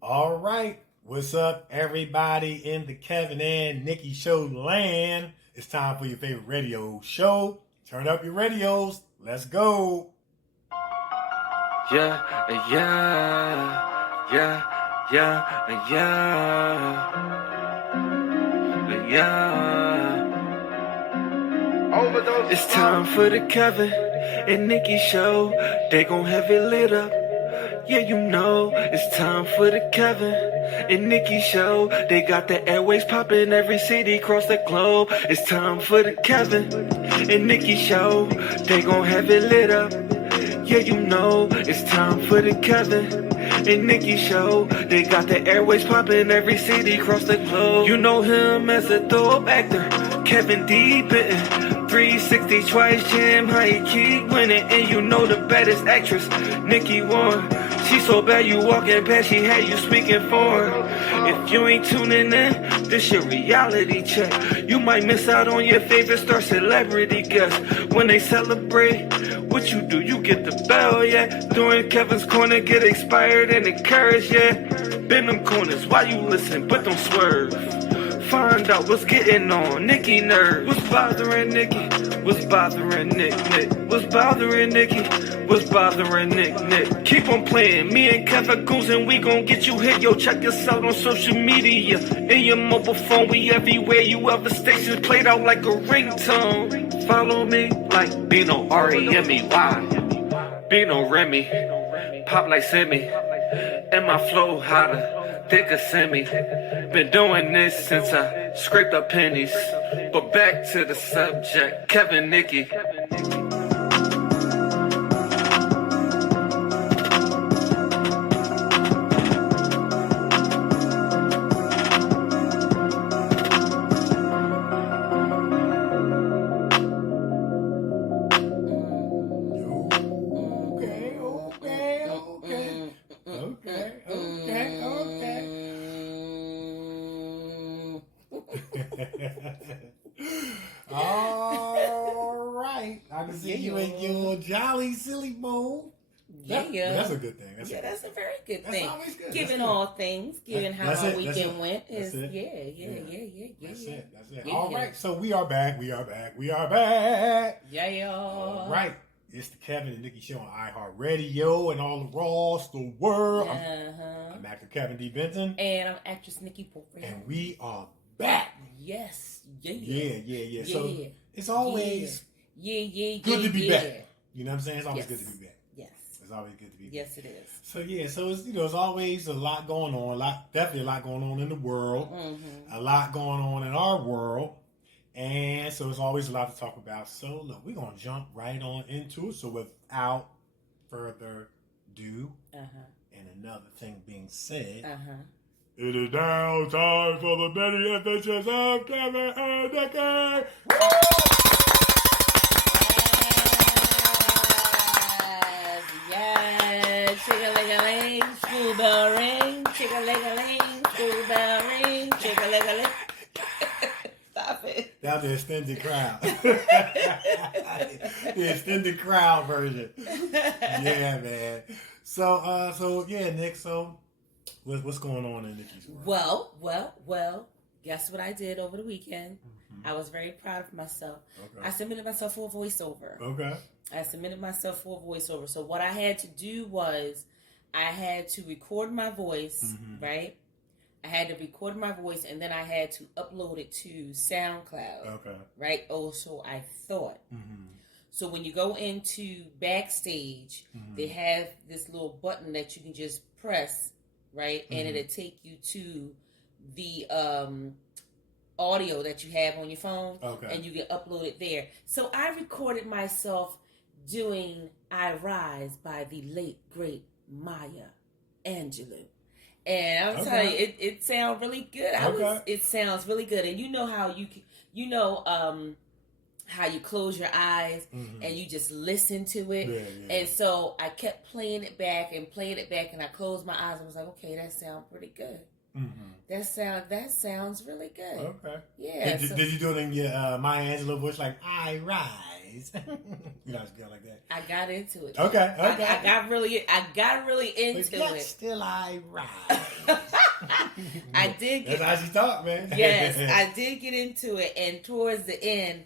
All right. What's up, everybody in the Kevin and Nikee show land? It's time for your favorite radio show. Turn up your radios. Let's go. Yeah, yeah, yeah, yeah, yeah. Overdose. It's time for the Kevin and Nikee show. They gon' have it lit up. Yeah, you know, it's time for the Kevin and Nikee show. They got the airways popping every city across the globe. It's time for the Kevin and Nikee show. They gon' have it lit up. Yeah, you know, it's time for the Kevin and Nikee show. They got the airways popping every city across the globe. You know him as a dope actor, Kevin D. Bitten. 360 twice jam, how he keep winning. And you know the baddest actress, Nikee won. She so bad you walking past, she had you speaking for her. If you ain't tuning in, this your reality check. You might miss out on your favorite star celebrity guest. When they celebrate, what you do? You get the bell, yeah. During Kevin's corner, get inspired and encouraged, yeah. Bend them corners while you listen, but don't swerve. Find out what's getting on Nikee nerves. What's bothering Nikee? What's bothering Nick? What's bothering Nikee? What's bothering Nick? Keep on playing. Me and Kevin goes and we gon' get you hit. Yo, check us out on social media. In your mobile phone, we everywhere. You other stations played out like a ringtone. Follow me like Bino R-E-M-E-Y. Bino Remy. Pop like Semi. And my flow hotter. Thicker semi. Been doing this since I scraped up pennies. But back to the subject, Kevin Nikee. All right. I can see you in your jolly, silly mode. That's a good thing. That's a very good That's thing. always good. Given That's all things, given how our weekend went, That's it. yeah. That's it. Yeah, All yeah. right. So we are back. Yeah. All right. It's the Kevin and Nikee show on iHeartRadio and all across the world. I'm actor Kevin D. Benton. And I'm actress Nikee Porter. And we are back. Yes. Yeah. So it's always good to be back. You know what I'm saying? It's always good to be back. Yes. It's always good to be back. Yes, it is. So it's it's always a lot going on. Definitely a lot going on in the world. A lot going on in our world. And so it's always a lot to talk about. So look, we're gonna jump right on into it. So without further ado, and another thing being said, it is now time for the many adventures of Kevin and Nikee. Yes. Chick-a-ling-a-ling, school bell ring. Chick-a-ling-a-ling, school bell ring. Chick-a-ling-a-ling. Stop it. That's the extended crowd. The extended crowd version. Yeah, man. So yeah, Nick. So, what's going on in Nikee's world? Well. Guess what I did over the weekend? I was very proud of myself. Okay. I submitted myself for a voiceover. Okay. So what I had to do was I had to record my voice, right? I had to record my voice, and then I had to upload it to SoundCloud. Okay. Right? Oh, so I thought. So when you go into Backstage, they have this little button that you can just press, right? And it'll take you to the audio that you have on your phone. Okay. And you can upload it there. So I recorded myself doing I Rise by the late, great Maya Angelou. And I'm telling you, it sounds really good. It sounds really good. And you know how how you close your eyes and you just listen to it. Yeah. And so I kept playing it back, and I closed my eyes and was like, okay, that sounds pretty good. That sounds really good. Okay. Yeah. Did you do it in your Maya Angelou voice, like I rise? You know, it's good like that. I got into it. Okay. I got really into but yet it. Still, I rise. I did. That's how she talk, man. Yes, I did get into it, and towards the end,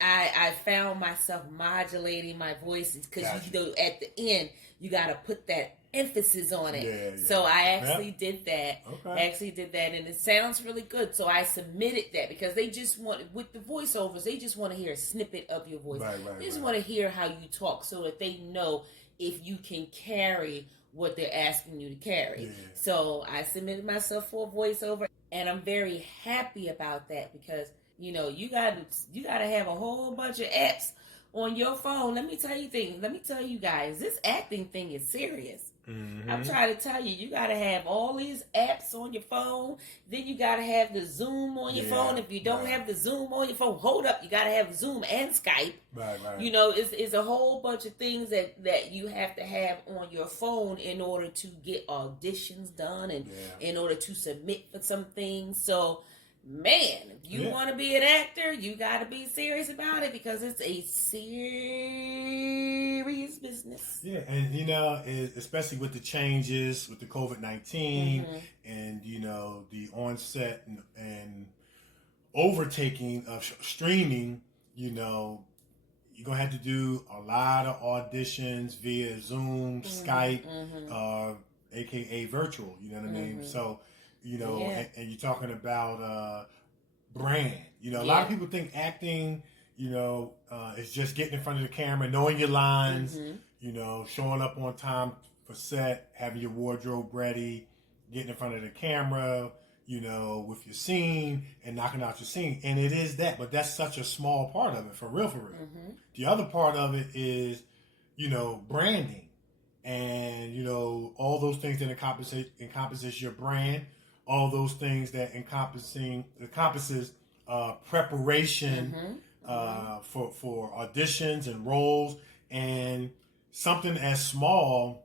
I found myself modulating my voices because you know at the end you got to put that emphasis on it. Yeah. So I actually did that. Okay. I actually did that, and it sounds really good. So I submitted that because they just want, with the voiceovers, they just want to hear a snippet of your voice. They just want to hear how you talk so that they know if you can carry what they're asking you to carry. Yeah. So I submitted myself for a voiceover, and I'm very happy about that because you know you got to have a whole bunch of apps on your phone. Let me tell you guys, this acting thing is serious. I'm trying to tell you, you got to have all these apps on your phone. Then you got to have the Zoom on your phone. If you don't have the Zoom on your phone, hold up, you got to have Zoom and Skype. Right. You know, it's a whole bunch of things that you have to have on your phone in order to get auditions done and in order to submit for some things. So, man, if you want to be an actor, you got to be serious about it because it's a serious business. Yeah, and you know, especially with the changes with the COVID-19 and you know the onset and overtaking of streaming, you know, you're gonna have to do a lot of auditions via Zoom, Skype, aka virtual. You know what I mean? So. You know, and you're talking about brand. You know, a lot of people think acting, you know, is just getting in front of the camera, knowing your lines, you know, showing up on time for set, having your wardrobe ready, getting in front of the camera, you know, with your scene and knocking out your scene. And it is that, but that's such a small part of it, for real. The other part of it is, you know, branding and, you know, all those things that encompasses your brand. All those things that encompasses preparation for auditions and roles, and something as small,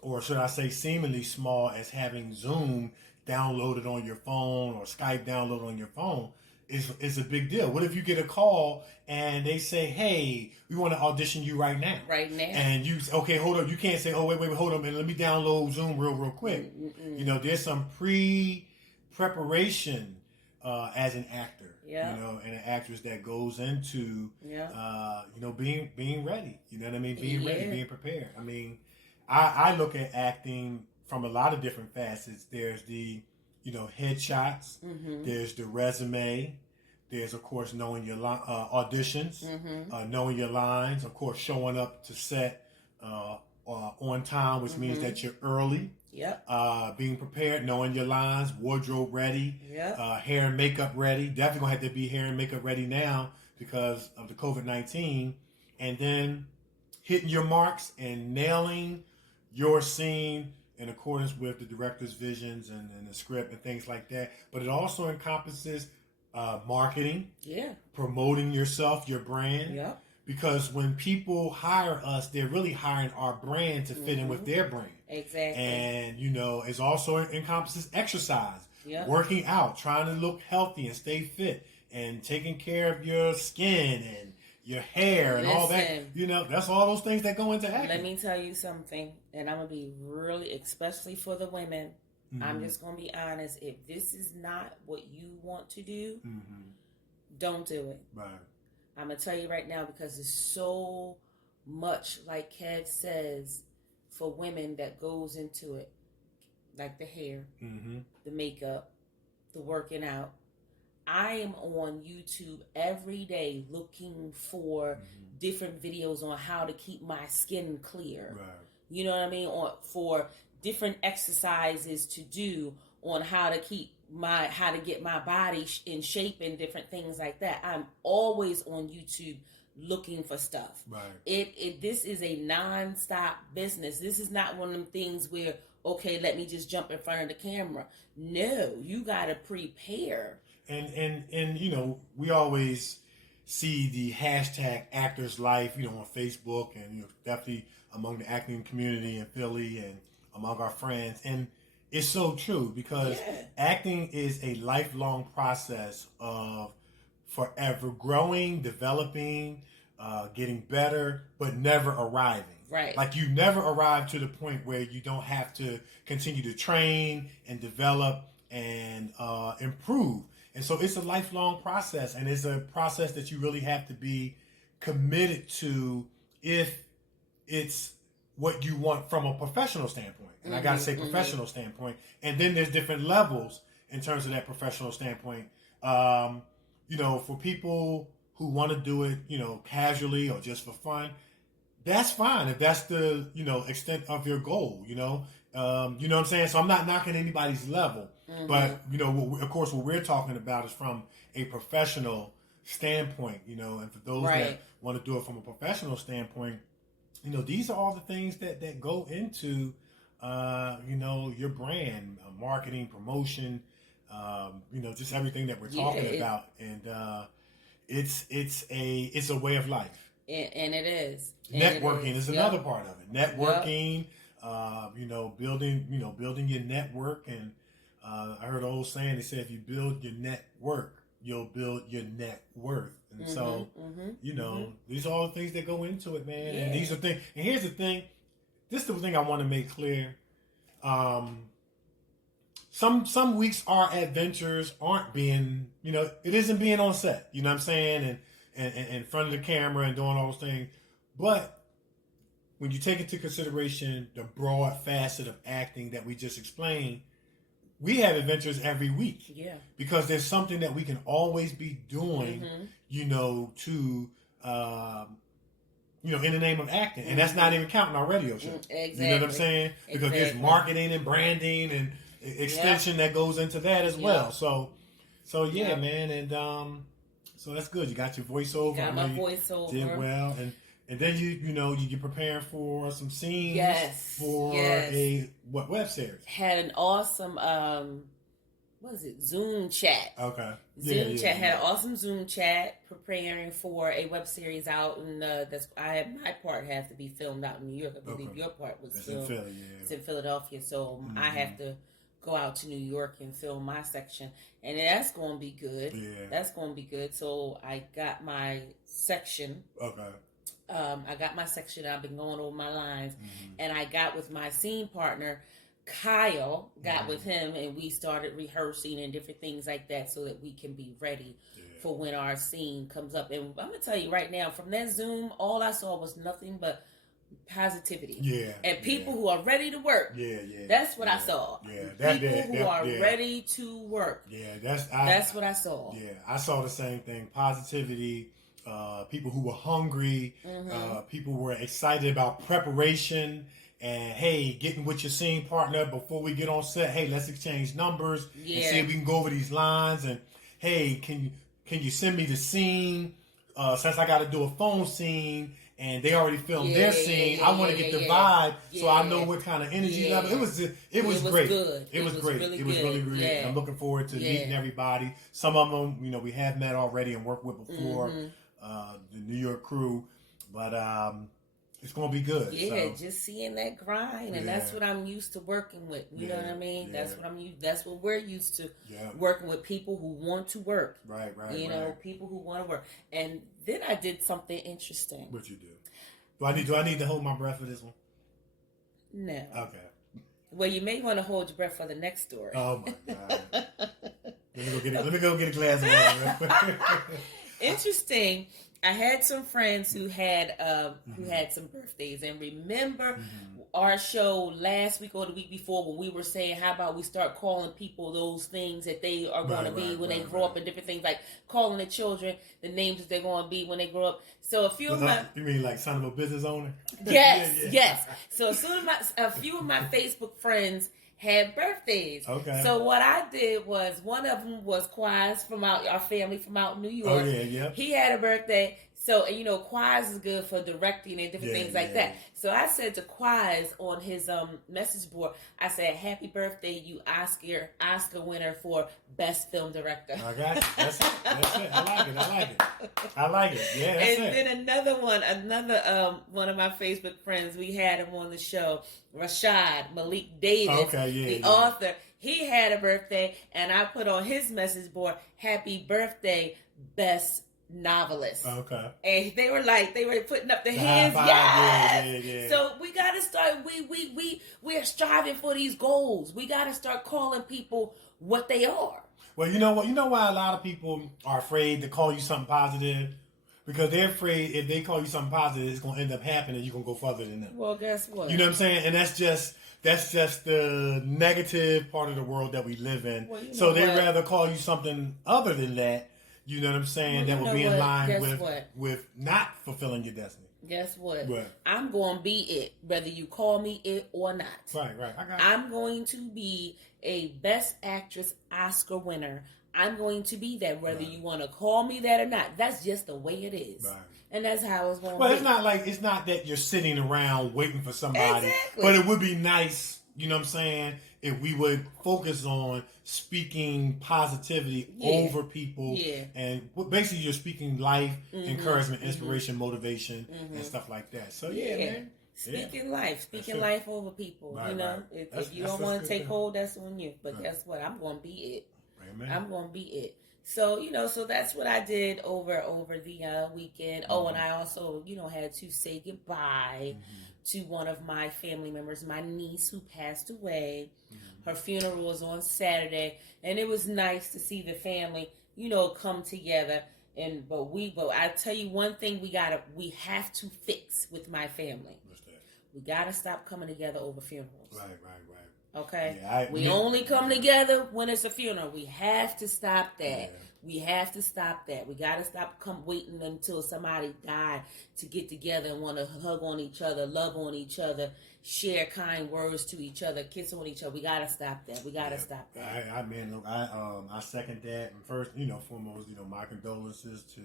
or should I say seemingly small, as having Zoom downloaded on your phone or Skype downloaded on your phone is a big deal. What if you get a call and they say, "Hey, we want to audition you right now." And you okay, hold up. You can't say, "Oh, wait, hold up, and let me download Zoom real quick." You know, there's some preparation as an actor, you know, and an actress that goes into, you know, being ready. You know what I mean? Being ready, being prepared. I mean, I look at acting from a lot of different facets. There's the, you know, headshots. There's the resume. There's, of course, knowing your auditions, knowing your lines. Of course, showing up to set on time, which means that you're early. Being prepared, knowing your lines, wardrobe ready, hair and makeup ready. Definitely gonna have to be hair and makeup ready now because of the COVID-19. And then hitting your marks and nailing your scene in accordance with the director's visions and the script and things like that. But it also encompasses marketing, promoting yourself, your brand. Because when people hire us, they're really hiring our brand to fit in with their brand. Exactly. And, you know, it also encompasses exercise, working out, trying to look healthy and stay fit, and taking care of your skin and your hair and all that. You know, that's all those things that go into acting. Let me tell you something, and I'm going to be really, especially for the women, I'm just going to be honest. If this is not what you want to do, don't do it. Right. I'm going to tell you right now because there's so much, like Kev says, for women that goes into it. Like the hair, the makeup, the working out. I am on YouTube every day looking for different videos on how to keep my skin clear. Right. You know what I mean? Or for different exercises to do on how to get my body in shape and different things like that. I'm always on YouTube looking for stuff. Right. This is a non-stop business. This is not one of them things where, okay, let me just jump in front of the camera. No, you got to prepare. And you know, we always see the hashtag Actors Life, you know, on Facebook, and you know, definitely among the acting community in Philly and among our friends. And It's so true because acting is a lifelong process of forever growing, developing, getting better, but never arriving. Right. Like you never arrive to the point where you don't have to continue to train and develop and improve. And so it's a lifelong process, and it's a process that you really have to be committed to if it's what you want from a professional standpoint. And I got to say professional standpoint. And then there's different levels in terms of that professional standpoint. For people who want to do it, casually or just for fun, that's fine if that's the, extent of your goal, you know what I'm saying? So I'm not knocking anybody's level, but, of course, what we're talking about is from a professional standpoint, and for those that want to do it from a professional standpoint, these are all the things that go into, your brand, marketing, promotion, just everything that we're talking about. And it's a way of life. And it is. Networking is another part of it. Networking, building your network. And I heard an old saying, they said, if you build your network, you'll build your net worth. And so, these are all the things that go into it, man. And these are things. And here's the thing. This is the thing I want to make clear. Some weeks our adventures aren't being, it isn't being on set. You know what I'm saying? And in front of the camera and doing all those things. But when you take into consideration the broad facet of acting that we just explained, we have adventures every week. Yeah. Because there's something that we can always be doing, to, in the name of acting. And that's not even counting our radio show. Exactly. You know what I'm saying? Because there's marketing and branding and extension that goes into that as well. So yeah, man. And so that's good. You got your voiceover. Got my voiceover. Did well. And then you're preparing for some scenes for a web series. Had an awesome Zoom chat. Okay. Zoom chat had an awesome Zoom chat preparing for a web series out, and my part has to be filmed out in New York. I believe your part was filmed in Philly, It's in Philadelphia, so I have to go out to New York and film my section, and that's going to be good. Yeah. That's going to be good. So I got my section. Okay. I got my section. I've been going over my lines, and I got with my scene partner, Kyle. Got with him, and we started rehearsing and different things like that, so that we can be ready for when our scene comes up. And I'm gonna tell you right now, from that Zoom, all I saw was nothing but positivity. Yeah. And people who are ready to work. Yeah. That's what I saw. Yeah. People who are ready to work. Yeah. That's what I saw. Yeah. I saw the same thing. Positivity. People who were hungry, people were excited about preparation, and hey, getting with your scene partner before we get on set. Hey, let's exchange numbers and see if we can go over these lines. And hey, can you send me the scene? Since I got to do a phone scene and they already filmed their scene, I want to get the vibe so I know what kind of energy level. It was great. Good. It was great. Really it was really great. Yeah. I'm looking forward to meeting everybody. Some of them, we have met already and worked with before. The New York crew, but it's gonna be good. Yeah, so. Just seeing that grind, and that's what I'm used to working with. You know what I mean? Yeah. That's what I'm used. That's what we're used to. Yeah. Working with people who want to work. Right. You know, people who want to work. And then I did something interesting. What you do? Do I need to hold my breath for this one? No. Okay. Well, you may want to hold your breath for the next story. Oh my God. Let me go get a glass of water. Interesting. I had some friends who had some birthdays, and remember our show last week or the week before when we were saying, how about we start calling people those things that they are going to be when they grow up, and different things, like calling the children the names that they're going to be when they grow up. So a few of my... You mean like son of a business owner? Yes, yes. So a few of my Facebook friends had birthdays. Okay. So what I did was, one of them was Quaz from our family from out in New York. Oh, yeah. He had a birthday. So, and Quaz is good for directing and different things like that. So I said to Quaz on his message board, I said, "Happy birthday, you Oscar winner for Best Film Director." I got you. That's it. I like it. Yeah, that's and then another one of my Facebook friends, we had him on the show, Rashad Malik Davis, the author. He had a birthday, and I put on his message board, "Happy birthday, Best Novelist." Okay. And they were putting up their hands. Yes. Yeah. So we got to start. We're striving for these goals. We got to start calling people what they are. Well, you know what? You know why a lot of people are afraid to call you something positive? Because they're afraid if they call you something positive, it's going to end up happening and you're going to go further than them. Well, guess what? You know what I'm saying? And that's just the negative part of the world that we live in. Well, so they'd rather call you something other than that. You know what I'm saying? That will be in line with not fulfilling your destiny. Guess what? What? I'm going to be it, whether you call me it or not. Right. I got you. I'm going to be a Best Actress Oscar winner. I'm going to be that, whether you want to call me that or not. That's just the way it is. Right. And that's how it's going to be. Well, it's not that you're sitting around waiting for somebody. Exactly. But it would be nice, you know what I'm saying, if we would focus on speaking positivity over people. Yeah. And basically you're speaking life, encouragement, inspiration, motivation, and stuff like that. So, man. Speaking life over people. Right, if you don't want to take hold, that's on you. But guess what? I'm going to be it. Amen. I'm going to be it. So, so that's what I did over the weekend. Oh, and I also, had to say goodbye to one of my family members, my niece who passed away. Her funeral was on Saturday, and it was nice to see the family, come together. But I tell you one thing we have to fix with my family. What's that? We got to stop coming together over funerals. Right. Okay? Yeah, we only come together when it's a funeral. We have to stop that. Yeah. We have to stop that. We got to stop waiting until somebody died to get together and want to hug on each other, love on each other, share kind words to each other, kiss on each other. We got to stop that. We got to stop that. I second that. And first, foremost, my condolences to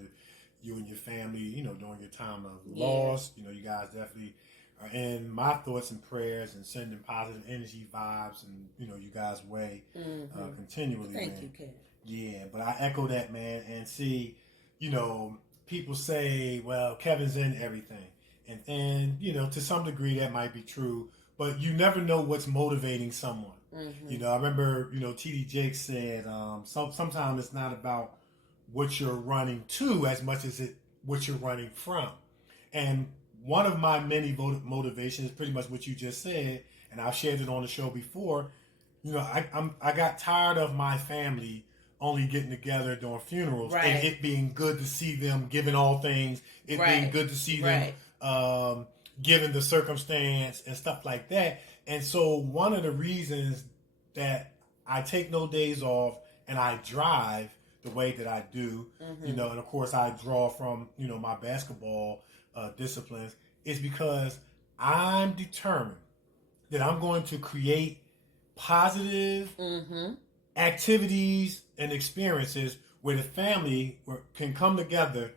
you and your family, during your time of loss. You guys definitely are in my thoughts and prayers and sending positive energy, vibes, and, you guys' way continually. Thank you, Ken. Yeah, but I echo that, man. And see, people say, well, Kevin's in everything. And to some degree that might be true, but you never know what's motivating someone. I remember, T.D. Jakes said, sometimes it's not about what you're running to as much as what you're running from. And one of my many motivations is pretty much what you just said, and I've shared it on the show before. I got tired of my family only getting together during funerals and it being good to see them given all things, being good to see them given the circumstance and stuff like that. And so one of the reasons that I take no days off and I drive the way that I do, and of course I draw from, my basketball disciplines, is because I'm determined that I'm going to create positive activities and experiences where the family can come together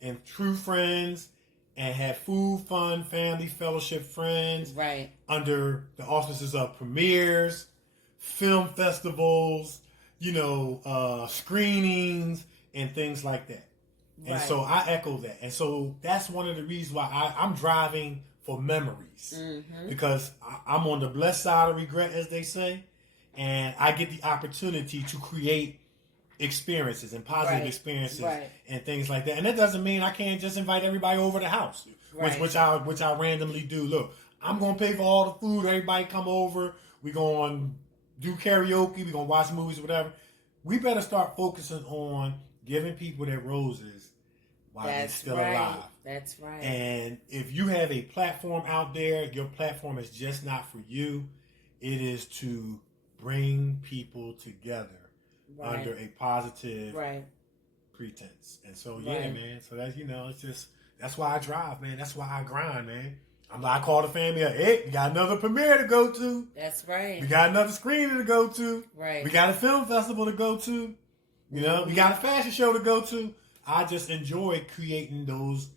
and true friends and have food, fun, family, fellowship, friends. Right. Under the auspices of premieres, film festivals, screenings, and things like that. And so I echo that. And so that's one of the reasons why I'm driving for memories. Because I'm on the blessed side of regret, as they say. And I get the opportunity to create experiences and positive experiences and things like that. And that doesn't mean I can't just invite everybody over the house, which I randomly do. Look, I'm going to pay for all the food. Everybody come over. We're going to do karaoke. We're going to watch movies or whatever. We better start focusing on giving people their roses while they're still alive. That's right. And if you have a platform out there, your platform is just not for you. It is to bring people together under a positive pretense. And so, man. So that's, it's just, that's why I drive, man. That's why I grind, man. I call the family up. Hey, we got another premiere to go to. That's right. We got another screening to go to. Right. We got a film festival to go to. We got a fashion show to go to. I just enjoy creating those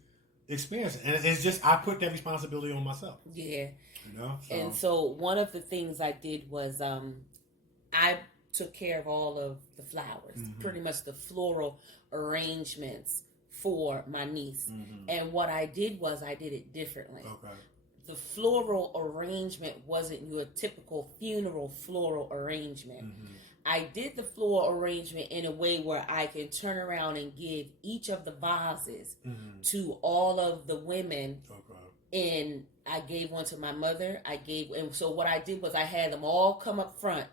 experiences, and it's just I put that responsibility on myself. Yeah. You know, and so one of the things I did was I took care of all of the flowers, pretty much the floral arrangements for my niece. And what I did was I did it differently. Okay. The floral arrangement wasn't your typical funeral floral arrangement. I did the floral arrangement in a way where I can turn around and give each of the vases to all of the women. Okay. And I gave one to my mother. And so what I did was I had them all come up front,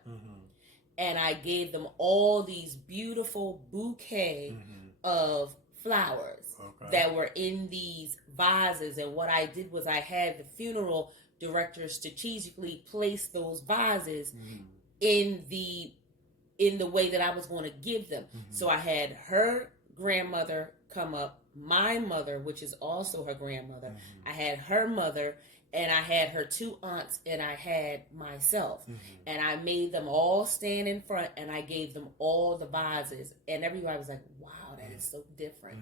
and I gave them all these beautiful bouquet of flowers that were in these vases. And what I did was I had the funeral director strategically place those vases in the way that I was going to give them. So I had her grandmother come up, my mother, which is also her grandmother. I had her mother, and I had her two aunts, and I had myself. And I made them all stand in front, and I gave them all the vases. And everybody was like, wow, that is so different.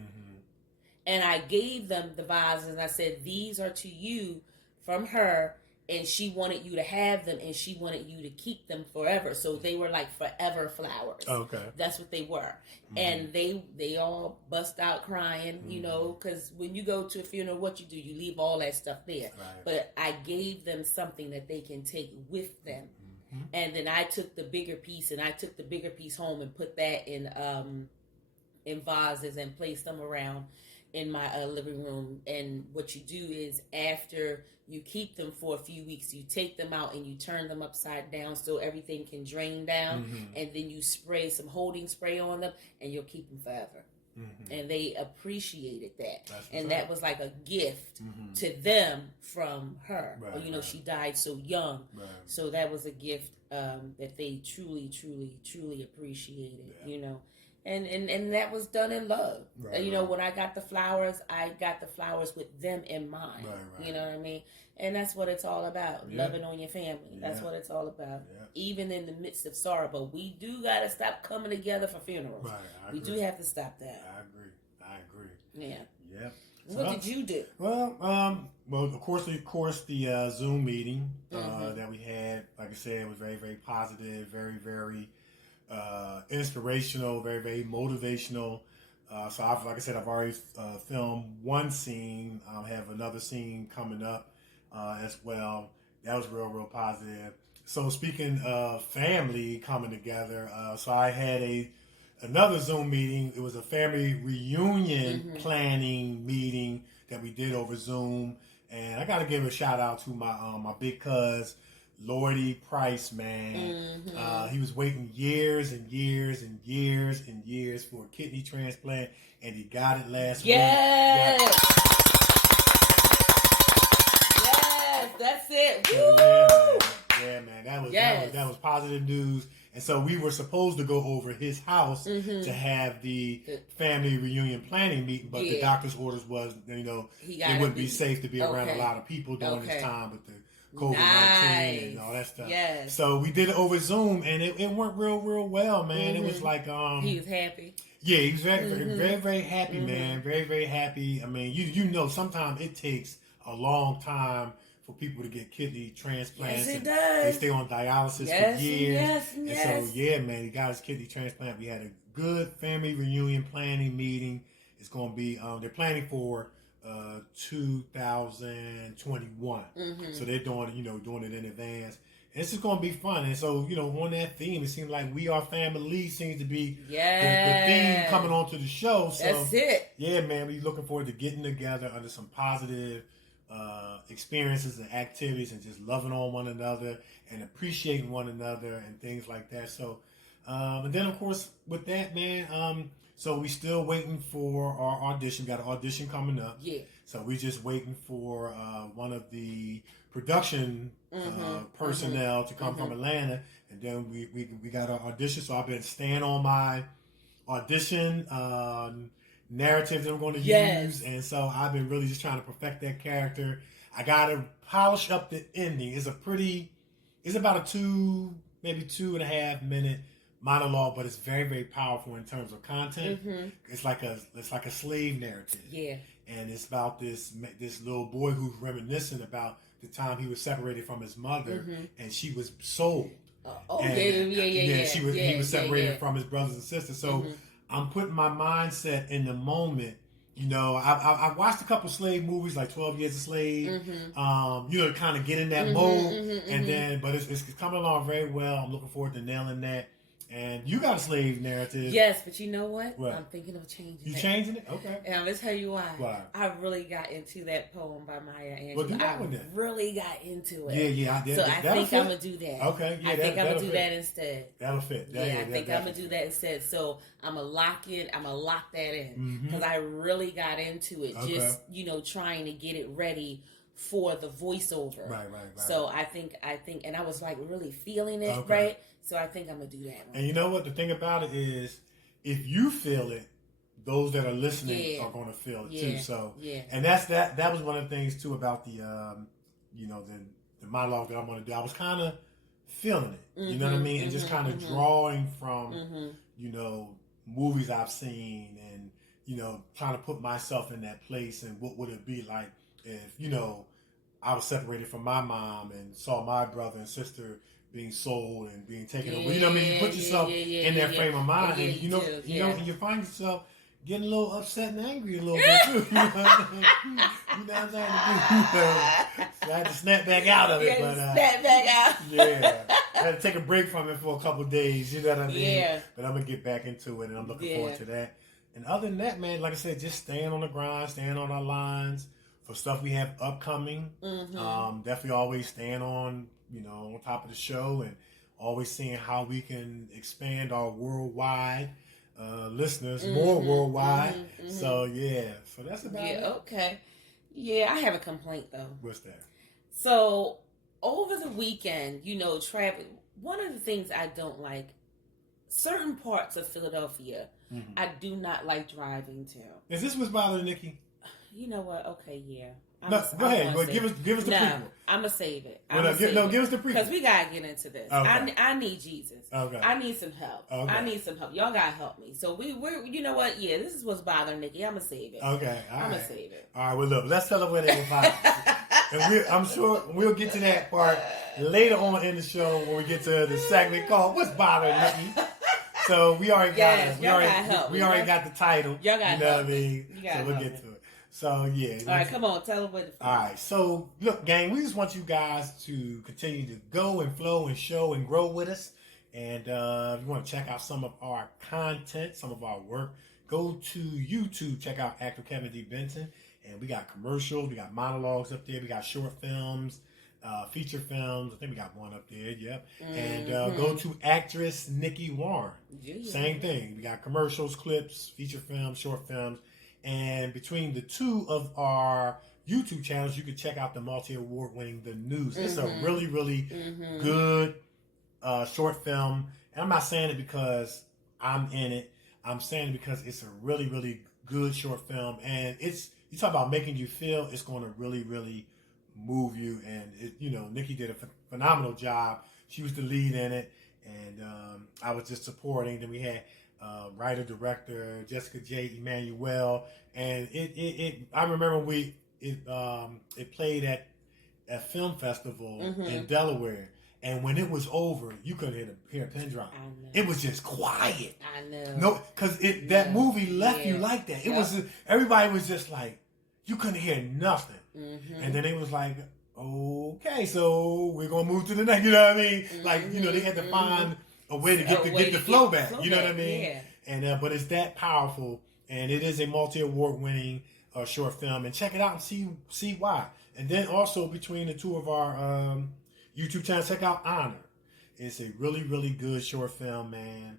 And I gave them the vases, and I said, these are to you from her, and she wanted you to have them, and she wanted you to keep them forever. So they were like forever flowers. Okay. That's what they were. And they all bust out crying, you know, because when you go to a funeral, what you do, you leave all that stuff there. Right. But I gave them something that they can take with them. And then I took the bigger piece, and I took the bigger piece home and put that in vases and placed them around in my living room. And what you do is, after you keep them for a few weeks, you take them out and you turn them upside down so everything can drain down, and then you spray some holding spray on them, and you'll keep them forever. And they appreciated that. And that was like a gift to them from her. Right, You know, she died so young. So that was a gift that they truly, truly, truly appreciated, you know. And that was done in love. You know, when I got the flowers with them in mind. You know what I mean? And that's what it's all about. Loving on your family. That's what it's all about. Even in the midst of sorrow. But we do got to stop coming together for funerals. We do have to stop that. I agree. Yeah. Yep. What did you do? Well, of course, the Zoom meeting that we had, like I said, was very, very positive, very, very inspirational, very, very motivational. So like I said, I've already filmed one scene. I'll have another scene coming up as well. That was real, real positive. So speaking of family coming together, so I had another Zoom meeting. It was a family reunion planning meeting that we did over Zoom. And I got to give a shout out to my big cuz, Lordy Price, man. He was waiting years and years and years and years for a kidney transplant, and he got it last week. Yes, that's it. Woo! Yeah, man. That was positive news. And so we were supposed to go over his house to have the family reunion planning meeting, but the doctor's orders was, you know, it wouldn't be safe to be around a lot of people during this time with the COVID-19 and all that stuff. Yes. So we did it over Zoom, and it went real, real well, man. It was like he was happy. Yeah, he was very, very, very happy, man. Very, very happy. I mean, you know, sometimes it takes a long time for people to get kidney transplants. Yes, it and does. They stay on dialysis for years. Yes. And so, yeah, man, he got his kidney transplant. We had a good family reunion planning meeting. It's going to be, they're planning for 2021. So they're doing it in advance. And it's just going to be fun. And so, you know, on that theme, it seems like We Are Family seems to be the theme coming onto the show. So, that's it. Yeah, man, we're looking forward to getting together under some positive experiences and activities and just loving on one another and appreciating one another and things like that. So, and then, of course, with that, man, so we still waiting for our audition. We got an audition coming up. Yeah. So we just waiting for one of the production personnel to come from Atlanta, and then we got our audition. So I've been staying on my audition narrative that I'm going to use, and so I've been really just trying to perfect that character. I got to polish up the ending. It's about a maybe 2.5 minute monologue, but it's very, very powerful in terms of content. It's like a slave narrative. Yeah. And it's about this little boy who's reminiscing about the time he was separated from his mother, and she was sold. He was separated from his brothers and sisters. So I'm putting my mindset in the moment. You know, I watched a couple slave movies like 12 Years a Slave. You know, to kind of get in that mode, but it's coming along very well. I'm looking forward to nailing that. And you got a slave narrative. Yes, but you know what? What? I'm thinking of changing it. You changing it? Okay. And I'm going to tell you why. Why? I really got into that poem by Maya Angelou. Well, do that with that. Really got into it. Yeah. So I think I'm going to do that. Okay. Yeah, I think I'm going to do that instead. That'll fit. I think I'm going to do that instead. So I'm going to lock that in. Because I really got into it. Okay. Just, you know, trying to get it ready for the voiceover. Right. So I think, and I was like really feeling it, right? So I think I'm going to do that one. And you know what? The thing about it is, if you feel it, those that are listening are going to feel it too. So, and that was one of the things too about the, you know, the monologue that I'm going to do. I was kind of feeling it, you know what I mean? And just kind of drawing from, you know, movies I've seen and, you know, trying to put myself in that place and what would it be like if, you know, I was separated from my mom and saw my brother and sister being sold and being taken away. You know what I mean? You put yourself in that frame of mind, and you know, and you find yourself getting a little upset and angry a little bit too. You know what I'm saying? So I had to snap back out of it, snap back out. I had to take a break from it for a couple of days. You know what I mean? Yeah. But I'm gonna get back into it, and I'm looking forward to that. And other than that, man, like I said, just staying on the grind, staying on our lines for stuff we have upcoming. Definitely always staying on, you know, on top of the show and always seeing how we can expand our worldwide listeners, more worldwide. So that's about it. Okay. Yeah, I have a complaint though. What's that? So over the weekend, you know, one of the things I don't like, certain parts of Philadelphia, I do not like driving to. Is this what's bothering Nikee? You know what? Okay, yeah. Go ahead. But give us the prequel. I'm gonna save it. Give us the prequel because we gotta get into this. Okay. I need Jesus. Okay. I need some help. Okay. I need some help. Y'all gotta help me. So we're you know what? Yeah, this is what's bothering Nikee. I'm gonna save it. Okay. I'm gonna save it. All right. Well, look. Let's tell them where they can find us. And I'm sure we'll get to that part later on in the show when we get to the segment called "What's Bothering Nikee." So we already got it. We already got the title. Y'all got you know what I mean? So we'll get to it. So yeah. All right, come on, tell them what. All right, so look, gang, we just want you guys to continue to go and flow and show and grow with us. And if you want to check out some of our content, some of our work, go to YouTube, check out actor Kevin D. Benson, and we got commercials, we got monologues up there, we got short films, feature films. I think we got one up there, yep. And go to actress Nikee Warren. Same thing. We got commercials, clips, feature films, short films. And between the two of our YouTube channels, you can check out the multi-award winning The News. It's a really, really good short film. And I'm not saying it because I'm in it. I'm saying it because it's a really, really good short film. And you talk about making you feel, it's going to really, really move you. And, Nikee did a phenomenal job. She was the lead in it. And I was just supporting. Then we had writer, director, Jessica J. Emanuel, and I remember it played at a film festival in Delaware, and when it was over, you couldn't hear a pin drop. It was just quiet. I know. No, because that movie left you like that. It was everybody was just like, you couldn't hear nothing, and then it was like, okay, so we're gonna move to the next. You know what I mean? Like they had to find a way to get the flow back. You know what I mean? Yeah. And but it's that powerful, and it is a multi-award winning short film. And check it out and see why. And then also between the two of our YouTube channels, check out Honor. It's a really, really good short film, man.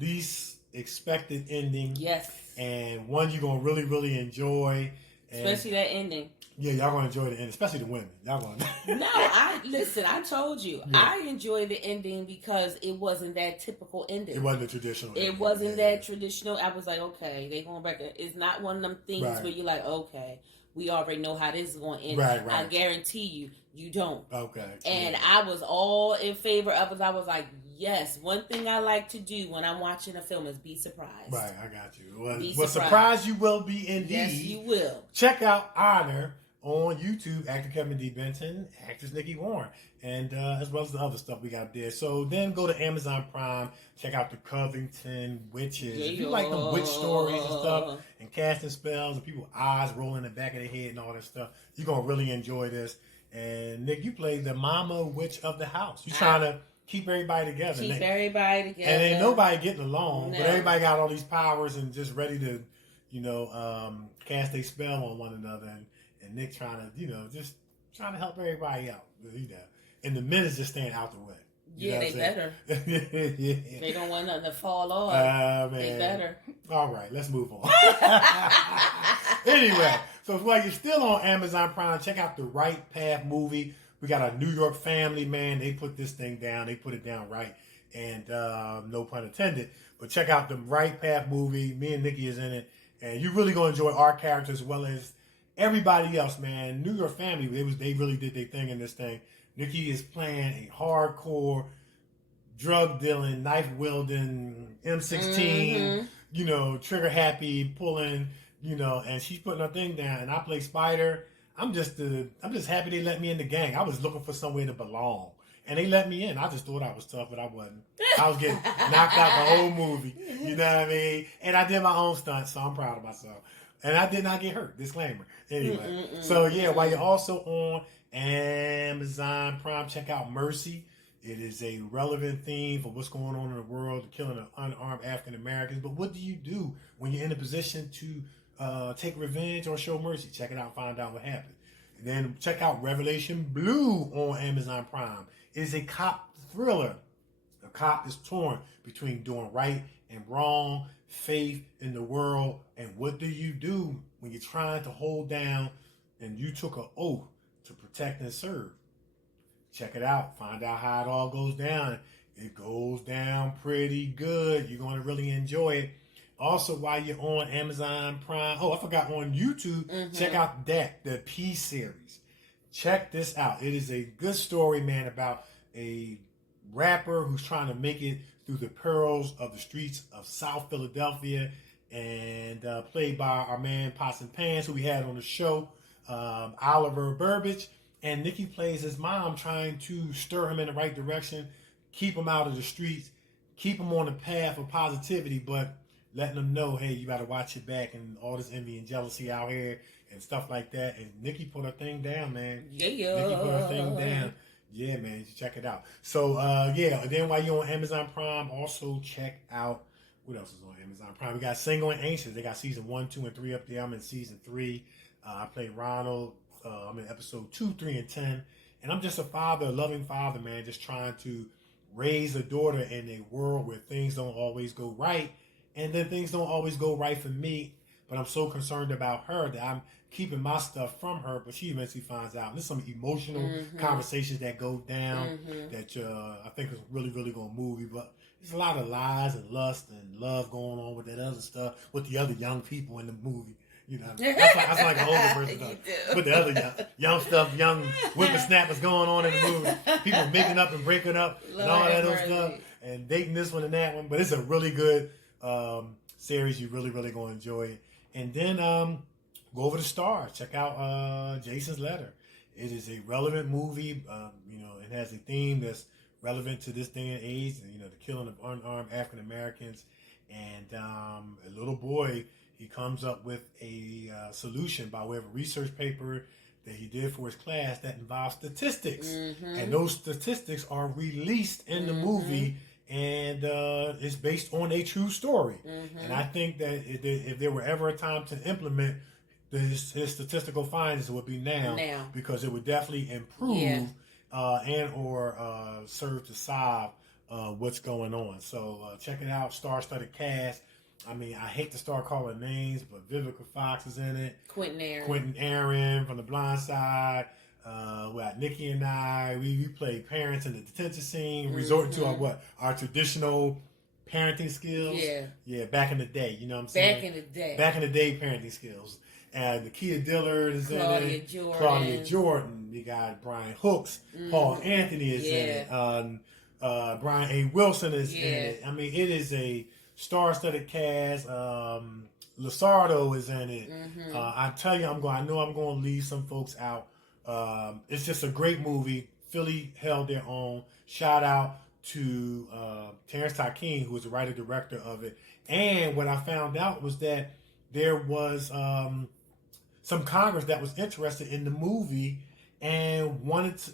Least expected ending. Yes. And one you're gonna really, really enjoy. Especially that ending. Yeah, y'all gonna enjoy the ending, especially the women. Y'all gonna. No, I told you, I enjoy the ending because it wasn't that typical ending. It wasn't the traditional. It wasn't that traditional. I was like, okay, they going back. It's not one of them things where you're like, okay, we already know how this is going to end. Right. I guarantee you don't. Okay. And I was all in favor of it. I was like, yes, one thing I like to do when I'm watching a film is be surprised. Right, I got you. Well, surprised you will be indeed. Yes, you will. Check out Honor on YouTube, actor Kevin D. Benton, actress Nikee Warren, and as well as the other stuff we got there. So then go to Amazon Prime, check out the Covington Witches. If you like the witch stories and stuff, and casting spells, and people's eyes rolling in the back of their head and all that stuff, you're going to really enjoy this. And Nick, you play the mama witch of the house. You're trying to keep everybody together. Keep everybody together. And ain't nobody getting along, No. but everybody got all these powers and just ready to, cast a spell on one another. And Nick trying to, just trying to help everybody out. And the men is just staying out the way. Yeah, they better. Yeah. They don't want nothing to fall off. They better. All right, let's move on. Anyway, so while you're still on Amazon Prime, check out the Right Path movie. We got a New York family, man. They put this thing down. They put it down right. And no pun intended. But check out the Right Path movie. Me and Nikee is in it. And you're really going to enjoy our characters as well as everybody else, man. New York family, they really did their thing in this thing. Nikee is playing a hardcore, drug dealing, knife wielding, M16, trigger happy, pulling, and she's putting her thing down. And I play Spider. I'm just happy they let me in the gang. I was looking for somewhere to belong, and they let me in. I just thought I was tough, but I wasn't. I was getting knocked out the whole movie. You know what I mean? And I did my own stunts, so I'm proud of myself. And I did not get hurt. Disclaimer. Anyway, so yeah, while you're also on Amazon Prime, check out Mercy. It is a relevant theme for what's going on in the world, the killing of unarmed African Americans. But what do you do when you're in a position to take revenge or show mercy? Check it out, find out what happened. And then check out Revelation Blue on Amazon Prime. It is a cop thriller. A cop is torn between doing right and wrong, faith in the world, and what do you do when you're trying to hold down and you took an oath to protect and serve? Check it out. Find out how it all goes down. It goes down pretty good. You're going to really enjoy it. Also, while you're on Amazon Prime, I forgot, on YouTube, check out the P series. Check this out. It is a good story, man, about a rapper who's trying to make it through the perils of the streets of South Philadelphia, and played by our man Pots and Pans, who we had on the show, Oliver Burbage. And Nikee plays his mom, trying to stir him in the right direction, keep him out of the streets, keep him on the path of positivity, but letting him know, hey, you got to watch your back and all this envy and jealousy out here and stuff like that. And Nikee put her thing down, man. Yeah. Nikee put her thing down. Yeah, man, you check it out. So, and then while you're on Amazon Prime, also check out, what else is on Amazon Prime? We got Single and Anxious. They got season 1, 2, and 3 up there. I'm in season 3. I play Ronald. I'm in episode 2, 3, and 10. And I'm just a father, a loving father, man, just trying to raise a daughter in a world where things don't always go right. And then things don't always go right for me. But I'm so concerned about her that I'm keeping my stuff from her. But she eventually finds out. And there's some emotional conversations that go down that I think is really, really going to move you. But there's a lot of lies and lust and love going on with that other stuff with the other young people in the movie. That's like an older person stuff. But the other young stuff, young whippersnappers going on in the movie. People making up and breaking up and all that other stuff. And dating this one and that one. But it's a really good series. You really, really going to enjoy it. And then go over to Stars. Check out Jason's Letter. It is a relevant movie. It has a theme that's relevant to this day and age. The killing of unarmed African Americans. And a little boy, he comes up with a solution by way of a research paper that he did for his class that involves statistics. And those statistics are released in the movie, and it's based on a true story. And I think that if there were ever a time to implement his statistical findings, it would be now. Because it would definitely improve and or serve to solve what's going on. So check it out, star-studded cast. I mean, I hate to start calling names, but Vivica Fox is in it. Quentin Aaron from The Blind Side. We got Nikee and I. We play parents in the detention scene, resorting to our traditional parenting skills. Yeah, back in the day, you know what I'm saying? Back in the day, parenting skills. Nikee Dillard is Claudia in it. Jordan. Claudia Jordan. You got Brian Hooks. Paul Anthony is in it. Brian A. Wilson is in it. I mean, it is a star-studded cast. Lizardo is in it. I tell you, I know I'm going to leave some folks out. It's just a great movie. Philly held their own. Shout out to Terrence Takin, who was the writer-director of it. And what I found out was that there was some Congress that was interested in the movie and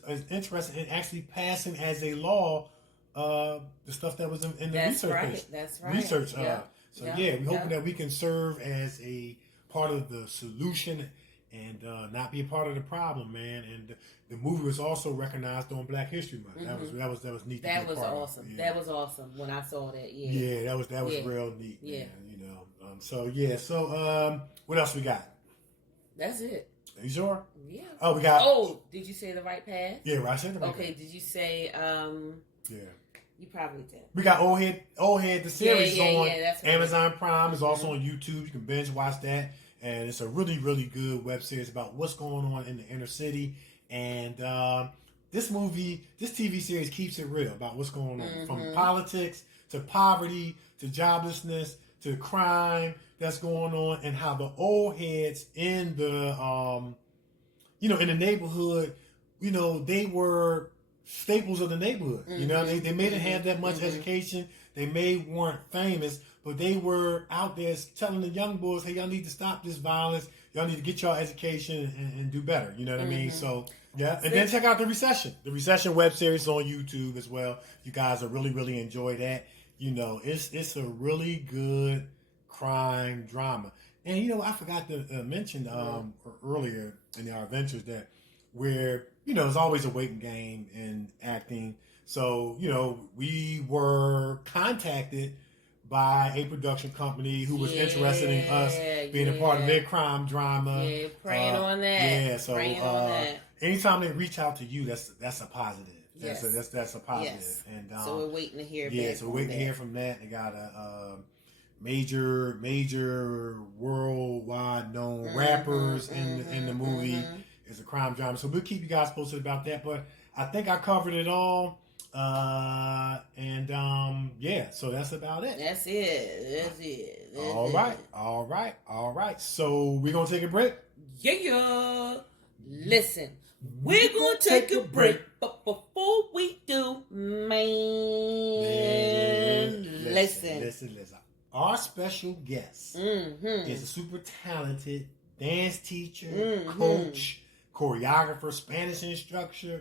is interested in actually passing as a law the stuff that was in the research. That's right. Research. We're hoping that we can serve as a part of the solution and not be a part of the problem, man. And the movie was also recognized on Black History Month. That was neat. That was awesome. Yeah. That was awesome when I saw that. Yeah, that was real neat. Yeah, man, you know. So what else we got? That's it. Are you sure? Yeah. Oh, we got. Oh, did you say the right path? Yeah, I said the right path. Okay. Did you say? Yeah. You probably did. We got Old Head, the series on that's Amazon Prime. It's also on YouTube. You can binge watch that. And it's a really, really good web series about what's going on in the inner city. And this TV series keeps it real about what's going on. From politics to poverty to joblessness to crime that's going on, and how the old heads in the, in the neighborhood, they were staples of the neighborhood. They may not have that much education. They weren't famous, but they were out there telling the young boys, hey, y'all need to stop this violence. Y'all need to get y'all education and do better. You know what I mean? So, yeah. And then check out The Recession. The Recession web series is on YouTube as well. You guys will really, really enjoy that. It's a really good crime drama. And, I forgot to mention earlier in our adventures that it's always a waiting game in acting. So, we were contacted by a production company who was interested in us being a part of their crime drama. Yeah, praying on that. Yeah, so anytime they reach out to you, that's a positive. Yes. That's a positive. Yes. And so we're waiting to hear. Yeah, so we're waiting to hear from that. They got a major worldwide known rappers in the movie. It's a crime drama, so we'll keep you guys posted about that. But I think I covered it all. So that's about it. That's it. All right. So we're gonna take a break. Yeah. Listen, we're gonna take a break, but before we do, listen. Our special guest is a super talented dance teacher, coach, choreographer, Spanish instructor,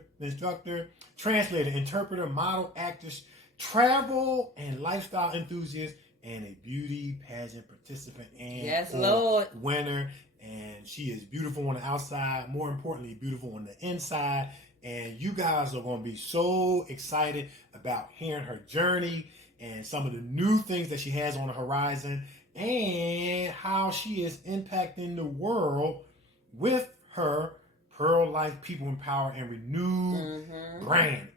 translator, interpreter, model, actress, travel and lifestyle enthusiast, and a beauty pageant participant and winner. And she is beautiful on the outside, more importantly, beautiful on the inside. And you guys are going to be so excited about hearing her journey and some of the new things that she has on the horizon and how she is impacting the world with her Pearl Life People Empower and Renew brand.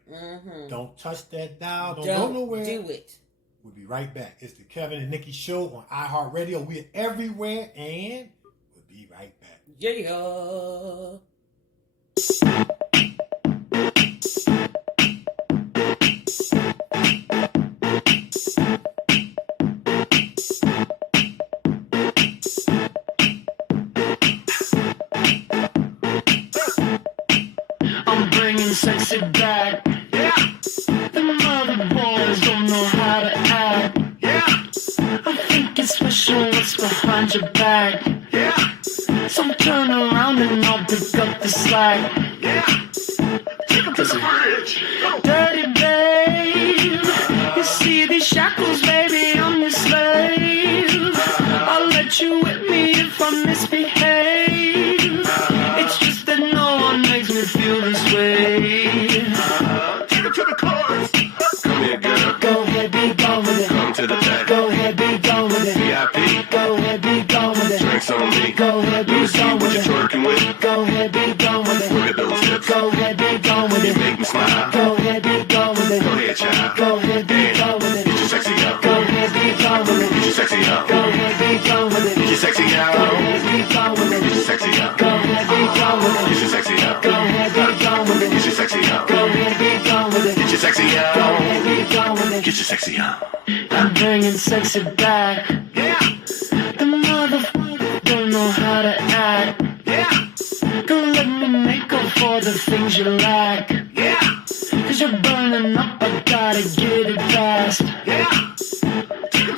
Don't touch that dial. Don't go nowhere. Do it. We'll be right back. It's the Kevin and Nikee Show on iHeartRadio. We're everywhere, and we'll be right back. Yeah. Sexy back, yeah. The mother boys don't know how to act, yeah. I think it's special what's behind your back, yeah. So turn around and I'll pick up the slack, yeah. Take 'em to the bridge. Dirty babe, you see these shackles, baby, I'm your slave. I'll let you whip me if I misbehave. It's just that no one makes me feel this way. Take it to the chorus. Come here, girl. Go ahead, be gone with it. Come to the back. Go ahead, be gone with it. VIP. Go ahead, be gone with it. Drinks on me. Go ahead, be gone with it. What you twerking with? Go ahead, be gone with it. Look at those hips. Go ahead, be gone with it. You make me smile. Go ahead, be gone with it. Go ahead, child. Go ahead, be gone with it. Get your sexy up. Go ahead, be gone with it. Get your sexy up. Go ahead, be gone with it. Get your sexy out. Go ahead, be gone with it. Get your sexy on. I'm bringing sexy back. Yeah. The motherfucker don't know how to act. Yeah. Go let me make up for the things you lack. Yeah. Cause you're burning up, I gotta get it fast. Yeah.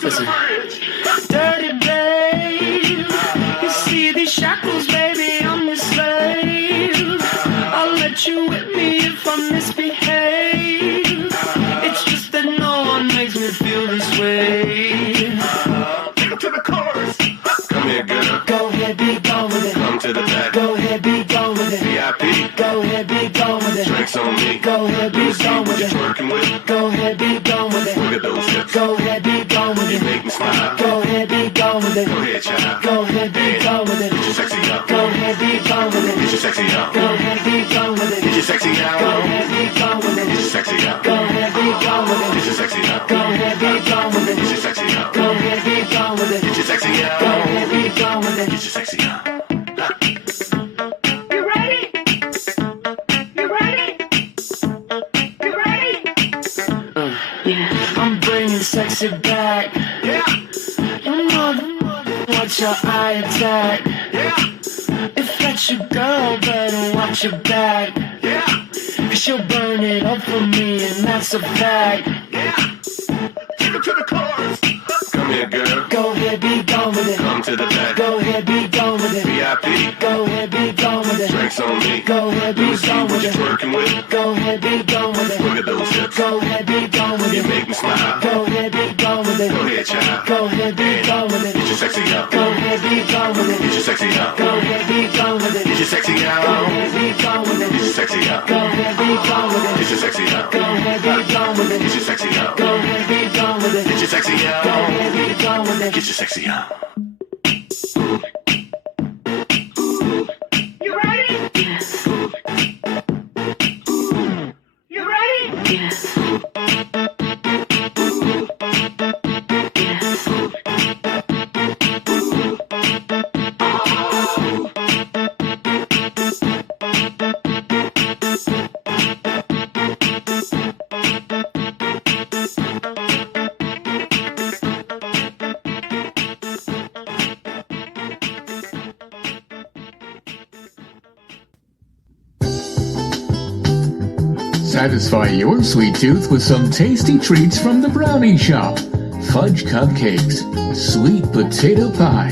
Listen. Dirty babe, you see these shackles, baby, I'm your slave. I'll let you whip me if I misbehave. It's just that no one makes me feel this way. Take it to the chorus. Come here, girl. Go ahead, be gone with it. Come to the back. Go ahead, be gone with it. VIP. Go ahead, be gone with it. Drinks on me. Go ahead, be gone with it. Working with. Go ahead, be gone with it. Look at those hips. Go ahead, be gone with You it. make me smile. Go ahead, be gone with it. Go ahead, child. Go ahead, be gone with it. Get your sexy up. Go ahead, be gone with Get it. your sexy up. Go ahead, be gone with Get it. your sexy out. Go ahead, be gone with Get your it. sexy up. Go ahead, be gone with Get it. your sexy up. Go ahead, be gone with Get it. your sexy up. Go ahead, be gone with it. Get your sexy Go out. ahead, be gone with Get it. your sexy up. You ready? You ready? You ready? Yeah. I'm bringing sexy back. Yeah. You mother, watch your eye attack. Yeah. If that's your girl, better watch your back. Yeah. Cause she'll burn it up for me, and that's a fact. Yeah. Take it to the chorus. Come here, girl. Go ahead, be gone with it. Come to the back. Go ahead, be gone with it. VIP. Go ahead, be gone with it. Drinks on me. Go ahead, be See gone what with you're it. working with. Go ahead, be gone with Look it. at those hips. Go ahead, be gone with You it. make me smile. Go ahead, be gone with Go it. ahead, child. Go ahead, be gone with Get it. your sexy up. Go ahead, be gone with Get it. your sexy up. Go ahead, be gone with Get it. your sexy Go out. ahead, be gone with Get your it. sexy up. Go ahead, be gone with Get it. your sexy up. Go ahead, be gone with Get it. your sexy up. Go ahead, be gone with Get it. your sexy Go out. ahead, be gone with Get it. your sexy up. You ready? Yes. You ready? Yes. Satisfy your sweet tooth with some tasty treats from the Brownie Shop. Fudge cupcakes, sweet potato pie,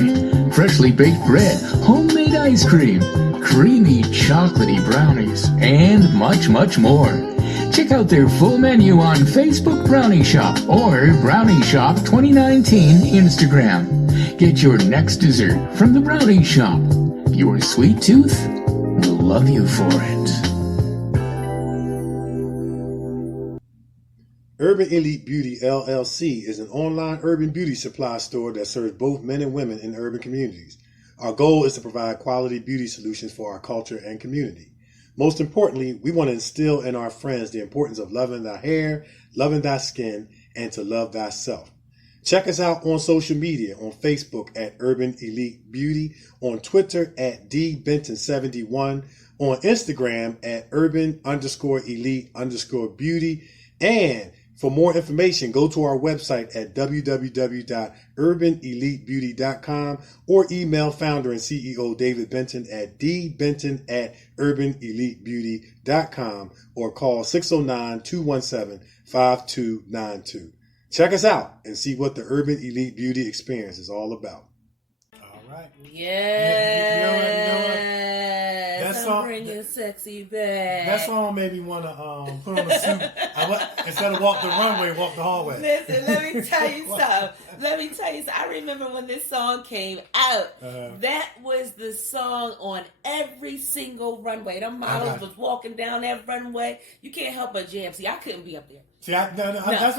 freshly baked bread, homemade ice cream, creamy chocolatey brownies, and much, much more. Check out their full menu on Facebook Brownie Shop or Brownie Shop 2019 Instagram. Get your next dessert from the Brownie Shop. Your sweet tooth will love you for it. Urban Elite Beauty LLC is an online urban beauty supply store that serves both men and women in urban communities. Our goal is to provide quality beauty solutions for our culture and community. Most importantly, we want to instill in our friends the importance of loving thy hair, loving thy skin, and to love thyself. Check us out on social media, on Facebook at Urban Elite Beauty, on Twitter at dbenton71, on Instagram at urban_elite_beauty, and for more information, go to our website at www.urbanelitebeauty.com or email founder and CEO David Benton at dbenton@urbanelitebeauty.com or call 609-217-5292. Check us out and see what the Urban Elite Beauty experience is all about. All right. Yes. You know what? That I'm song- bringing sexy back. That song made me want to put on a suit. Instead of walk the runway, walk the hallway. Listen, let me tell you something. I remember when this song came out. That was the song on every single runway. Them models was walking down that runway. You can't help but jam. See, I couldn't be up there. See, that's what I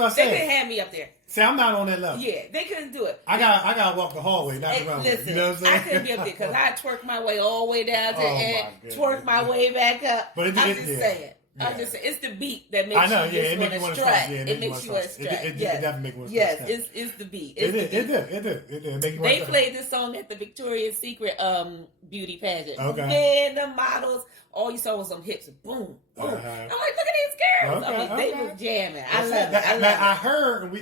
They said. couldn't have me up there. See, I'm not on that level. Yeah, they couldn't do it. I got to walk the hallway, not the runway. Listen, You know what I'm saying? I couldn't be up there because I twerk my way all the way down to the Oh, my end, goodness. twerk my way back up. But I'm just saying. Yeah. I'm just saying. It's the beat that makes I know, you yeah, it just makes you want wanna to strut. strut. Yeah, It makes you want to strut. It Yes. definitely makes you want to Yes, strut. it's the beat. It did. Make you wanna They strut. played this song at the Victoria's Secret beauty pageant. Okay. Man, the models all you saw was some hips. Boom, boom. I'm like, look at these girls. Okay, I mean, they was jamming. I love it. I heard, and we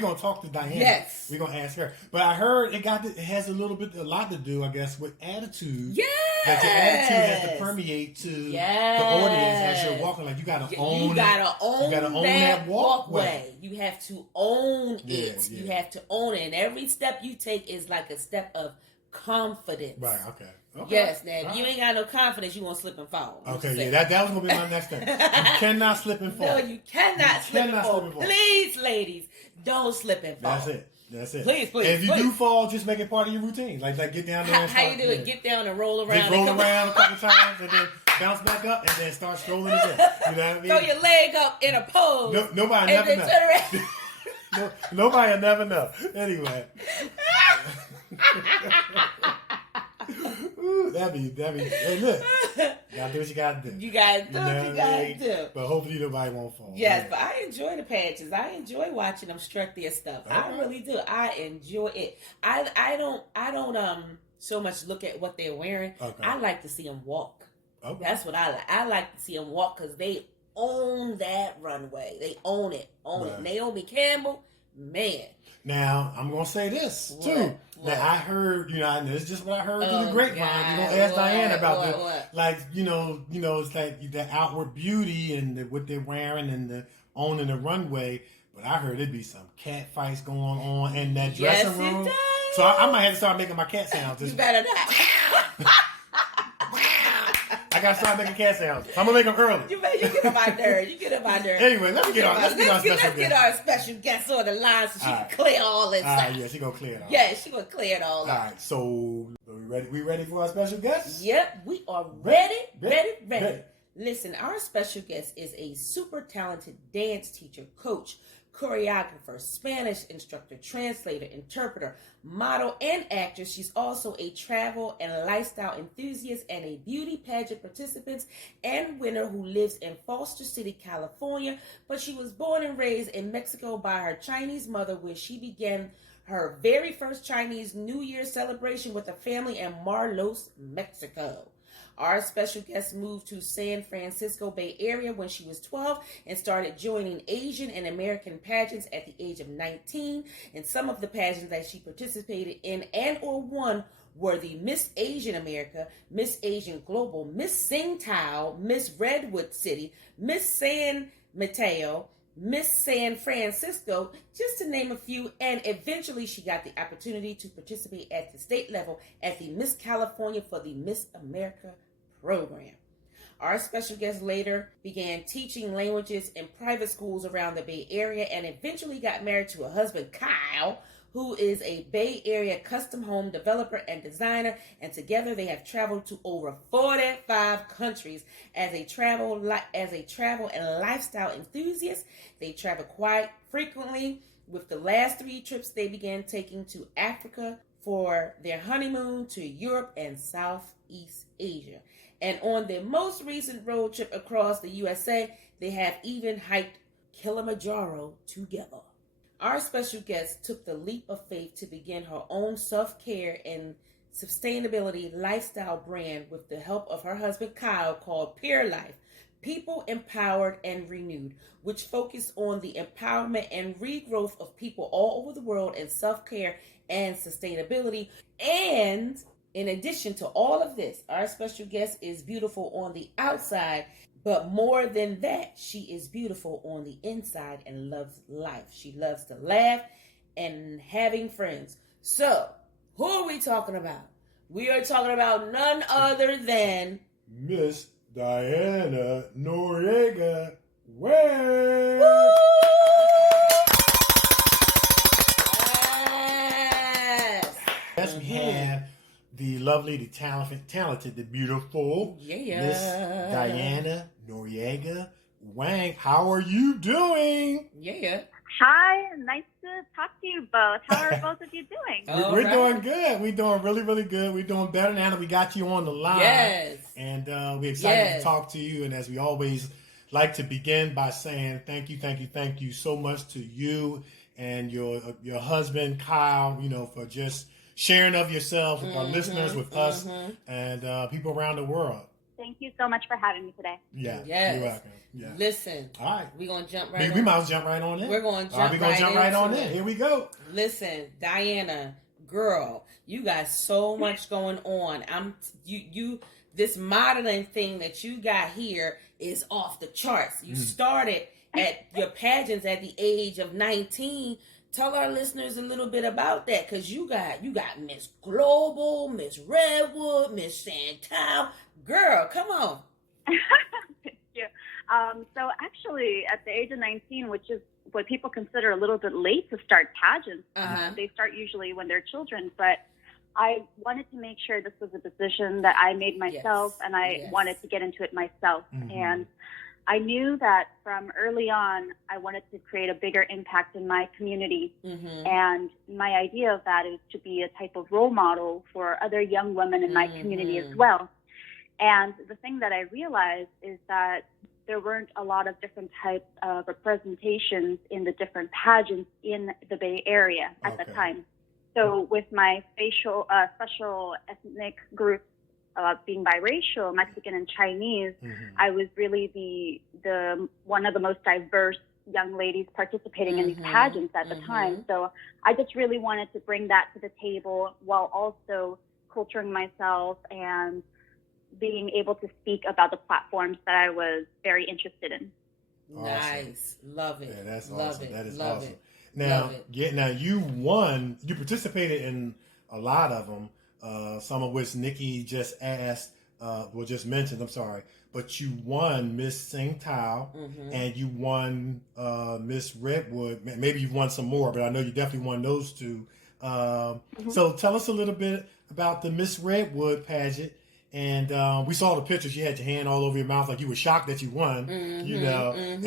gonna talk to Diana. Yes, we're gonna ask her. But I heard it has a lot to do, I guess, with attitude. Yes, that your attitude has to permeate to the audience as you're walking. Like you gotta own that walkway. You have to own it. Yeah. You have to own it, and every step you take is like a step of confidence. Right. Okay. Yes. Now, if you ain't got no confidence, you won't slip and fall. Okay. Yeah. That was gonna be my next thing. You cannot slip and fall. No, you cannot slip and fall. Please, ladies, don't slip and fall. That's it. Please. And if you do fall, just make it part of your routine. Like get down there. How you do it? Get down and roll around. Just roll around a couple times and then bounce back up and then start strolling again. You know what I mean? Throw your leg up in a pose. Nobody never know. Nobody will never know. Anyway. Ooh, that'd be. Hey, look. You gotta do what you gotta do. You gotta do what you gotta do. But hopefully nobody won't fall. Yes, but I enjoy the pageants. I enjoy watching them strut their stuff. Okay. I really do. I enjoy it. I don't so much look at what they're wearing. Okay. I like to see them walk. Okay. That's what I like. I like to see them walk because they own that runway. They own it. It. Naomi Campbell, man. Now, I'm going to say this, too. What? Now, I heard, and it's just what I heard through the grapevine. You're going to ask Diana about this. Like, it's like the outward beauty and what they're wearing and the owning the runway. But I heard it'd be some cat fights going on in that dressing room. It does. So I might have to start making my cat sounds. You better not. I gotta start making cat sounds. I'm gonna make them early. You get on my nerve. Anyway, let's get our special guest on the line so she can clear all this up. Yeah, she gonna clear it all. Yeah, she gonna clear it all up. All right, so we ready for our special guest? Yep, we are ready. Listen, our special guest is a super talented dance teacher, coach, choreographer, Spanish instructor, translator, interpreter, model, and actress. She's also a travel and lifestyle enthusiast and a beauty pageant participant and winner who lives in Foster City, California, but she was born and raised in Mexico by her Chinese mother, where she began her very first Chinese New Year celebration with her family in Marlos, Mexico. Our special guest moved to San Francisco Bay Area when she was 12 and started joining Asian and American pageants at the age of 19. And some of the pageants that she participated in and or won were the Miss Asian America, Miss Asian Global, Miss Tsingtao, Miss Redwood City, Miss San Mateo, Miss San Francisco, just to name a few, and eventually she got the opportunity to participate at the state level at the Miss California for the Miss America program. Our special guest later began teaching languages in private schools around the Bay Area and eventually got married to her husband, Kyle, who is a Bay Area custom home developer and designer, and together they have traveled to over 45 countries as a travel and lifestyle enthusiast. They travel quite frequently, with the last 3 trips they began taking to Africa for their honeymoon, to Europe and Southeast Asia. And on their most recent road trip across the USA, they have even hiked Kilimanjaro together. Our special guest took the leap of faith to begin her own self-care and sustainability lifestyle brand with the help of her husband Kyle, called Pear Life, People Empowered and Renewed, which focus on the empowerment and regrowth of people all over the world in self-care and sustainability. And in addition to all of this, our special guest is beautiful on the outside, but more than that, she is beautiful on the inside and loves life. She loves to laugh and having friends. So, who are we talking about? We are talking about none other than Miss Diana Noriega Weng. Yes, we have the lovely, the talented, the beautiful Miss Diana Noriega Weng. How are you doing? Yeah. Hi, nice to talk to you both. How are both of you doing? We're doing good. We're doing really, really good. We're doing better now that we got you on the line. Yes. And we're excited to talk to you. And as we always like to begin by saying thank you so much to you and your husband, Kyle, for just sharing of yourself with our listeners, with us, and people around the world. Thank you so much for having me today. Yeah. Yes. You're welcome. Yeah. Listen. All right. We're going to jump right We on. might as well jump right on in. We're going to jump, we're gonna jump right on in. Here we go. Listen, Diana, girl, you got so much going on. This modeling thing that you got here is off the charts. You started at your pageants at the age of 19. Tell our listeners a little bit about that, because you got Miss Global, Miss Redwood, Miss Chantal. Girl, come on. Thank you. So actually, at the age of 19, which is what people consider a little bit late to start pageants, they start usually when they're children. But I wanted to make sure this was a decision that I made myself, and I wanted to get into it myself. And I knew that from early on, I wanted to create a bigger impact in my community. And my idea of that is to be a type of role model for other young women in my community as well. And the thing that I realized is that there weren't a lot of different types of representations in the different pageants in the Bay Area at the time. So with my special ethnic groups, being biracial, Mexican and Chinese, I was really the one of the most diverse young ladies participating in these pageants at the time. So I just really wanted to bring that to the table while also culturing myself and being able to speak about the platforms that I was very interested in. Awesome. Nice. Love it. Yeah, that's Love awesome. it. That is Love awesome. it. Now, now you won. You participated in a lot of them. Some of which Nikee just just mentioned. I'm sorry, but you won Miss Sing Tao, and you won Miss Redwood. Maybe you've won some more, but I know you definitely won those two. So tell us a little bit about the Miss Redwood pageant. And we saw the pictures. You had your hand all over your mouth, like you were shocked that you won. You know, and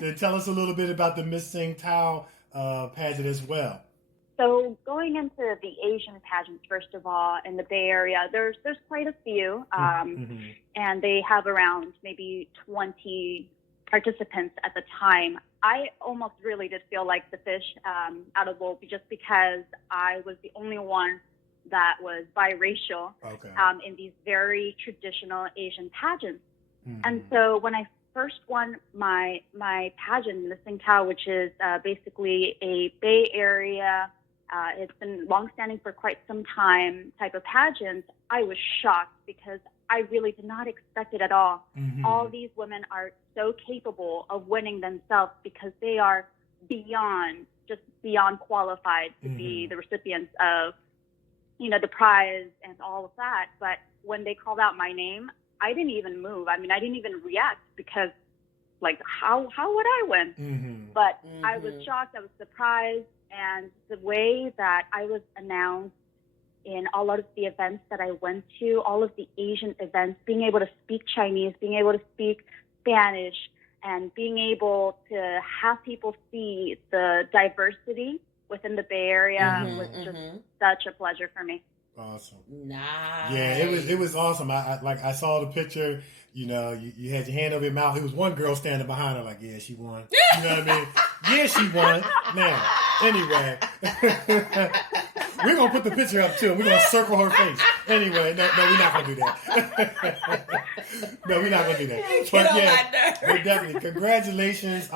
then tell us a little bit about the Miss Sing Tao pageant as well. So going into the Asian pageants, first of all, in the Bay Area, there's quite a few, and they have around maybe 20 participants at the time. I almost really did feel like the fish out of the bowl, just because I was the only one that was biracial in these very traditional Asian pageants. And so when I first won my pageant, Miss Sing Tao, which is basically a Bay Area, it's been longstanding for quite some time type of pageant, I was shocked because I really did not expect it at all. All these women are so capable of winning themselves because they are beyond qualified to be the recipients of, the prize and all of that. But when they called out my name, I didn't even move. I mean, I didn't even react because, like, how would I win? But I was shocked. I was surprised. And the way that I was announced in all of the events that I went to, all of the Asian events, being able to speak Chinese, being able to speak Spanish, and being able to have people see the diversity within the Bay Area was just such a pleasure for me. Awesome. Nice. Yeah, it was awesome. I saw the picture. You had your hand over your mouth. It was one girl standing behind her, like, yeah, she won. You know what I mean? Yeah, she won. Now, anyway, we're gonna put the picture up too. We're gonna circle her face. Anyway, no, we're not gonna do that. No, we're not gonna do that. But yeah, but definitely, congratulations.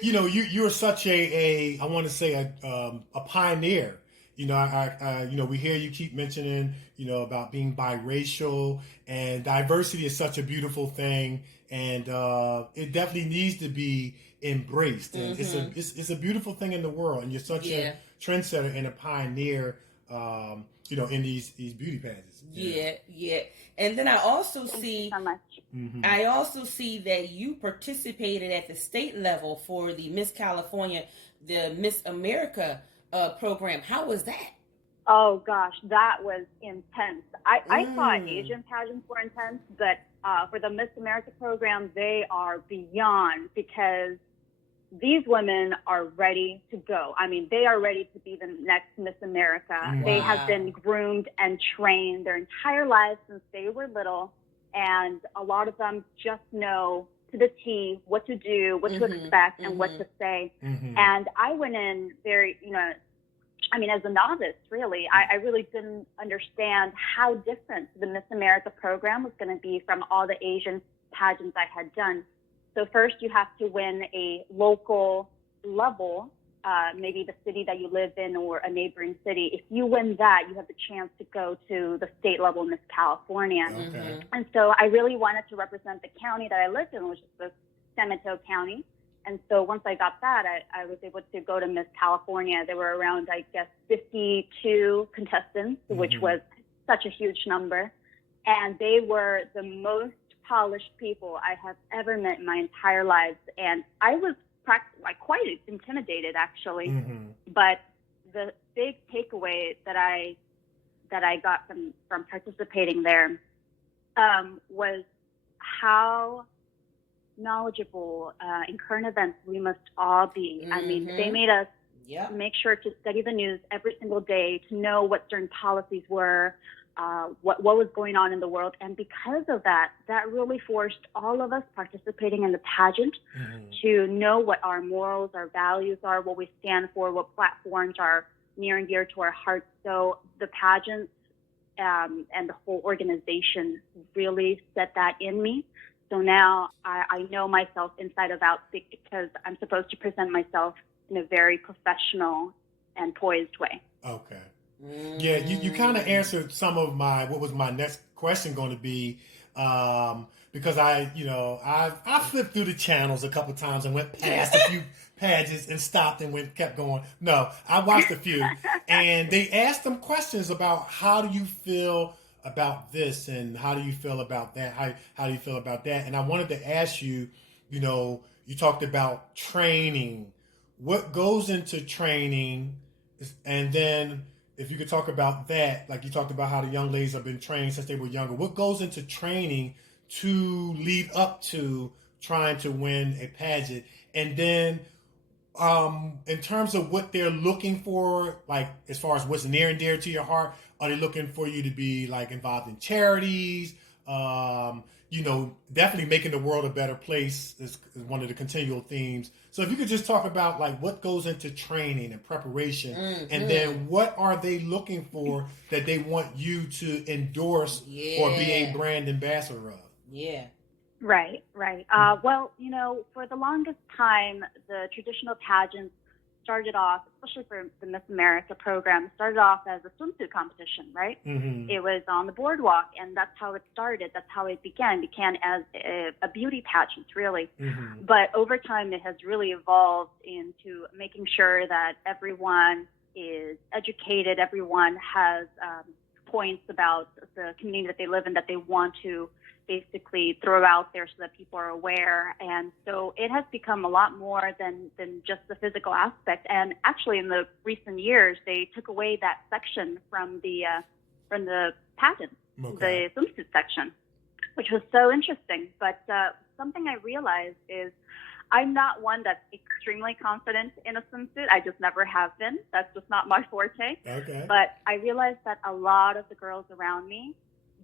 You're such a I want to say a pioneer. We hear you keep mentioning, about being biracial, and diversity is such a beautiful thing, and it definitely needs to be embraced. And it's a beautiful thing in the world, and you're such a trendsetter and a pioneer, in these beauty pageants. Yeah. And then I also see, so much. I also see that you participated at the state level for the Miss California, the Miss America program. How was that? Oh gosh, that was intense. I thought Asian pageants were intense, but for the Miss America program, they are beyond, because these women are ready to go. I mean, they are ready to be the next Miss America. Wow. They have been groomed and trained their entire lives since they were little, and a lot of them just know to the T what to do, what to expect, and what to say. And I went in very, as a novice, really, I really didn't understand how different the Miss America program was going to be from all the Asian pageants I had done. So first you have to win a local level, maybe the city that you live in or a neighboring city. If you win that, you have the chance to go to the state level Miss California. Okay. And so I really wanted to represent the county that I lived in, which is the San Mateo County. And so once I got that, I was able to go to Miss California. There were around, I guess, 52 contestants, which was such a huge number. And they were the most polished people I have ever met in my entire life. And I was quite intimidated, actually. But the big takeaway that I got from participating there was how knowledgeable in current events we must all be. I mean, they made us make sure to study the news every single day to know what certain policies were, what was going on in the world. And because of that really forced all of us participating in the pageant to know what our morals, our values are, what we stand for, what platforms are near and dear to our hearts. So the pageant and the whole organization really set that in me. So now I know myself inside of out because I'm supposed to present myself in a very professional and poised way. Okay. Yeah, you kind of answered some of what was my next question going to be, because I flipped through the channels a couple times and went past a few pageants and stopped and kept going. No, I watched a few, and they asked them questions about how do you feel about this and how do you feel about that? How do you feel about that? And I wanted to ask you, you talked about training. What goes into training? And then if you could talk about that, like you talked about how the young ladies have been trained since they were younger. What goes into training to lead up to trying to win a pageant? And then in terms of what they're looking for, like as far as what's near and dear to your heart, are they looking for you to be like involved in charities? Definitely making the world a better place is one of the continual themes. So if you could just talk about like what goes into training and preparation, and then what are they looking for that they want you to endorse or be a brand ambassador of? Yeah. Right. Well, for the longest time, the traditional pageants started off, especially for the Miss America program, started off as a swimsuit competition, right? It was on the boardwalk, and that's how it started. That's how it began as a beauty pageant, really. But over time, it has really evolved into making sure that everyone is educated, everyone has points about the community that they live in that they want to basically throw out there so that people are aware. And so it has become a lot more than just the physical aspect. And actually in the recent years, they took away that section from the pageant, the swimsuit section, which was so interesting. But something I realized is I'm not one that's extremely confident in a swimsuit. I just never have been. That's just not my forte. Okay. But I realized that a lot of the girls around me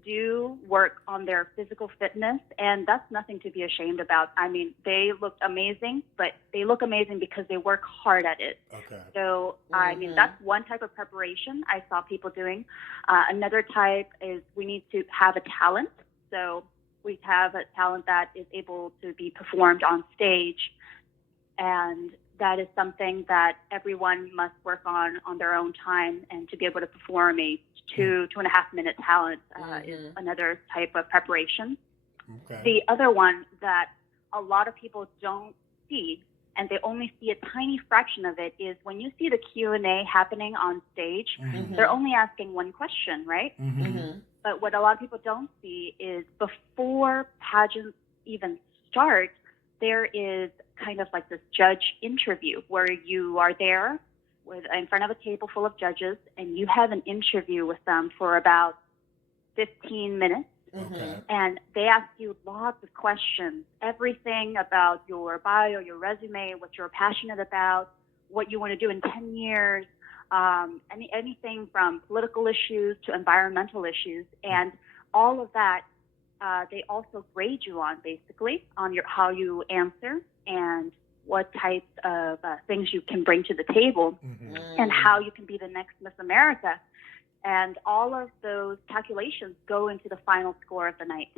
do work on their physical fitness, and that's nothing to be ashamed about. I mean, they look amazing, but they look amazing because they work hard at it. Okay. So, I mean, that's one type of preparation I saw people doing. Another type is we need to have a talent. So we have a talent that is able to be performed on stage, and that is something that everyone must work on their own time, and to be able to perform a 2.5 minute talent is another type of preparation. Okay. The other one that a lot of people don't see, and they only see a tiny fraction of it, is when you see the Q&A happening on stage, they're only asking one question, right? But what a lot of people don't see is before pageants even start, there is kind of like this judge interview where you are there in front of a table full of judges, and you have an interview with them for about 15 minutes. And they ask you lots of questions, everything about your bio, your resume, what you're passionate about, what you want to do in 10 years, anything from political issues to environmental issues. And all of that, they also grade you on, basically, on how you answer and what types of things you can bring to the table, and how you can be the next Miss America. And all of those calculations go into the final score of the night.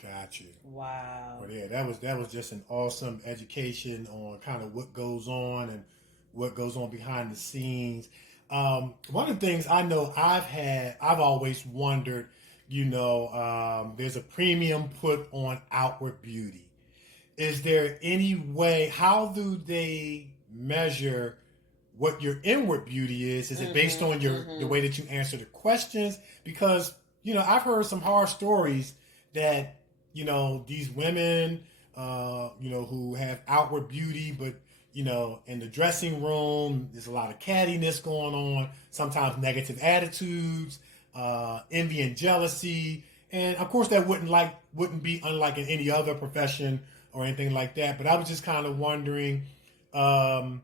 Got you. Wow. Well, yeah, that was just an awesome education on kind of what goes on and what goes on behind the scenes. One of the things I know I've always wondered, there's a premium put on outward beauty. Is there any way, how do they measure what your inward beauty is? Is it based on the way that you answer the questions? Because, I've heard some horror stories that, these women, who have outward beauty, but, in the dressing room, there's a lot of cattiness going on, sometimes negative attitudes, envy and jealousy. And of course that wouldn't be unlike in any other profession or anything like that. But I was just kind of wondering, are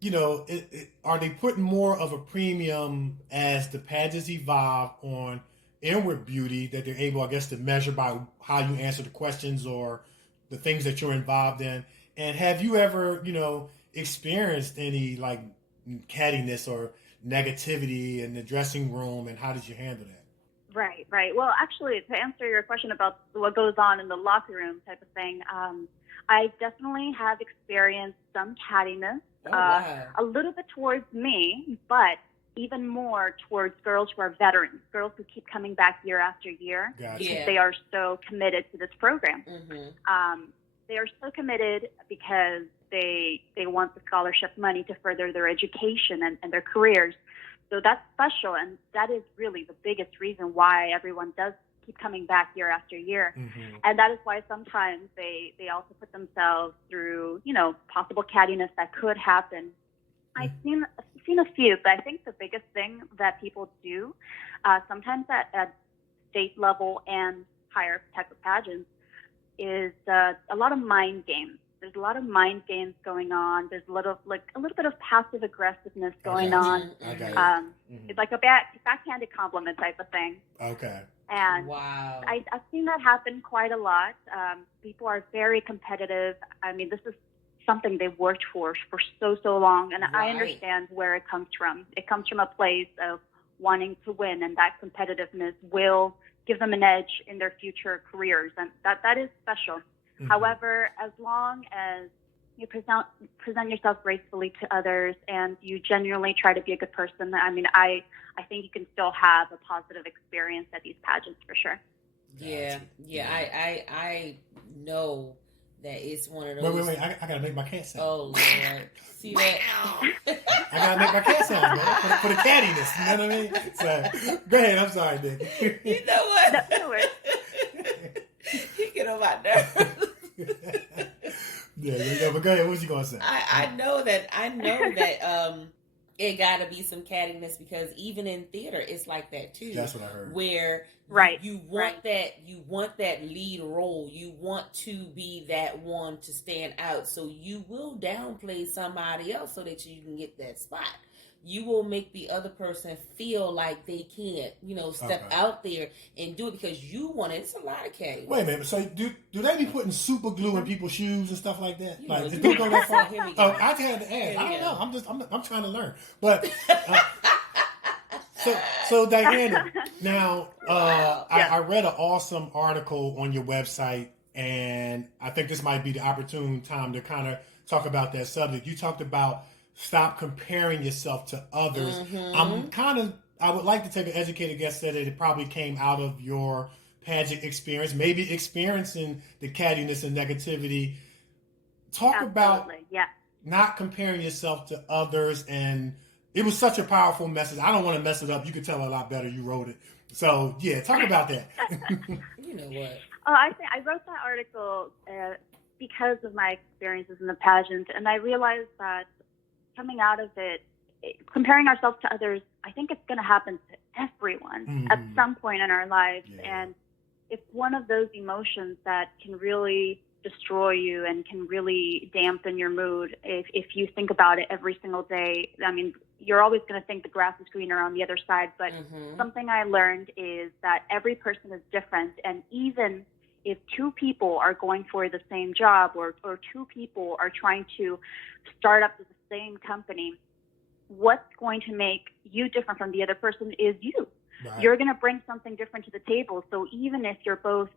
they putting more of a premium as the pageants evolve on inward beauty that they're able, I guess, to measure by how you answer the questions or the things that you're involved in? And have you ever, experienced any like cattiness or negativity in the dressing room, and how did you handle that? Right. Well, actually, to answer your question about what goes on in the locker room type of thing, I definitely have experienced some cattiness, a little bit towards me, but even more towards girls who are veterans, girls who keep coming back year after year. Gotcha. Yeah. They are so committed to this program. They are so committed because they want the scholarship money to further their education and their careers. So that's special, and that is really the biggest reason why everyone does keep coming back year after year. And that is why sometimes they also put themselves through, possible cattiness that could happen. I've seen a few, but I think the biggest thing that people do, sometimes at state level and higher type of pageants, is a lot of mind games. There's a lot of mind games going on. There's a little bit of passive aggressiveness going on. It's like a backhanded compliment type of thing. Okay. And wow, I've seen that happen quite a lot. People are very competitive. I mean, this is something they've worked for so long, and I understand where it comes from. It comes from a place of wanting to win, and that competitiveness will give them an edge in their future careers, and that is special. However, as long as you present yourself gracefully to others and you genuinely try to be a good person, I mean, I think you can still have a positive experience at these pageants for sure. Yeah. I know that it's one of those. Wait. I gotta make my cat sound. Oh Lord, see that? I gotta make my cat sound, man, for the cattiness. You know what I mean? So go ahead. I'm sorry, Nick. You know what? No worries. He get on my nerves. Yeah, but go ahead. What was you gonna say? I know that it gotta be some cattiness, because even in theater it's like that too. That's what I heard. Where you want that lead role. You want to be that one to stand out. So you will downplay somebody else so that you can get that spot. You will make the other person feel like they can't, step out there and do it because you want it. It's a lot of cattiness. Wait a minute. So do they be putting super glue in people's shoes and stuff like that? Like, it don't go that far? Oh, I had to ask. I don't know. I'm trying to learn. But so Diana, now I read an awesome article on your website, and I think this might be the opportune time to kind of talk about that subject. You talked about stop comparing yourself to others. I would like to take an educated guess that it probably came out of your pageant experience, maybe experiencing the cattiness and negativity. Talk about not comparing yourself to others, and it was such a powerful message. I don't want to mess it up. You could tell a lot better. You wrote it. So, yeah, talk about that. You know what? I wrote that article because of my experiences in the pageant, and I realized that coming out of it, comparing ourselves to others, I think it's going to happen to everyone at some point in our lives. Yeah. And it's one of those emotions that can really destroy you and can really dampen your mood if you think about it every single day. I mean, you're always going to think the grass is greener on the other side, but something I learned is that every person is different, and even if two people are going for the same job, or two people are trying to start up the same company, what's going to make you different from the other person is you. Right. You're going to bring something different to the table. So even if you're both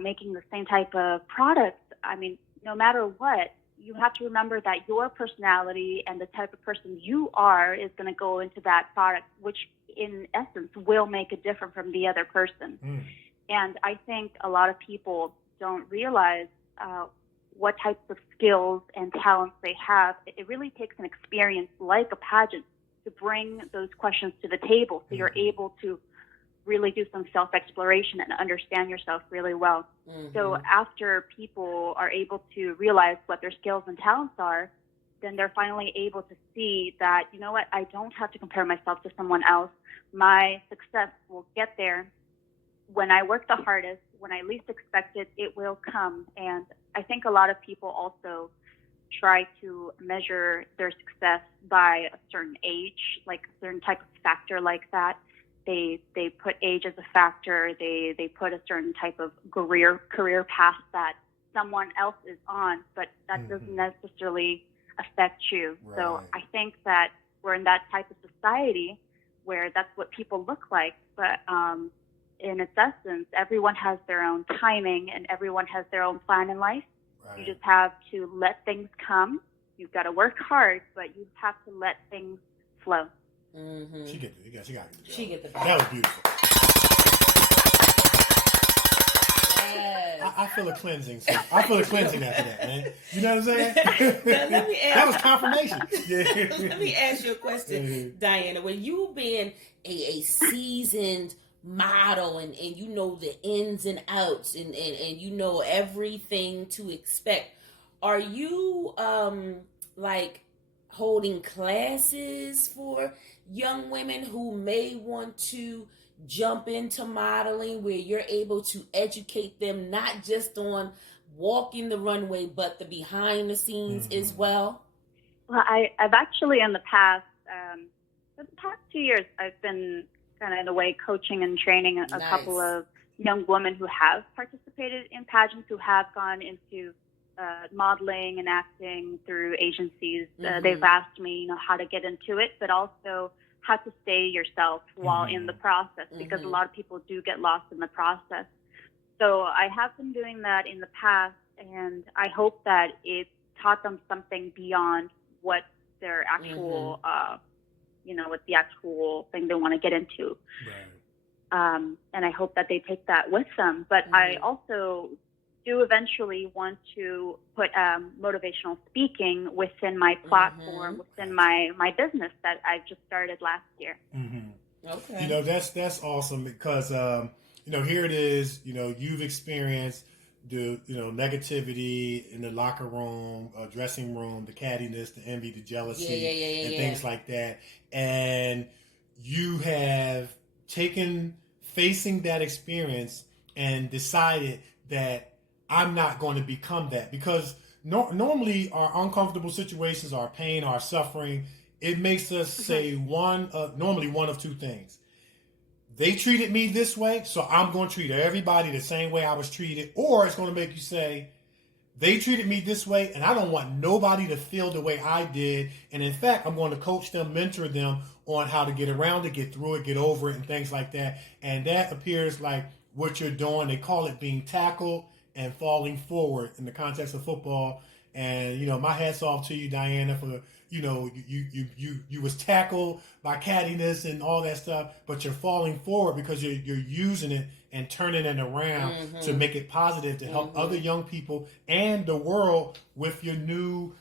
making the same type of product, I mean, no matter what, you have to remember that your personality and the type of person you are is going to go into that product, which in essence will make it different from the other person. And I think a lot of people don't realize what types of skills and talents they have. It really takes an experience like a pageant to bring those questions to the table, so you're able to really do some self-exploration and understand yourself really well. So after people are able to realize what their skills and talents are, then they're finally able to see that, you know what, I don't have to compare myself to someone else. My success will get there when I work the hardest, when I least expect it, it will come. And I think a lot of people also try to measure their success by a certain age, like a certain type of factor like that. They put age as a factor. They put a certain type of career path that someone else is on, but that doesn't necessarily affect you. Right. So I think that we're in that type of society where that's what people look like. But in its essence, everyone has their own timing and everyone has their own plan in life. Right. You just have to let things come. You've got to work hard, but you have to let things flow. She got it. She get the That was beautiful. Yes. I feel a cleansing. So I feel a cleansing after that, man. You know what I'm saying? Let me ask, that was confirmation. Let me ask you a question, Diana. When you've been a seasoned model and you know the ins and outs and you know everything to expect, are you like holding classes for young women who may want to jump into modeling, where you're able to educate them not just on walking the runway but the behind the scenes as well? Well, I've actually in the past 2 years I've been kind of in a way coaching and training a couple of young women who have participated in pageants, who have gone into modeling and acting through agencies. They've asked me, how to get into it, but also how to stay yourself while in the process, because a lot of people do get lost in the process. So I have been doing that in the past, and I hope that it taught them something beyond what their actual, what the actual thing they want to get into. Right. And I hope that they take that with them. But I also do eventually want to put motivational speaking within my platform, within my business that I've just started last year. Okay. That's awesome, because here it is. You've experienced the negativity in the locker room, dressing room, the cattiness, the envy, the jealousy, and things like that, and you have facing that experience and decided that I'm not going to become that, because normally our uncomfortable situations, our pain, our suffering, it makes us say normally one of two things. They treated me this way, so I'm going to treat everybody the same way I was treated. Or it's going to make you say, they treated me this way, and I don't want nobody to feel the way I did. And in fact, I'm going to coach them, mentor them on how to get around it, get through it, get over it, and things like that. And that appears like what you're doing. They call it being tackled and falling forward in the context of football. And, my hats off to you, Diana, for, you was tackled by cattiness and all that stuff, but you're falling forward because you're using it and turning it around to make it positive, to help other young people and the world with your new,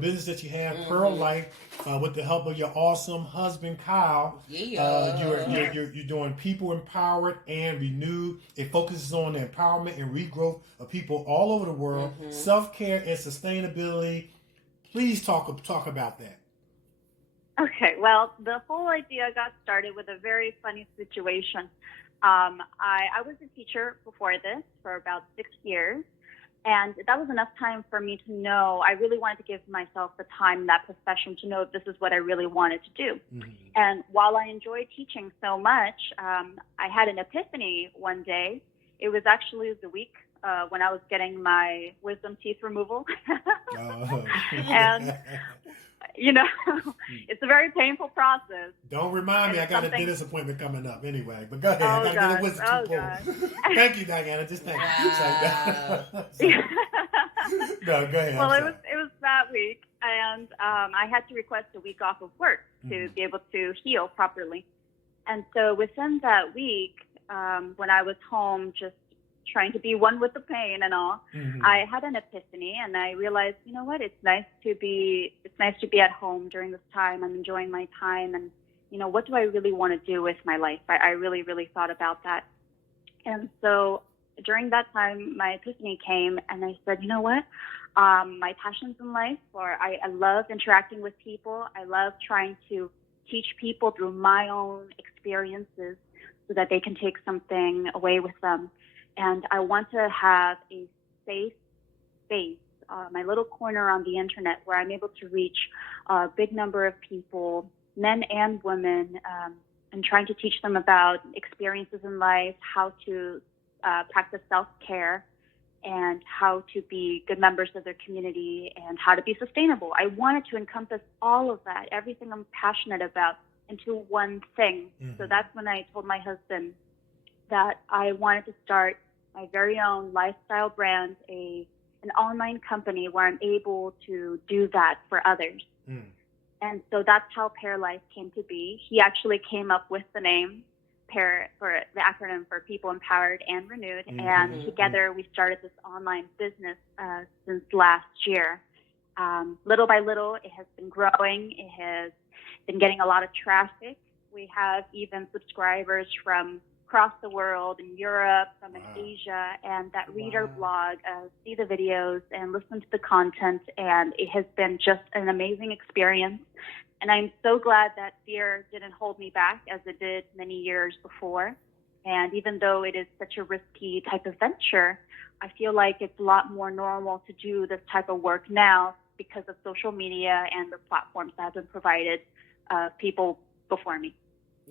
business that you have, Pearl Life, with the help of your awesome husband, Kyle. You're doing people empowered and renewed. It focuses on the empowerment and regrowth of people all over the world, self-care and sustainability. Please talk about that. Okay, well, the whole idea got started with a very funny situation. I was a teacher before this for about 6 years, and that was enough time for me to know I really wanted to give myself the time in that profession to know if this is what I really wanted to do. And while I enjoyed teaching so much, I had an epiphany one day, It was actually the week when I was getting my wisdom teeth removal. And, you know, it's a very painful process. Don't remind me, I got a dentist appointment coming up anyway. But go ahead, I got to get a wisdom tooth pulled. Thank you, Diana. Just thank you. No, go ahead. Well, it was that week, and I had to request a week off of work to be able to heal properly. And so within that week, when I was home just trying to be one with the pain and all, I had an epiphany, and I realized, you know what, it's nice to be at home during this time. I'm enjoying my time, and, you know, what do I really want to do with my life? I really, really thought about that. And so during that time, my epiphany came, and I said, you know what, my passions in life, or I love interacting with people. I love trying to teach people through my own experiences so that they can take something away with them. And I want to have a safe space, my little corner on the internet where I'm able to reach a big number of people, men and women, and trying to teach them about experiences in life, how to practice self-care, and how to be good members of their community, and how to be sustainable. I wanted to encompass all of that, everything I'm passionate about, into one thing. So that's when I told my husband that I wanted to start my very own lifestyle brand, an online company where I'm able to do that for others. And so that's how Pear Life came to be. He actually came up with the name Pear, for the acronym for People Empowered and Renewed. And together we started this online business since last year. Little by little, it has been growing. It has been getting a lot of traffic. We have even subscribers from across the world, in Europe, from in Asia, and that read our blog, see the videos, and listen to the content. And it has been just an amazing experience. And I'm so glad that fear didn't hold me back as it did many years before. And even though it is such a risky type of venture, I feel like it's a lot more normal to do this type of work now because of social media and the platforms that have been provided people before me.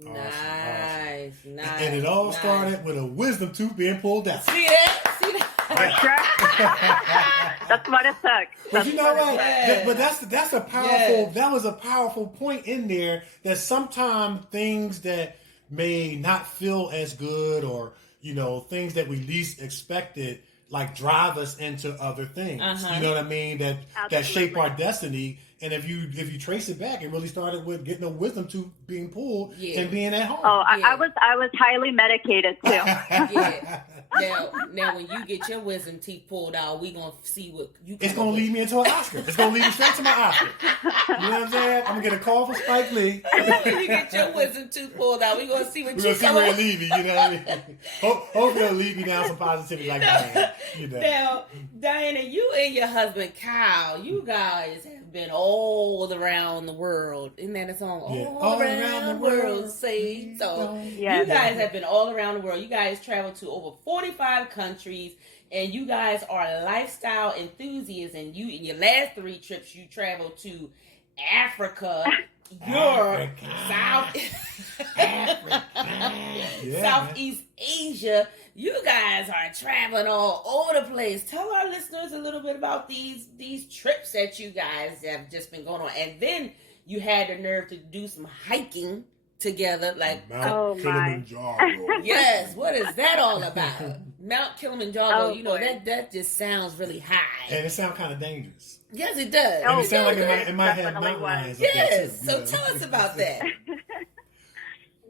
Nice. And it all started with a wisdom tooth being pulled out. See that? That's what it took. But you know what? But that's a powerful. That was a powerful point in there. That sometimes things that may not feel as good, or things that we least expected, like drive us into other things. You know what I mean? That shape our destiny. And if you trace it back, it really started with getting a wisdom tooth being pulled and being at home. Oh, I was highly medicated too. Now when you get your wisdom teeth pulled out, we gonna see what you. It's gonna lead me into an Oscar. It's gonna lead me straight to my Oscar. You know what I'm saying? I'm gonna get a call from Spike Lee. When you get your wisdom tooth pulled out, we gonna see what we're gonna see where it lead me. You know what I mean? Hopefully it'll lead me down some positivity like that. Now, Diana, you and your husband Kyle, you guys have been all around the world. Isn't that a song? All around the world, say so. You guys have been all around the world. You guys traveled to over 45 countries, and you guys are lifestyle enthusiasts. And you, in your last 3 trips, you traveled to Africa, Europe, Southeast Asia. You guys are traveling all over the place. Tell our listeners a little bit about these trips that you guys have just been going on. And then you had the nerve to do some hiking together, like Mount Kilimanjaro. Yes, what is that all about? Mount Kilimanjaro, that just sounds really high. And it sounds kind of dangerous. Yes, it does. And it sounds like it might have mountain lions. Yes, so tell us about that.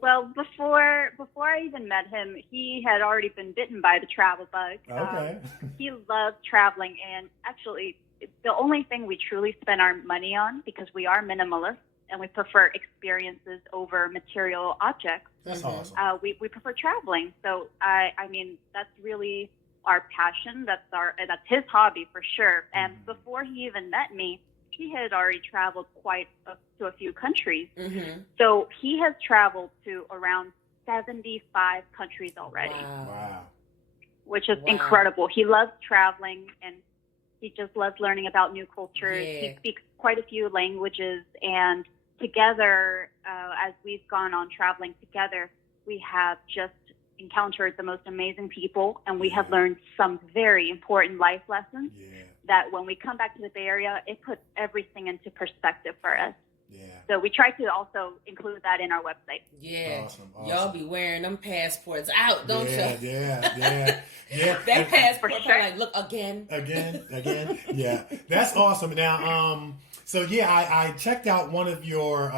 Well, before I even met him, he had already been bitten by the travel bug. Okay. He loves traveling, and actually, the only thing we truly spend our money on, because we are minimalists and we prefer experiences over material objects. That's awesome. We prefer traveling. So I mean, that's really our passion. That's his hobby for sure. And before he even met me, he had already traveled to a few countries. So he has traveled to around 75 countries already. Wow. Which is incredible. He loves traveling, and he just loves learning about new cultures. He speaks quite a few languages, and together, as we've gone on traveling together, we have just encountered the most amazing people, and we have learned some very important life lessons that when we come back to the Bay Area, it puts everything into perspective for us. Yeah. So we try to also include that in our website. Yeah. Awesome. Y'all be wearing them passports out, don't you? Yeah. That passport, For sure. like, look, again. Yeah. That's awesome. Now, so yeah, I checked out one of your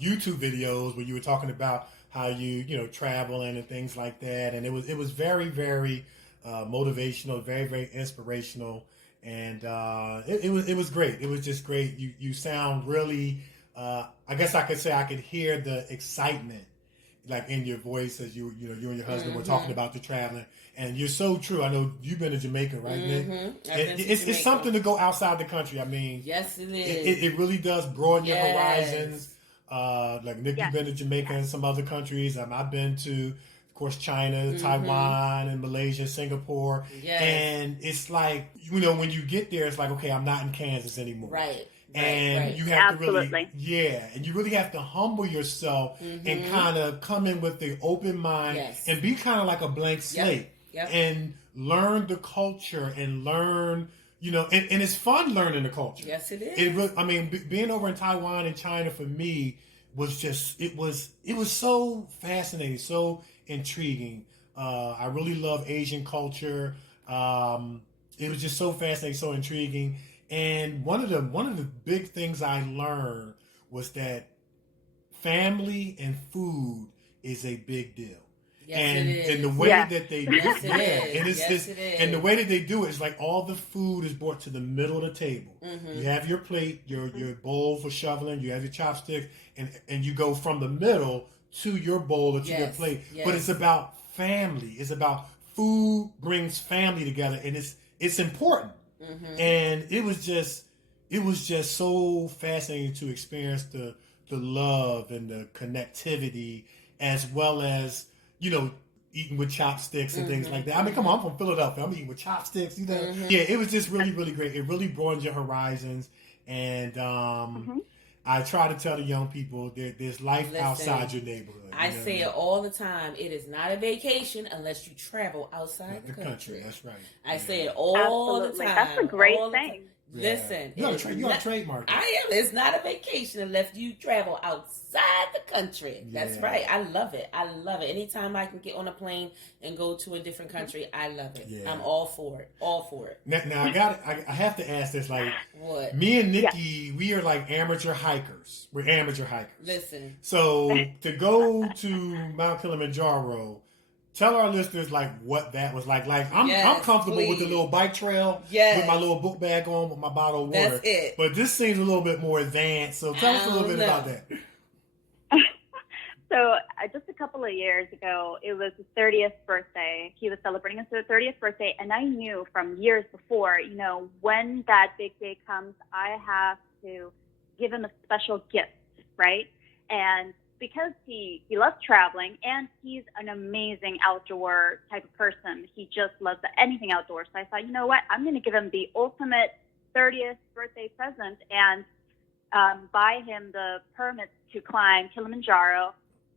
YouTube videos where you were talking about how you traveling and things like that, and it was very, very motivational, very, very inspirational, and it was great. It was just great. You sound really, I guess I could say I could hear the excitement like in your voice as you and your husband were talking about the traveling, and you're so true. I know you've been to Jamaica, right, Nick? It's something to go outside the country. I mean, yes, it is. It really does broaden your horizons. Like Nick, you've been to Jamaica and some other countries. I've been to, of course, China, Taiwan, and Malaysia, Singapore. Yes. And it's like, when you get there, it's like, okay, I'm not in Kansas anymore. Right. And you have Absolutely. to really, and you really have to humble yourself and kind of come in with the open mind and be kind of like a blank slate and learn the culture and learn, and it's fun learning the culture. Yes, it is. Being over in Taiwan and China for me was just, it was so fascinating, so intriguing. I really love Asian culture. It was just so fascinating, so intriguing. And one of the big things I learned was that family and food is a big deal. Yes, and it is. And the way that they do Yes, it is. And the way that they do it is like all the food is brought to the middle of the table. You have your plate, your bowl for shoveling, you have your chopsticks, and you go from the middle to your bowl or to your plate. Yes. But it's about family. It's about food brings family together, and it's important. And it was just so fascinating to experience the love and the connectivity, as well as eating with chopsticks and things like that. I mean, come on, I'm from Philadelphia. I'm eating with chopsticks. Yeah, it was just really, really great. It really broadens your horizons, and I try to tell the young people there's life outside your neighborhood. I say it all the time. It is not a vacation unless you travel outside the country. That's right. I say it all the time. That's a great thing. Listen, you got to trademark it. I am. It's not a vacation unless you travel outside the country. That's right. I love it. Anytime I can get on a plane and go to a different country, I love it. I'm all for it. Now I have to ask this. Like, what? Me and Nikee, we are like amateur hikers. We're amateur hikers. Listen. So to go to Mount Kilimanjaro, tell our listeners like what that was like. Like I'm comfortable with the little bike trail with my little book bag on with my bottle of water. That's it. But this seems a little bit more advanced. So tell us a little bit about that. So just a couple of years ago, it was his 30th birthday. He was celebrating his 30th birthday, and I knew from years before, when that big day comes, I have to give him a special gift, right? And because he loves traveling and he's an amazing outdoor type of person, he just loves anything outdoors. So I thought, you know what? I'm going to give him the ultimate 30th birthday present and buy him the permits to climb Kilimanjaro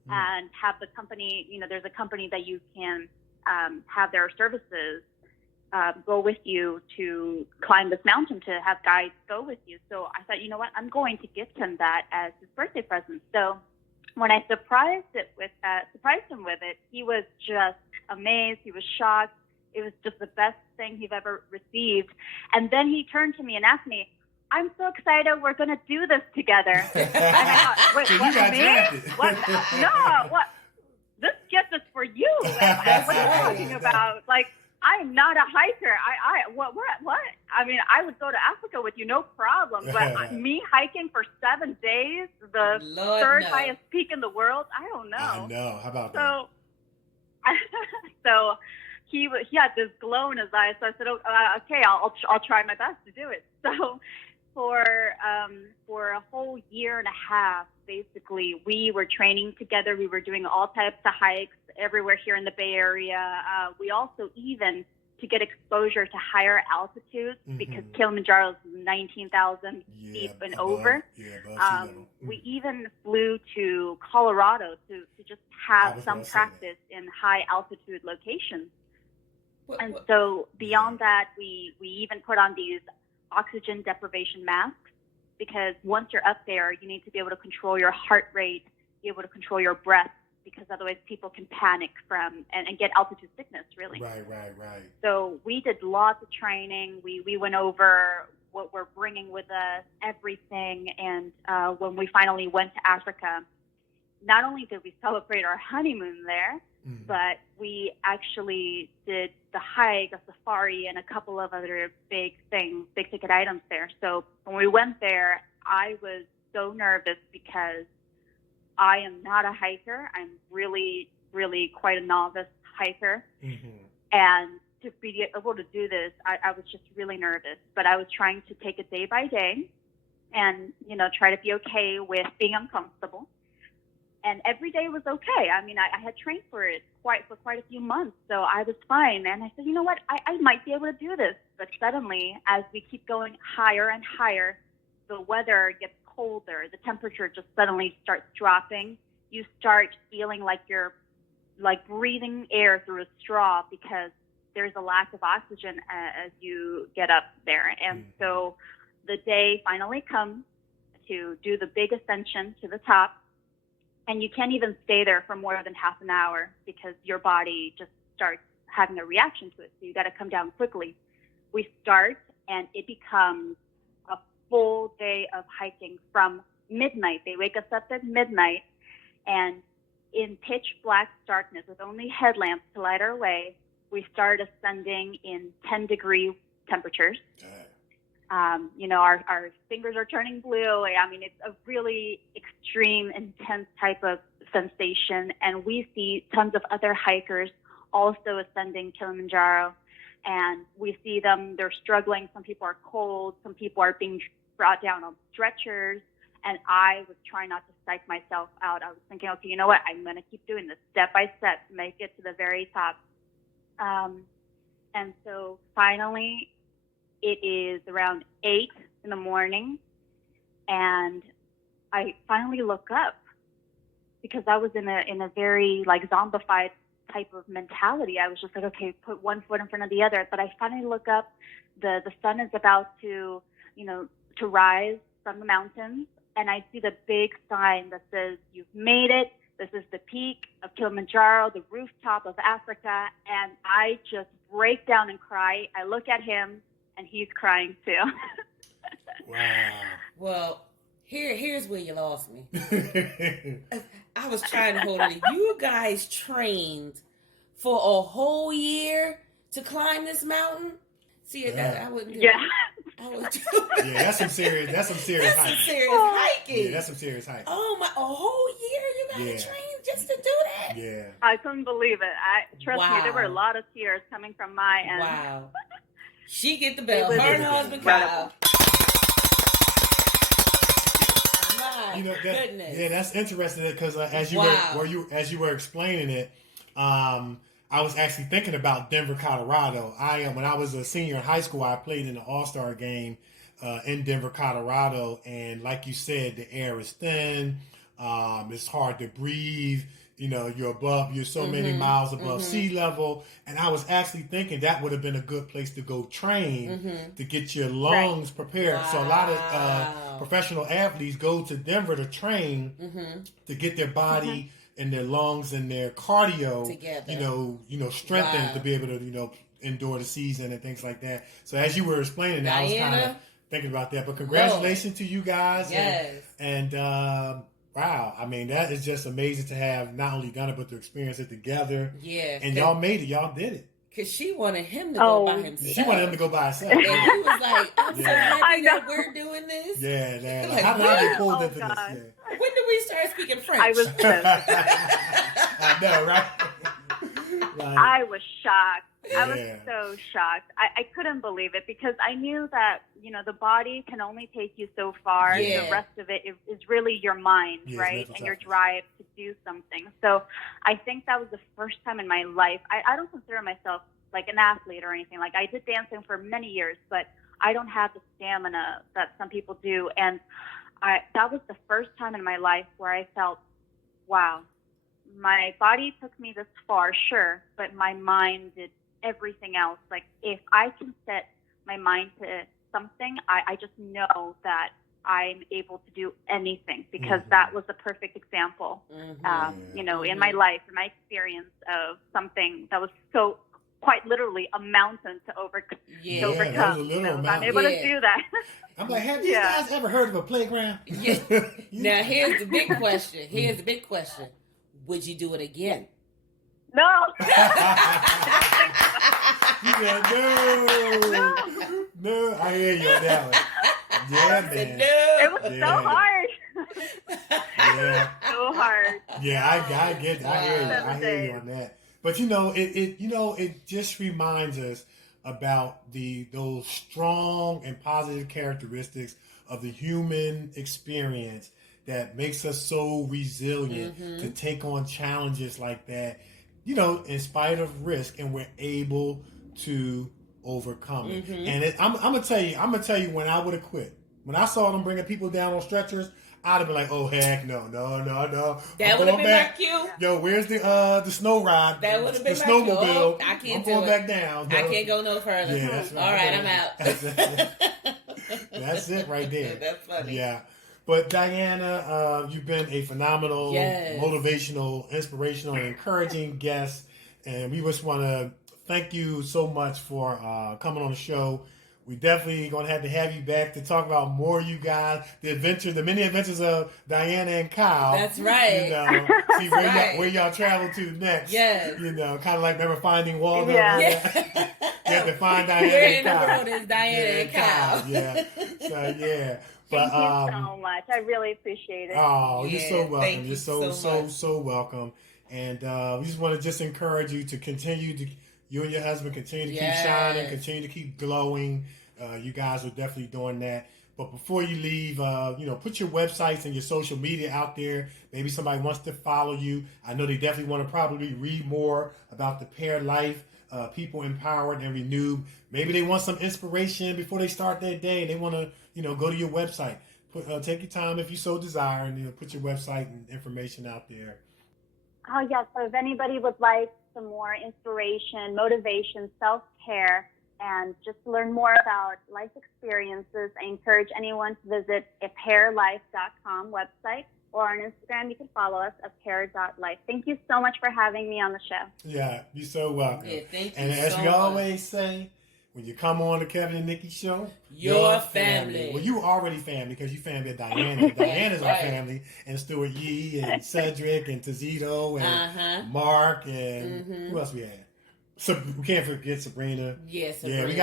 and have the company, there's a company that you can have their services go with you to climb this mountain, to have guides go with you. So I thought, you know what? I'm going to gift him that as his birthday present. So when I surprised him with it, he was just amazed. He was shocked. It was just the best thing he'd ever received. And then he turned to me and asked me, "I'm so excited we're going to do this together." And I thought, wait, So what, you got me? drafted. What? No, what? This gift is for you. What are you talking about? Like, I'm not a hiker. What? I mean, I would go to Africa with you, no problem. But me hiking for 7 days, the third highest peak in the world, I don't know. I know. How about that? So he had this glow in his eyes. So I said, okay, I'll try my best to do it. So for a whole year and a half, basically, we were training together. We were doing all types of hikes everywhere here in the Bay Area. We also even to get exposure to higher altitudes because Kilimanjaro is 19,000 feet and over. We even flew to Colorado to just have some practice in high altitude locations. And so beyond that, we even put on these oxygen deprivation masks, because once you're up there, you need to be able to control your heart rate, be able to control your breath, because otherwise people can panic from and get altitude sickness, really. Right. So we did lots of training. We went over what we're bringing with us, everything. And when we finally went to Africa, not only did we celebrate our honeymoon there, but we actually did the hike, a safari, and a couple of other big ticket items there. So when we went there, I was so nervous because I am not a hiker. I'm really, really quite a novice hiker. And to be able to do this, I was just really nervous. But I was trying to take it day by day and, try to be okay with being uncomfortable. And every day was okay. I mean, I had trained for it for quite a few months, so I was fine. And I said, you know what, I might be able to do this. But suddenly, as we keep going higher and higher, the weather gets colder. The temperature just suddenly starts dropping. You start feeling like you're like breathing air through a straw, because there's a lack of oxygen as you get up there. And so the day finally comes to do the big ascension to the top. And you can't even stay there for more than half an hour, because your body just starts having a reaction to it. So you got to come down quickly. We start, and it becomes a full day of hiking from midnight. They wake us up at midnight, and in pitch black darkness with only headlamps to light our way, we start ascending in 10-degree temperatures. Our fingers are turning blue. I mean, it's a really extreme, intense type of sensation. And we see tons of other hikers also ascending Kilimanjaro. And we see them, they're struggling. Some people are cold. Some people are being brought down on stretchers. And I was trying not to psych myself out. I was thinking, okay, you know what? I'm going to keep doing this step by step to make it to the very top. And so finally, it is around 8 in the morning, and I finally look up, because I was in a very like zombified type of mentality. I was just like, okay, put one foot in front of the other. But I finally look up. The sun is about to rise from the mountains, and I see the big sign that says, "You've made it. This is the peak of Kilimanjaro, the rooftop of Africa." And I just break down and cry. I look at him, and he's crying too. Wow. Well, here's where you lost me. I was trying to hold it. You guys trained for a whole year to climb this mountain? See, I wouldn't do it. I would do it. Yeah, that's some serious That's hiking. some serious hiking. Yeah, that's some serious hiking. Oh my! A whole year you got to train just to do that? Yeah. I couldn't believe it. Trust me, there were a lot of tears coming from my end. Wow. She get the bell. Her and husband Kyle. My goodness. Yeah, that's interesting, because as you were explaining it, I was actually thinking about Denver, Colorado. When I was a senior in high school, I played in the All-Star game in Denver, Colorado, and like you said, the air is thin. It's hard to breathe. You're so many miles above sea level. And I was actually thinking that would have been a good place to go train to get your lungs prepared. Wow. So a lot of professional athletes go to Denver to train to get their body and their lungs and their cardio together. Strengthened to be able to, endure the season and things like that. So as you were explaining that, I was kind of thinking about that. But congratulations to you guys. Yes. And wow, I mean, that is just amazing to have not only done it, but to experience it together. Yeah. And y'all made it. Y'all did it. Because she wanted him to go by himself. She wanted him to go by himself. And he was like, I'm so happy that we're doing this. Yeah, man. Like, how did I get pulled into this? Yeah. When did we start speaking French? I was pissed. I know, right? I was shocked. I was so shocked. I couldn't believe it, because I knew that, the body can only take you so far. Yeah. The rest of it is really your mind, right? And your drive to do something. So I think that was the first time in my life. I don't consider myself like an athlete or anything. Like, I did dancing for many years, but I don't have the stamina that some people do. And that was the first time in my life where I felt, wow, my body took me this far, sure, but my mind did everything else. Like, if I can set my mind to something, I just know that I'm able to do anything, because that was the perfect example, in my life, in my experience of something that was so quite literally a mountain to overcome. That was a little mountain. I'm able to do that. I'm like, have you guys ever heard of a playground? Yeah. Now, here's the big question. Would you do it again? No. No. I hear you on that one. Yeah, man. It was so hard. So hard. Yeah, I get it. I hear you on that. But it just reminds us about those strong and positive characteristics of the human experience that makes us so resilient to take on challenges like that, in spite of risk, and we're able to overcome it. And I'm gonna tell you, when I would have quit, when I saw them bringing people down on stretchers, I'd have been like, oh heck no. That would have been my cue. Yo, where's the snow ride? That would have been the my cue. snowmobile. Oh, I can't do it. I'm going back down. I can't go no further. Yeah, that's right. All right, I'm out. That's it right there. That's funny. Yeah. But Diana, you've been a phenomenal, motivational, inspirational, and encouraging guest. And we just want to thank you so much for coming on the show. We definitely going to have you back to talk about more you guys, the many adventures of Diana and Kyle. That's right. See where y'all travel to next. Yes. Kind of like remember Finding Waldo. Yeah. You have to find Diana Where and in Kyle. the world is Diana and Kyle? Yeah. So yeah. Thank you so much. I really appreciate it. Oh, you're so welcome. Thank You're you so welcome. And we just want to encourage you to continue to, you and your husband continue to keep shining, continue to keep glowing. You guys are definitely doing that. But before you leave, put your websites and your social media out there. Maybe somebody wants to follow you. I know they definitely want to probably read more about the Pear Life, people empowered and renewed. Maybe they want some inspiration before they start their day. They want to, go to your website. Take your time if you so desire, and put your website and information out there. Oh, yes. So if anybody would like some more inspiration, motivation, self-care, and just learn more about life experiences, I encourage anyone to visit pearlife.com website, or on Instagram, you can follow us at pear.life. Thank you so much for having me on the show. Yeah, you're so welcome. Yeah, thank you and as so we much. always say, when you come on the Kevin and Nikee show, your family. Well, you already family because you family of Diana. Diana's our family, and Stuart Yee, and Cedric, and Tizito, and Mark, and who else we had? So we can't forget Sabrina. Yes, Sabrina. Yeah, we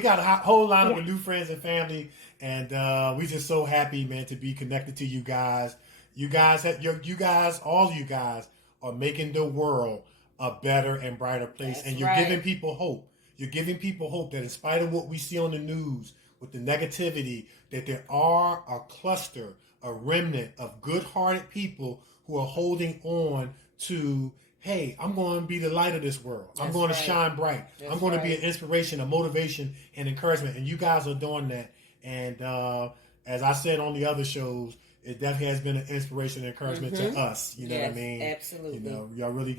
got a whole lineup of new friends and family, and we just so happy, man, to be connected to you guys. You guys, all you guys are making the world a better and brighter place, That's and you're giving people hope. You're giving people hope that in spite of what we see on the news with the negativity, that there are a cluster, a remnant of good-hearted people who are holding on to, hey, I'm going to be the light of this world. I'm going to shine bright. I'm going to be an inspiration, a motivation, and encouragement. And you guys are doing that. And as I said on the other shows, it definitely has been an inspiration and encouragement to us. You know what I mean? Absolutely. Y'all really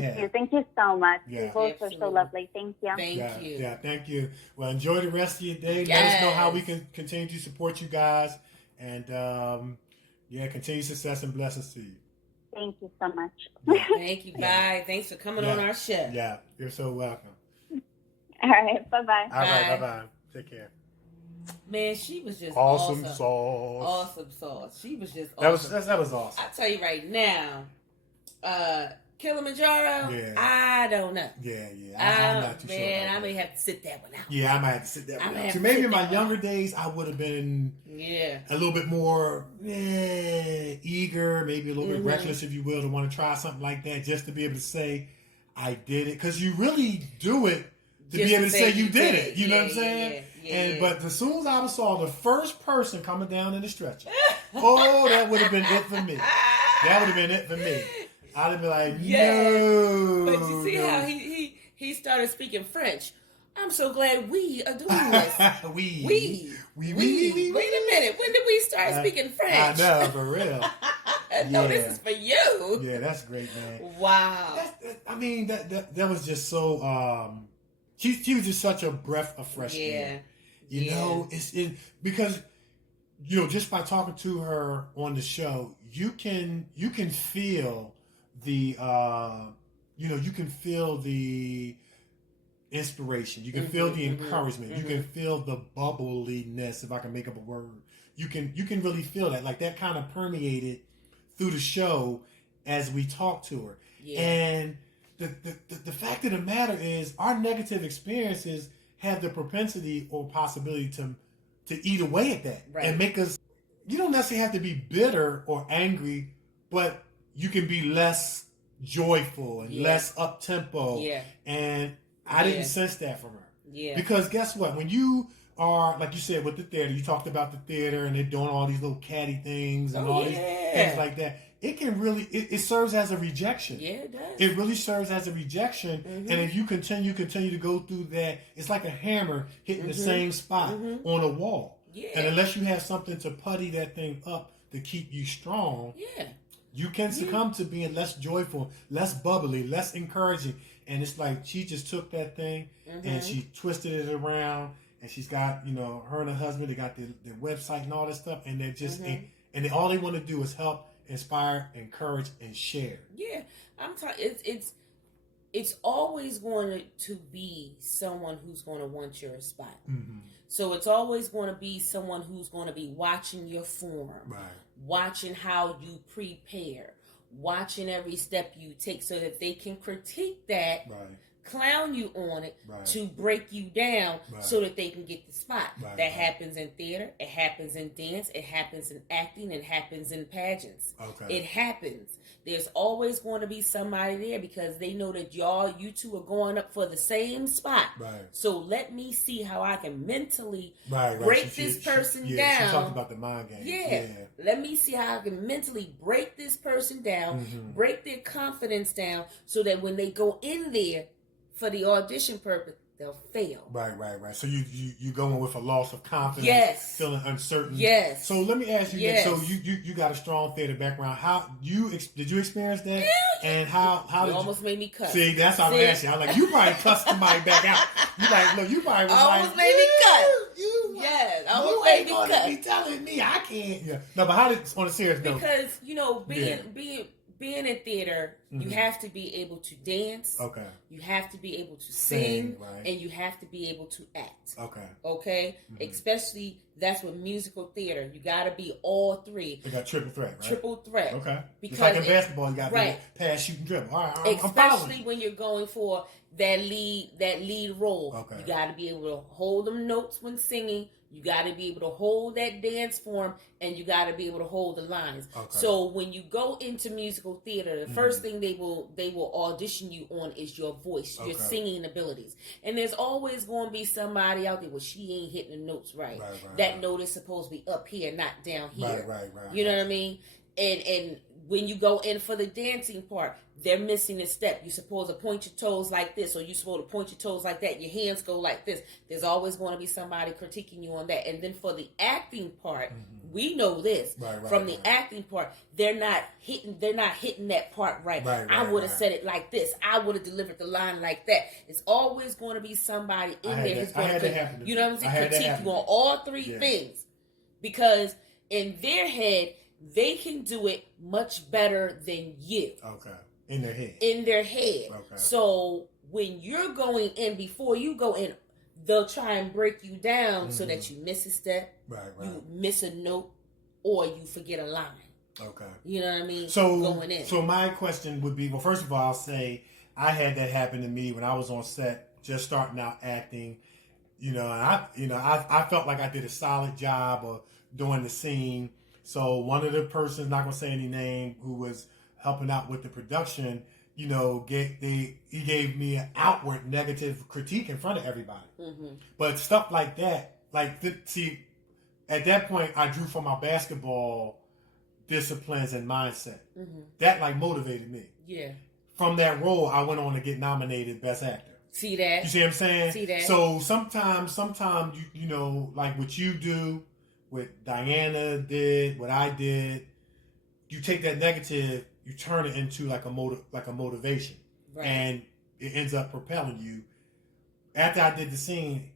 have. Thank you so much. Yeah. You both are so lovely. Thank you. Thank you. Yeah, thank you. Well, enjoy the rest of your day. Let us know how we can continue to support you guys. And, continue success and blessings to you. Thank you so much. Thank you. Bye. Thanks for coming on our show. Yeah, you're so welcome. All right. Bye-bye. All right. Bye-bye. Take care. Man, she was just awesome. Awesome sauce. She was just awesome. That was awesome. I tell you right now, Kilimanjaro, I don't know. Yeah. I'm not too sure. Man, I may have to sit that one out. Yeah, I might have to sit that one out. So maybe in my younger days, I would have been a little bit more eager, maybe a little bit reckless, if you will, to want to try something like that, just to be able to say, I did it. Because you really do it to be able to say you did it. You know what I'm saying? But as soon as I saw the first person coming down in the stretcher, that would have been it for me. That would have been it for me. I'd have been like, no. But you see how he started speaking French. I'm so glad we are doing this. We. Wait a minute. When did we start speaking French? I know, for real. No, this is for you. Yeah, that's great, man. Wow. That was just so. She was just such a breath of fresh air. You know, because just by talking to her on the show, you can feel the you can feel the inspiration. You can feel the encouragement. You can feel the bubbliness, if I can make up a word. You can really feel that. Like that kind of permeated through the show as we talked to her. Yeah. And the fact of the matter is our negative experiences have the propensity or possibility to eat away at that and make us, you don't necessarily have to be bitter or angry, but you can be less joyful and less up-tempo. Yeah. And I didn't sense that from her. Yeah. Because guess what? When you are, like you said, with the theater, you talked about the theater and they're doing all these little catty things and all these things like that. It can really, it serves as a rejection. Yeah, it does. It really serves as a rejection. Mm-hmm. And if you continue to go through that, it's like a hammer hitting the same spot on a wall. Yeah. And unless you have something to putty that thing up to keep you strong, you can succumb to being less joyful, less bubbly, less encouraging. And it's like she just took that thing and she twisted it around. And she's got, her and her husband, they got their website and all that stuff. And they're just, and all they want to do is help, inspire, encourage, and share. Yeah, I'm talking. It's always going to be someone who's going to want your spot. Mm-hmm. So it's always going to be someone who's going to be watching your form, watching how you prepare, watching every step you take, so that they can critique that. Clown you on it to break you down so that they can get the spot. That happens in theater, it happens in dance, it happens in acting, it happens in pageants. It happens. There's always going to be somebody there because they know that you two are going up for the same spot. So let me see how I can mentally break this person down. She talked about the mind game. Yeah. Let me see how I can mentally break this person down, break their confidence down, so that when they go in there for the audition purpose, they'll fail. Right. So you going with a loss of confidence, feeling uncertain. Yes. So let me ask you this. So you got a strong theater background. How did you experience that? Yeah. And how you did almost made me cuss. See, that's what I'm asking. I'm like, you probably cussed somebody back out. You like, look, you probably was almost made me cuss. Almost made me cuss. You ain't gonna be telling me I can't. Yeah. No, but how did, on a serious note? Because being in theater, you have to be able to dance. Okay. You have to be able to sing, and you have to be able to act. Okay. Especially that's with musical theater. You got to be all three. You got triple threat, right? Triple threat. Okay. Because like in basketball, you got to be pass, shoot, and dribble. All right. Especially when you're going for that lead role. Okay. You got to be able to hold them notes when singing. You got to be able to hold that dance form, and you got to be able to hold the lines. Okay. So when you go into musical theater, the first thing they will audition you on is your voice, your singing abilities. And there's always going to be somebody out there, well, she ain't hitting the notes right. That note is supposed to be up here, not down here. Right. You know what I mean? And when you go in for the dancing part, they're missing a step. You're supposed to point your toes like this, or you're supposed to point your toes like that. Your hands go like this. There's always going to be somebody critiquing you on that. And then for the acting part, we know this. From the acting part, they're not hitting that part right. I would have said it like this. I would have delivered the line like that. It's always going to be somebody in there who's going to, you know what I'm saying, critique you on all three things. Because in their head, they can do it much better than you. Okay. In their head. Okay. So when you're going in, before you go in, they'll try and break you down so that you miss a step, you miss a note, or you forget a line. Okay. You know what I mean? So going in. So my question would be, well, first of all, I'll say I had that happen to me when I was on set, just starting out acting. And I felt like I did a solid job of doing the scene. So one of the persons, not gonna say any name, who was helping out with the production, he gave me an outward negative critique in front of everybody. But stuff like that, at that point, I drew from my basketball disciplines and mindset. That motivated me. Yeah. From that role, I went on to get nominated Best Actor. See that? You see what I'm saying? See that? So sometimes like what you do, what Diana did, what I did, you take that negative, you turn it into like a motivation, Right. and it ends up propelling you. After I did the scene,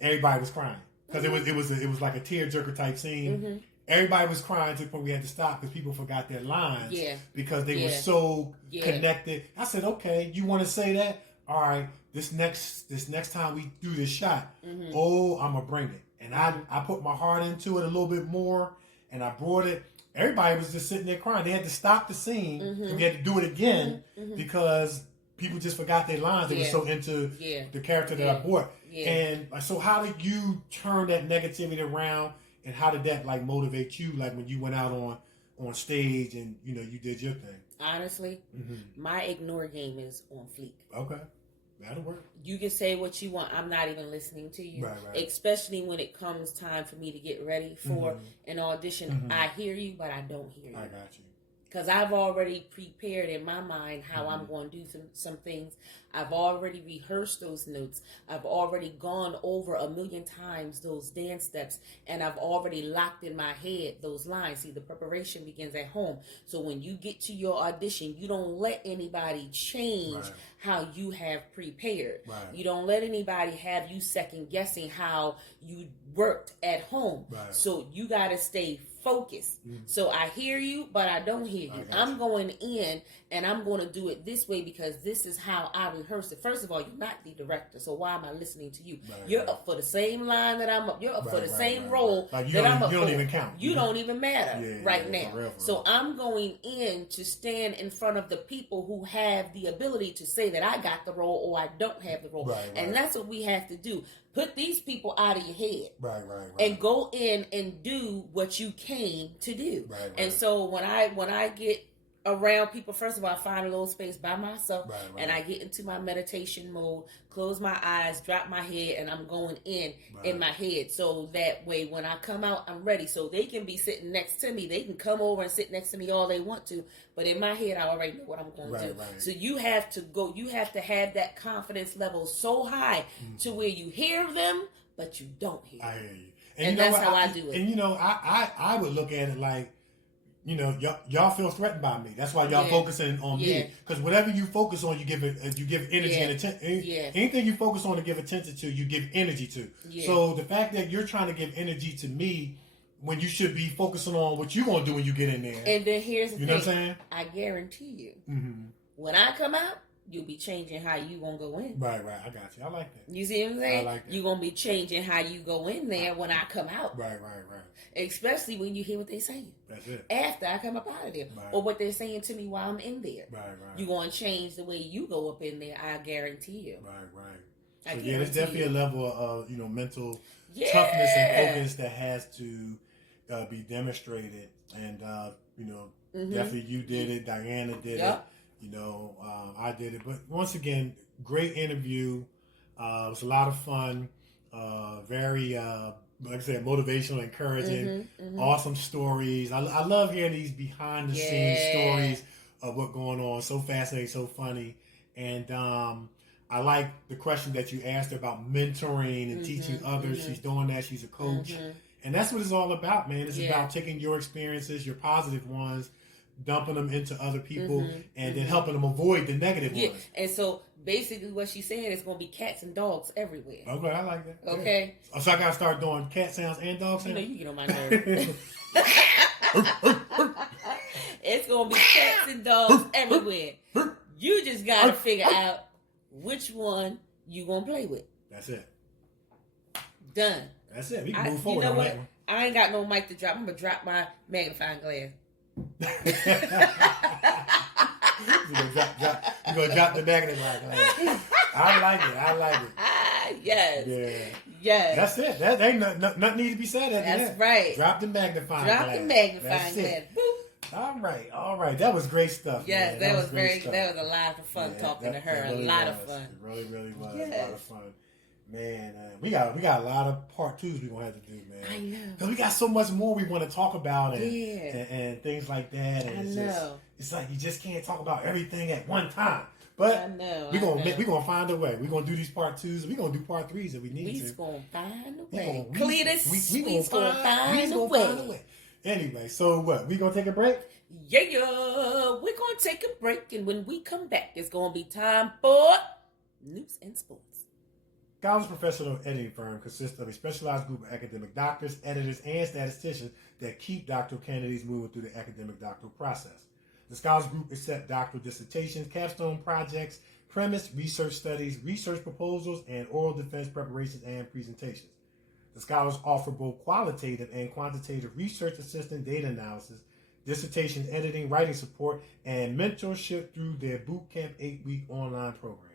everybody was crying because it was like a tearjerker type scene. Mm-hmm. Everybody was crying to the point we had to stop because people forgot their lines because they were so connected. I said, okay, you want to say that? All right, this next time we do this shot, I'm gonna bring it. And I put my heart into it a little bit more, and I brought it. Everybody was just sitting there crying. They had to stop the scene, and we had to do it again because people just forgot their lines. They were so into the character that I brought. Yeah. And so how did you turn that negativity around, and how did that like motivate you, like when you went out on stage and you know you did your thing? Honestly, my ignore game is on fleek. Okay. That'll work. You can say what you want. I'm not even listening to you. Right. Especially when it comes time for me to get ready for an audition. I hear you, but I don't hear you. I got you. Because I've already prepared in my mind how I'm going to do some things. I've already rehearsed those notes. I've already gone over 1,000,000 times those dance steps. And I've already locked in my head those lines. See, the preparation begins at home. So when you get to your audition, you don't let anybody change how you have prepared. Right. You don't let anybody have you second guessing how you worked at home. Right. So you got to stay focused. So I hear you, but I don't hear you. I'm going in and I'm going to do it this way because this is how I rehearse it. First of all, you're not the director, so why am I listening to you? You're up for the same line that I'm up. You're up for the same role like that I'm up for. You don't even count. You don't even matter now. For real. So I'm going in to stand in front of the people who have the ability to say that I got the role or I don't have the role. And that's what we have to do. Put these people out of your head. Right. And go in and do what you came to do. And so when I get around people, first of all, I find a little space by myself and I get into my meditation mode, close my eyes, drop my head, and I'm going in my head. So that way when I come out, I'm ready. So they can be sitting next to me. They can come over and sit next to me all they want to. But in my head, I already know what I'm going to do. So you have to have that confidence level so high to where you hear them, but you don't hear them. I hear you. And that's how I do it. And I would look at it like, y'all feel threatened by me. That's why y'all focusing on me. Because whatever you focus on, you give energy and attention. Anything you focus on to give attention to, you give energy to. So the fact that you're trying to give energy to me when you should be focusing on what you're gonna do when you get in there. And then here's the thing. You know what I'm saying? I guarantee you, when I come out, you'll be changing how you gonna go in. Right. I got you. I like that. You see what I'm saying? I like that. You're gonna be changing how you go in there when I come out. Right. Especially when you hear what they're saying. That's it. After I come up out of there. Or what they're saying to me while I'm in there. Right. You're going to change the way you go up in there, I guarantee you. Right. So there's definitely a level of, mental toughness and focus that has to be demonstrated. And, definitely you did it. Diana did it. I did it. But once again, great interview. It was a lot of fun. Very, like I said, motivational, encouraging, awesome stories. I love hearing these behind the scenes stories of what's going on. So fascinating, so funny. And I like the question that you asked about mentoring and teaching others. She's doing that. She's a coach. And that's what it's all about, man. It's about taking your experiences, your positive ones, dumping them into other people, and then helping them avoid the negative ones. And so basically what she said is going to be cats and dogs everywhere. Okay, I like that. Okay. Yeah. So I got to start doing cat sounds and dog sounds? You get on my nerves. It's going to be cats and dogs everywhere. You just got to figure out which one you going to play with. That's it. Done. That's it. We can move forward on that one. I ain't got no mic to drop. I'm going to drop my magnifying glass. You're going to drop the magnifying glass. I like it. Yes. Yeah. Yes. That's it. That ain't nothing need to be said after that. That's right. Drop the magnifying glass. Drop the magnifying glass. All right. That was great stuff. Yes, man. that was a lot of fun talking to her. Really a lot of fun. It really was. Yes. A lot of fun. Man, we got a lot of part twos we're gonna have to do, man. I know. Because we got so much more we want to talk about and things like that. And it's like you just can't talk about everything at one time. But we're gonna find a way. We're gonna do these part twos. We're gonna do part threes if we need to. We're gonna find a way. We're gonna find a way. Anyway, so what? We gonna take a break? Yeah, we're going to take a break, and when we come back, it's going to be time for news and sports. Scholars Professional Editing Firm consists of a specialized group of academic doctors, editors, and statisticians that keep doctoral candidates moving through the academic doctoral process. The Scholars Group accepts doctoral dissertations, capstone projects, premise research studies, research proposals, and oral defense preparations and presentations. The Scholars offer both qualitative and quantitative research assistant data analysis, dissertation editing, writing support, and mentorship through their Bootcamp 8-week online program.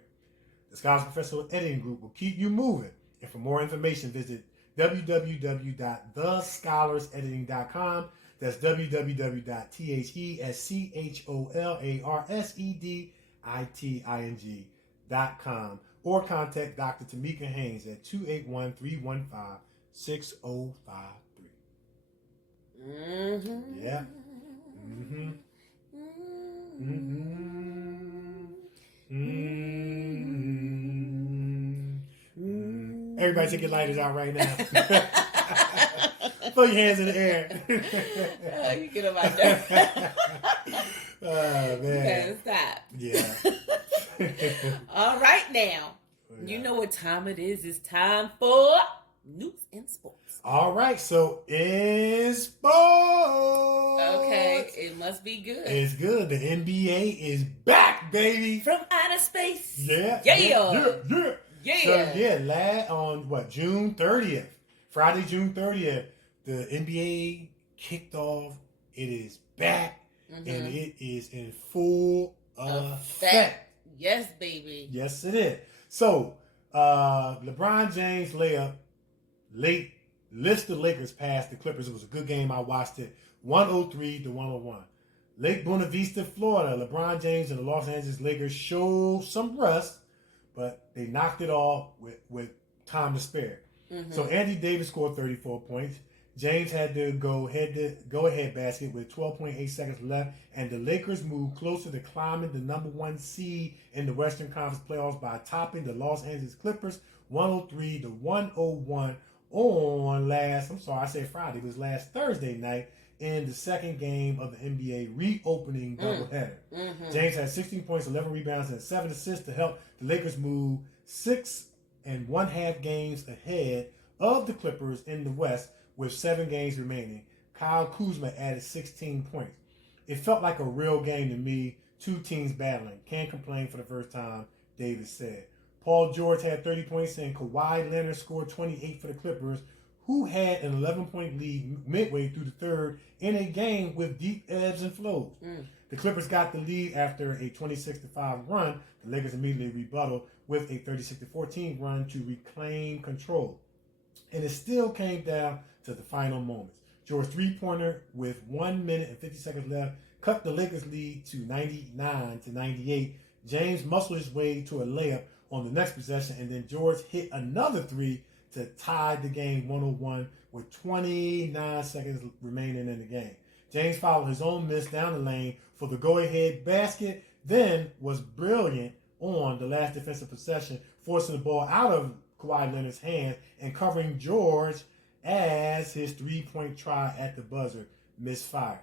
The Scholars Professional Editing Group will keep you moving. And for more information, visit www.thescholarsedediting.com. That's www.thescholarsedediting.com. Or contact Dr. Tamika Haynes at 281-315-6053. Mm-hmm. Yeah. Mm-hmm. Mm-hmm. Mm-hmm. Everybody take your lighters out right now. Throw your hands in the air. Oh, you get on my nerves. Oh, man. You gotta stop. Yeah. All right, now. Yeah. You know what time it is. It's time for news and sports. All right, so in sports. Okay, it must be good. It's good. The NBA is back, baby. From outer space. Yeah. Yeah. Yeah. So, on June 30th, Friday, June 30th, the NBA kicked off. It is back, and it is in full effect. Yes, baby. Yes, it is. So, LeBron James lifts the Lakers past the Clippers. It was a good game. I watched it. 103-101. Lake Buena Vista, Florida. LeBron James and the Los Angeles Lakers showed some rust, but they knocked it off with time to spare. Mm-hmm. So Andy Davis scored 34 points. James had the go-ahead basket with 12.8 seconds left, and the Lakers moved closer to climbing the number one seed in the Western Conference playoffs by topping the Los Angeles Clippers 103-101 on Friday. It was last Thursday night in the second game of the NBA reopening doubleheader. Mm-hmm. James had 16 points, 11 rebounds, and 7 assists to help the Lakers move 6.5 games ahead of the Clippers in the West with 7 games remaining. Kyle Kuzma added 16 points. It felt like a real game to me. Two teams battling. Can't complain for the first time, Davis said. Paul George had 30 points and Kawhi Leonard scored 28 for the Clippers, who had an 11-point lead midway through the third in a game with deep ebbs and flows. The Clippers got the lead after a 26-5 run. The Lakers immediately rebutted with a 36-14 run to reclaim control. And it still came down to the final moments. George's three-pointer with 1 minute and 50 seconds left cut the Lakers' lead to 99-98. James muscled his way to a layup on the next possession, and then George hit another three to tie the game 101 with 29 seconds remaining in the game. James followed his own miss down the lane for the go-ahead basket, then was brilliant on the last defensive possession, forcing the ball out of Kawhi Leonard's hands and covering George as his three-point try at the buzzer misfired.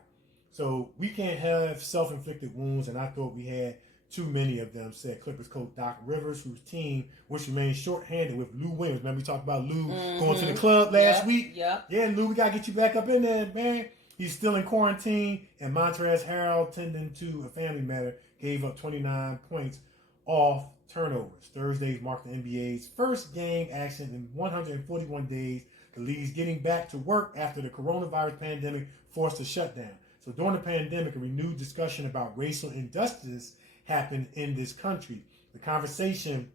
So we can't have self-inflicted wounds, and I thought we had too many of them, said Clippers coach Doc Rivers, whose team, which remained shorthanded with Lou Williams. Remember we talked about Lou going to the club last week? Yeah, Lou, we got to get you back up in there, man. He's still in quarantine, and Montrezl Harrell, tending to a family matter, gave up 29 points off turnovers. Thursdays marked the NBA's first game action in 141 days. The league's getting back to work after the coronavirus pandemic forced a shutdown. So during the pandemic, a renewed discussion about racial injustice happened in this country. The conversation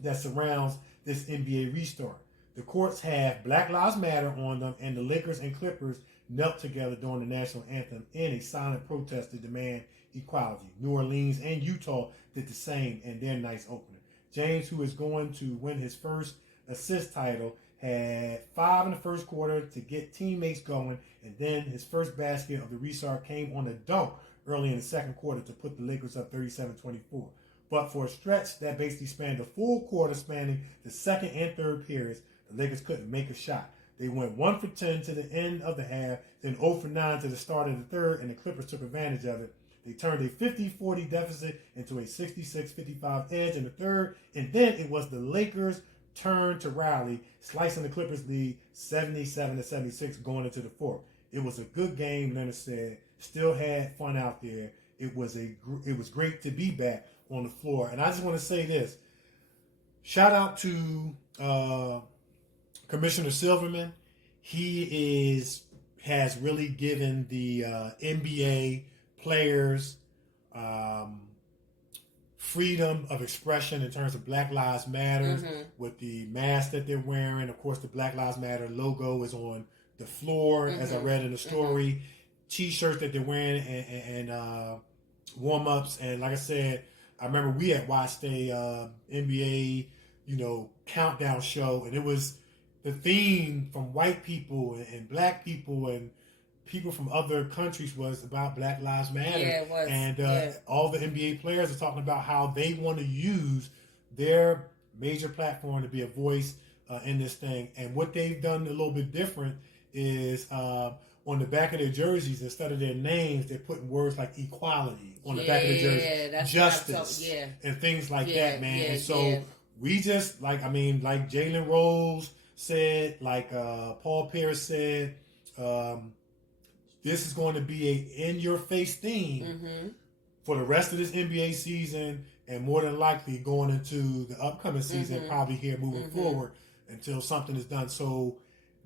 that surrounds this NBA restart. The courts have Black Lives Matter on them, and the Lakers and Clippers knelt together during the national anthem in a silent protest to demand equality. New Orleans and Utah did the same in their night's opener. James, who is going to win his first assist title, had 5 in the first quarter to get teammates going, and then his first basket of the restart came on a dunk early in the second quarter to put the Lakers up 37-24. But for a stretch that basically spanned the full quarter, spanning the second and third periods, the Lakers couldn't make a shot. They went 1 for 10 to the end of the half, then 0 for 9 to the start of the third, and the Clippers took advantage of it. They turned a 50-40 deficit into a 66-55 edge in the third, and then it was the Lakers' turn to rally, slicing the Clippers' lead 77-76 going into the fourth. It was a good game, Leonard said. Still had fun out there. It was great to be back on the floor. And I just want to say this. Shout out to Commissioner Silverman. He has really given the NBA players freedom of expression in terms of Black Lives Matter with the mask that they're wearing. Of course, the Black Lives Matter logo is on the floor, as I read in the story. T-shirts that they're wearing and warm-ups. And like I said, I remember we had watched a NBA, countdown show, and it was the theme from white people and black people and people from other countries was about Black Lives Matter. Yeah, it was. And all the NBA players are talking about how they want to use their major platform to be a voice in this thing. And what they've done a little bit different is on the back of their jerseys, instead of their names, they're putting words like equality on the back of the jersey, justice, and things like that, man. And so we just, like Jalen Rose said, like Paul Pierce said, this is going to be a in-your-face theme for the rest of this NBA season, and more than likely going into the upcoming season, probably here moving forward until something is done. So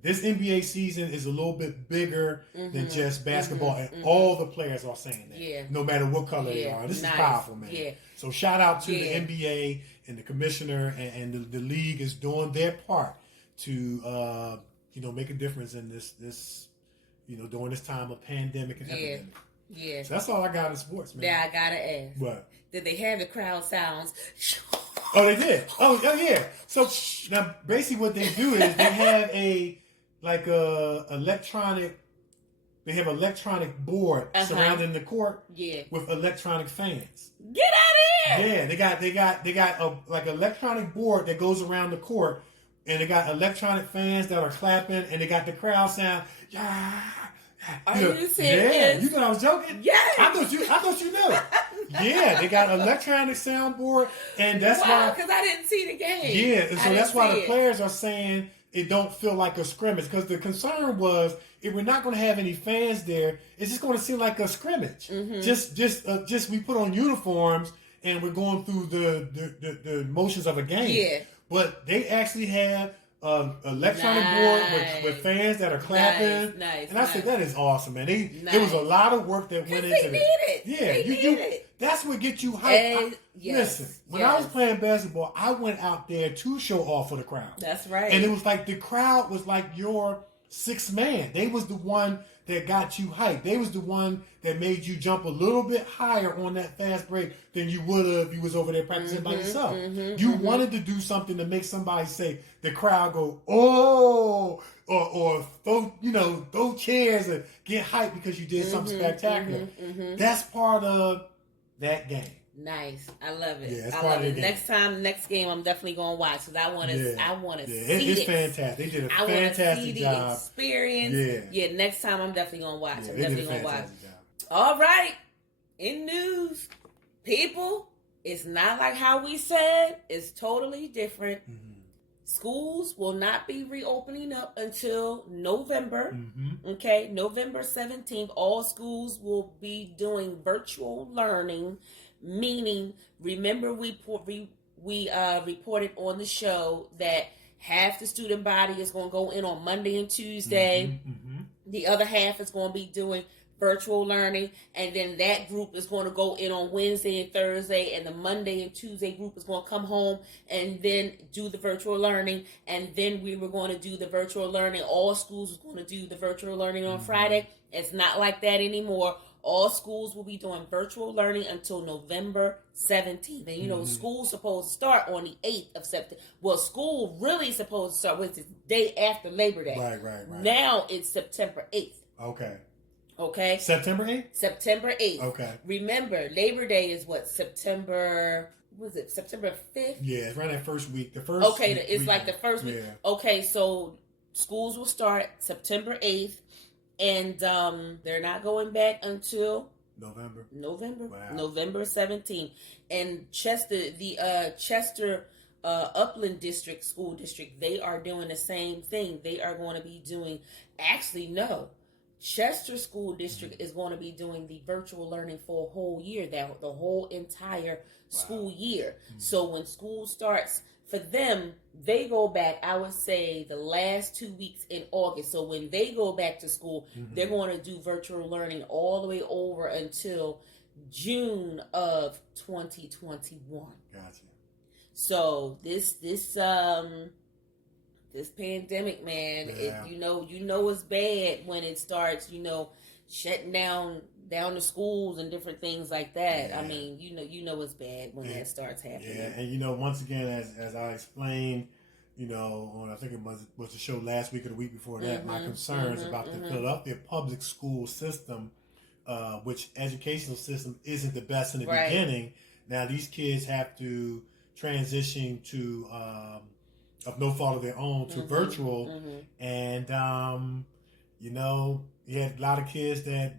this NBA season is a little bit bigger than just basketball, and all the players are saying that, no matter what color they are. This is powerful, man. Yeah. So shout out to the NBA and the commissioner, and the league is doing their part to make a difference in this during this time of pandemic and epidemic. Yeah. So that's all I got in sports, man. Yeah, I gotta ask. What? Did they have the crowd sounds? Oh, they did. Oh, yeah. So now, basically, what they do is they have electronic board surrounding the court with electronic fans. Get out of here! Yeah, they got a electronic board that goes around the court, and they got electronic fans that are clapping, and they got the crowd sound. Yeah. Are you serious? Yeah, you thought I was joking? Yes. I thought you knew. Yeah, they got electronic soundboard, and that's why. Because I didn't see the game. Yeah, and so that's why the players are saying it don't feel like a scrimmage, because the concern was if we're not going to have any fans there, it's just going to seem like a scrimmage. Just we put on uniforms and we're going through the motions of a game. Yeah, but they actually have electronic board with fans that are clapping. Nice. And I said, that is awesome, man. There was a lot of work that went into it. Yeah, you that's what gets you hyped. Listen, when I was playing basketball, I went out there to show off for the crowd. That's right. And it was like the crowd was like your sixth man. They was the one that got you hyped. They was the one that made you jump a little bit higher on that fast break than you would have if you was over there practicing by yourself. You wanted to do something to make somebody say, the crowd go, oh, or throw chairs and get hyped because you did something spectacular. That's part of that game. Nice, I love it. Yeah, I love it. Next game, I'm definitely gonna watch because I want to. See it's fantastic. They did a fantastic job. The experience. Yeah. Next time, I'm definitely gonna watch. I'm definitely gonna watch. Job. All right. In news, people, it's not like how we said. It's totally different. Schools will not be reopening up until November. Okay, November 17th. All schools will be doing virtual learning. Meaning, remember we reported on the show that half the student body is going to go in on Monday and Tuesday. The other half is going to be doing virtual learning, and then that group is going to go in on Wednesday and Thursday, and the Monday and Tuesday group is going to come home and then do the virtual learning, and then we were going to do the virtual learning. All schools was going to do the virtual learning on Friday. It's not like that anymore. All schools will be doing virtual learning until November 17th. And, school's supposed to start on the 8th of September. Well, school really supposed to start with the day after Labor Day. Right. Now it's September 8th. Okay. September 8th? September 8th. Okay. Remember, Labor Day is what? September 5th? Yeah, it's around that first week. It's like the first week. Yeah. Okay, so schools will start September 8th, and they're not going back until November. Wow. November 17th. And Chester Upland District School District, they are doing the same thing. They are going to be doing, actually, no. Chester School District is going to be doing the virtual learning for a whole year, the whole entire school year. So when school starts, for them, they go back, I would say, the last 2 weeks in August. So when they go back to school, they're going to do virtual learning all the way over until June of 2021. Gotcha. So this pandemic, man, yeah. you know it's bad when it starts, shutting down the schools and different things like that. Yeah. I mean, you know it's bad when that starts happening. Yeah, and once again, as I explained, on I think it was the show last week or the week before that, my concerns about the Philadelphia public school system, which educational system isn't the best in the beginning. Now these kids have to transition to of no fault of their own to virtual, and you had a lot of kids that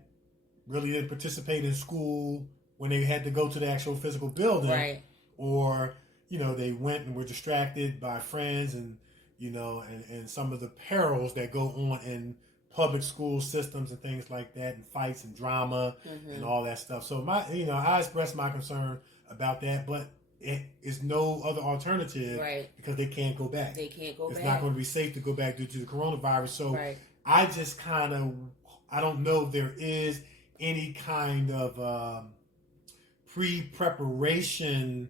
really didn't participate in school when they had to go to the actual physical building, right? Or they went and were distracted by friends, and and some of the perils that go on in public school systems and things like that, and fights and drama and all that stuff. So I expressed my concern about that, but it is no other alternative, right? Because they can't go back. It's not going to be safe to go back due to the coronavirus. So right. I just I don't know if there is any kind of pre-preparation,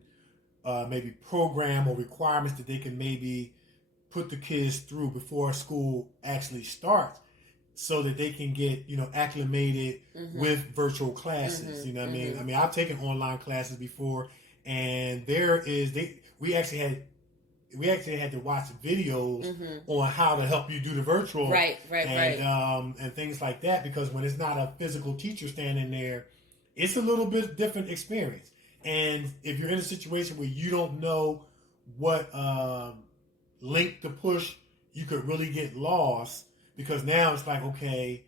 maybe program or requirements that they can maybe put the kids through before school actually starts, so that they can get acclimated with virtual classes. You know what I mean? I mean, I've taken online classes before, and we actually had to watch videos on how to help you do the virtual, right, and things like that, because when it's not a physical teacher standing there, it's a little bit different experience. And if you're in a situation where you don't know what link to push, you could really get lost, because now it's like, okay,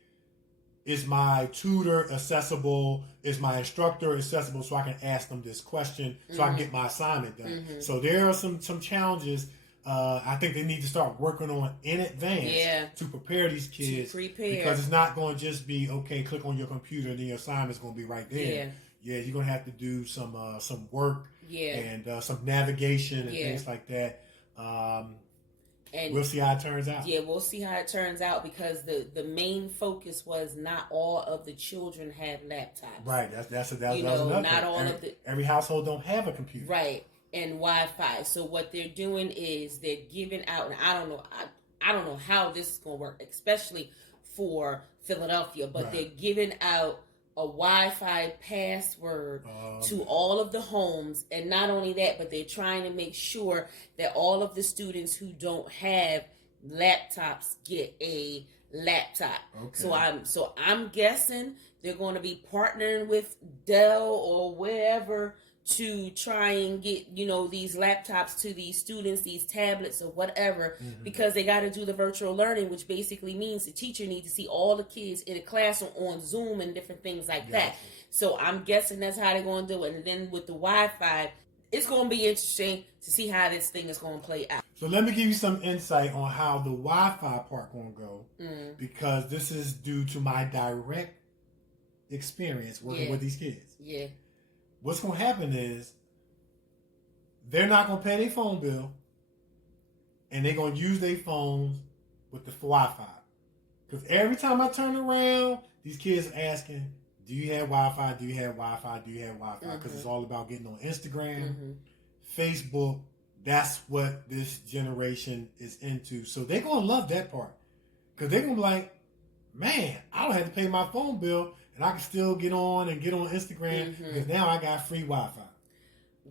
is my tutor accessible? Is my instructor accessible so I can ask them this question so I can get my assignment done? So there are some challenges I think they need to start working on in advance to prepare these kids. Because it's not going to just be, okay, click on your computer and then your assignment's going to be right there. Yeah, you're going to have to do some work and some navigation and things like that. And we'll see how it turns out. Yeah, we'll see how it turns out, because the main focus was not all of the children had laptops. Right. That's another not all of the every household don't have a computer. Right. And Wi-Fi. So what they're doing is they're giving out, and I don't know how this is going to work, especially for Philadelphia, but they're giving out a Wi-Fi password to all of the homes. And not only that, but they're trying to make sure that all of the students who don't have laptops get a laptop. Okay. So I'm guessing they're going to be partnering with Dell or wherever to try and get, these laptops to these students, these tablets or whatever, because they got to do the virtual learning, which basically means the teacher needs to see all the kids in a classroom on Zoom and different things like that. So I'm guessing that's how they're going to do it. And then with the Wi-Fi, it's going to be interesting to see how this thing is going to play out. So let me give you some insight on how the Wi-Fi part going to go, because this is due to my direct experience working with these kids. Yeah. What's going to happen is they're not going to pay their phone bill, and they're going to use their phones with the Wi-Fi. Because every time I turn around, these kids are asking, do you have Wi-Fi? Do you have Wi-Fi? Do you have Wi-Fi? Because it's all about getting on Instagram, Facebook. That's what this generation is into. So they're going to love that part. Because they're going to be like, man, I don't have to pay my phone bill, and I can still get on Instagram because now I got free Wi-Fi.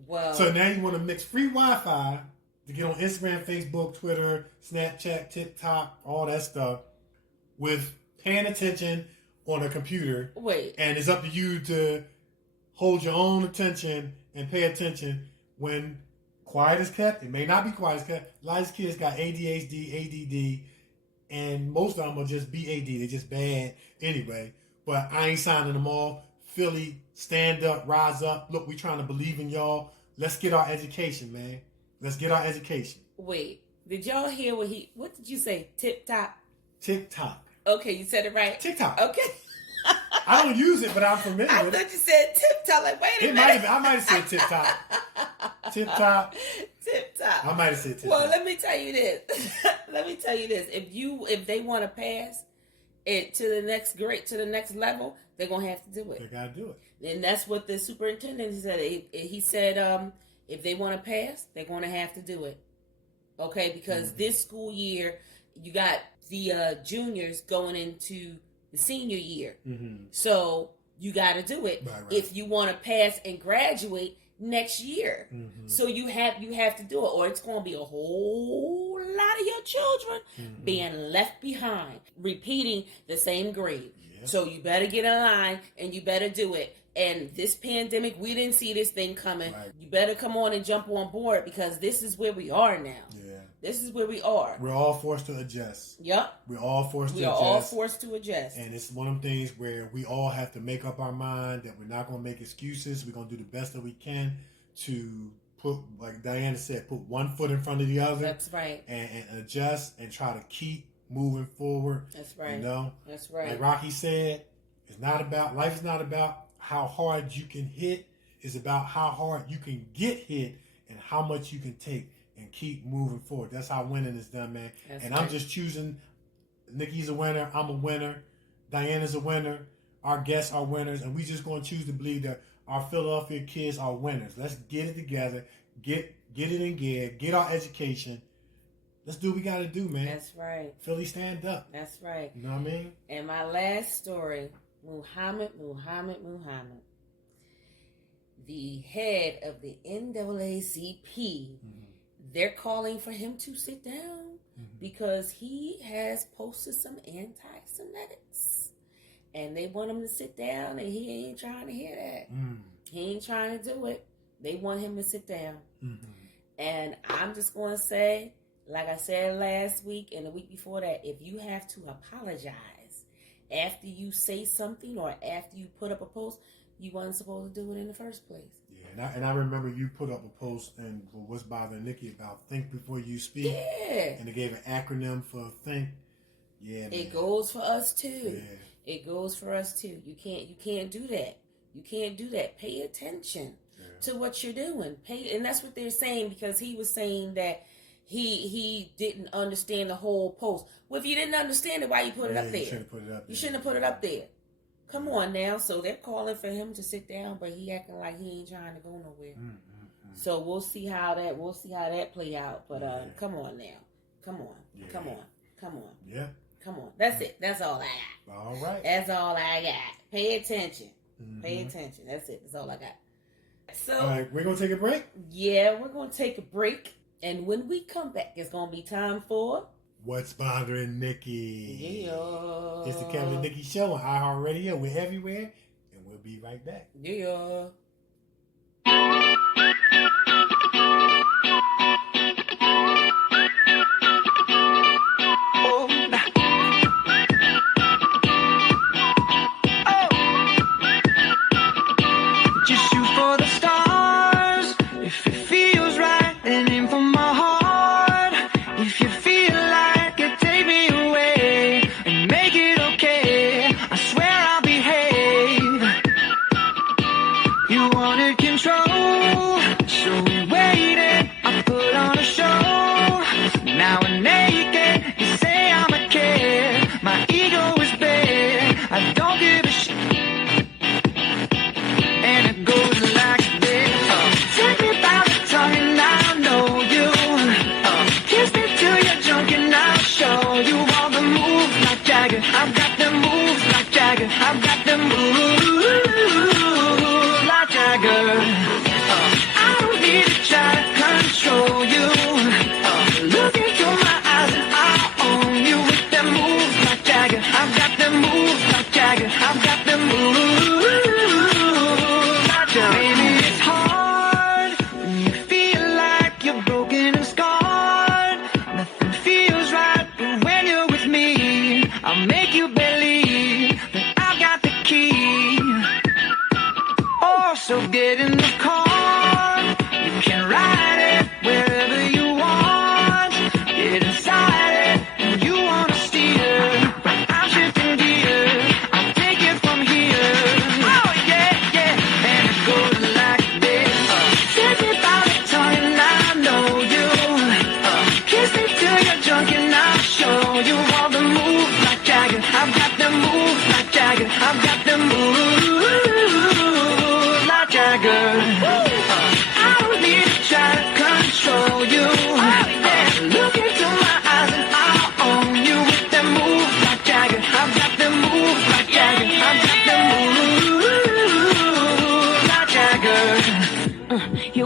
Well, so now you want to mix free Wi-Fi to get on Instagram, Facebook, Twitter, Snapchat, TikTok, all that stuff, with paying attention on a computer. Wait. And it's up to you to hold your own attention and pay attention when quiet is kept. It may not be quiet is kept. A lot of these kids got ADHD, ADD. and most of them are just BAD. They're just bad anyway. But I ain't signing them all. Philly, stand up, rise up. Look, we trying to believe in y'all. Let's get our education, man. Let's get our education. Wait, did y'all hear what did you say? Tip-top? TikTok. Okay, you said it right? TikTok. Okay. I don't use it, but I'm familiar I with thought it. you said tip-top. Like, wait a minute. I might have said tip-top. Tip-top. Tip-top. I might have said tip-top. Well, let me tell you this. If they want to pass it to the next level, they're gonna have to do it. They gotta do it. And that's what the superintendent said. He said, if they want to pass, they're gonna have to do it. Okay, because this school year you got the juniors going into the senior year, so you got to do it right. if you want to pass and graduate next year. So you have to do it, or it's going to be a whole lot of your children being left behind, repeating the same grade. Yeah. So you better get in line and you better do it. And this pandemic, we didn't see this thing coming. Right. You better come on and jump on board, because this is where we are now. Yeah. This is where we are. We're all forced to adjust. Yep. We're all forced to adjust. We are all forced to adjust. And it's one of them things where we all have to make up our mind that we're not going to make excuses. We're going to do the best that we can to put, like Diana said, put one foot in front of the other. That's right. And adjust and try to keep moving forward. That's right. You know? That's right. Like Rocky said, life is not about how hard you can hit. It's about how hard you can get hit and how much you can take and keep moving forward. That's how winning is done, man. That's right. I'm just choosing. Nikee's a winner. I'm a winner. Diana's a winner. Our guests are winners. And we just going to choose to believe that our Philadelphia kids are winners. Let's get it together. Get it in gear. Get our education. Let's do what we got to do, man. That's right. Philly, stand up. That's right. You know what I mean? And my last story, Muhammad. The head of the NAACP, they're calling for him to sit down because he has posted some anti-Semitics. And they want him to sit down, and he ain't trying to hear that. He ain't trying to do it. They want him to sit down. And I'm just going to say, like I said last week and the week before that, if you have to apologize after you say something or after you put up a post, you wasn't supposed to do it in the first place. Yeah, and I remember you put up a post and what's bothering Nikee about think before you speak. Yeah. And they gave an acronym for think. Yeah, man. It goes for us too. Yeah. It goes for us too. You can't do that. You can't do that. Pay attention to what you're doing. And that's what they're saying, because he was saying that he didn't understand the whole post. Well, if you didn't understand it, why you put it up there? You shouldn't have put it up there. You shouldn't have put it up there. Come on now. So they're calling for him to sit down, but he acting like he ain't trying to go nowhere. So we'll see how that play out. But come on now. Come on. Yeah. Come on. Yeah. Come on. That's it. That's all I got. All right. That's all I got. Pay attention. Pay attention. That's it. That's all I got. So all right, we're gonna take a break? Yeah, we're gonna take a break. And when we come back, it's gonna be time for What's Bothering Nikee? Yeah. It's the Kevin and Nikee Show on iHeartRadio. We're everywhere, and we'll be right back. Yeah. Just shoot for the stars. If it feels right, then aim for my heart. If you feel like it, take me away and make it okay. I swear I'll behave. You wanted control, so we waited. I put on a show. Now we're naked. You say I'm a kid. My ego is big. I don't give a shit. And it goes like this. Take me by the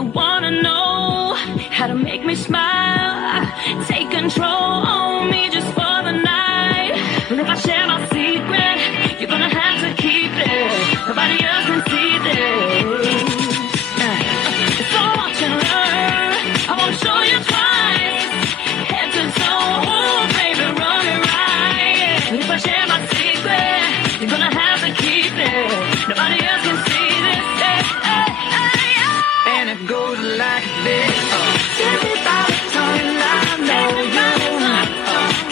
you wanna know how to make me smile? Take control on me just for the night. But if I share my secret, you're gonna have to keep it. Nobody else can see this. So watch and learn. I won't show you twice. Head to toe, oh, baby, run it right. But if I share my secret, you're gonna have to keep it. Nobody else can see this. And it goes like this. Kiss me by the tongue and I know you.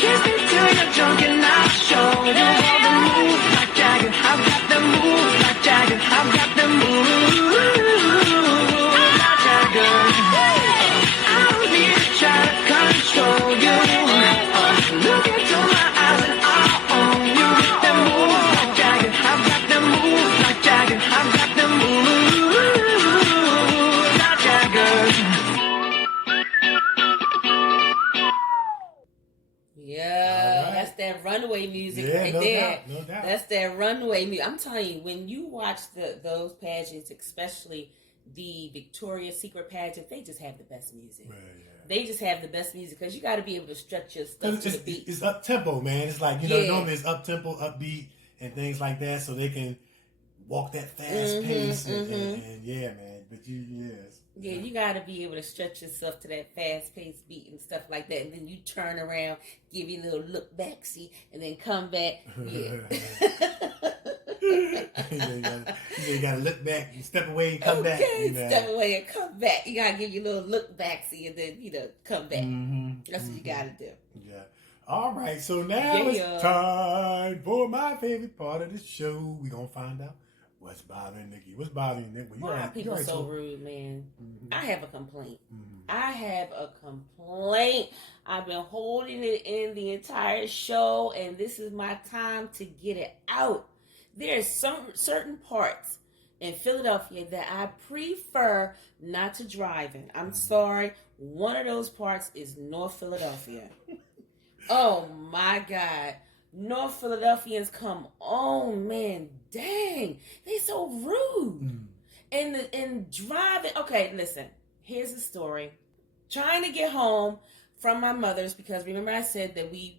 Kiss me till you're drunk and I'll show you all the moves like Jagger. I've got the moves like Jagger. I've got the moves like Jagger. I don't need to try to control you. Look into my eyes and I'll own you. Get the moves like Jagger. I've got the moves like Jagger. I've got the moves like Jagger. Yeah, All right. that's that runway music Yeah, right no there. doubt, no doubt. That's that runway music. I'm telling you, when you watch those pageants, especially the Victoria's Secret pageant, they just have the best music. Right, yeah. They just have the best music because you got to be able to stretch your stuff to the beat. It's up tempo, man. It's like, you know, Yeah. normally it's up tempo, upbeat, and things like that, so they can walk that fast pace. And yeah, man. But Yeah, you got to be able to stretch yourself to that fast-paced beat and stuff like that. And then you turn around, give you a little look back, see, and then come back. Yeah. you got to look back, you step away and come back. You know. Step away and come back. You got to give you a little look back, see, and then, come back. That's what you got to do. Yeah. All right, so now it's time for my favorite part of the show. We're going to find out what's bothering Nikee. What's bothering you, Nikee? Why are people so rude, man? I have a complaint. I've been holding it in the entire show, and this is my time to get it out. There's some certain parts in Philadelphia that I prefer not to drive in. I'm sorry. One of those parts is North Philadelphia. Oh, my God. North Philadelphians, come on, man. Dang. They so rude. And driving. Okay, listen. Here's the story. Trying to get home from my mother's, because remember I said that we,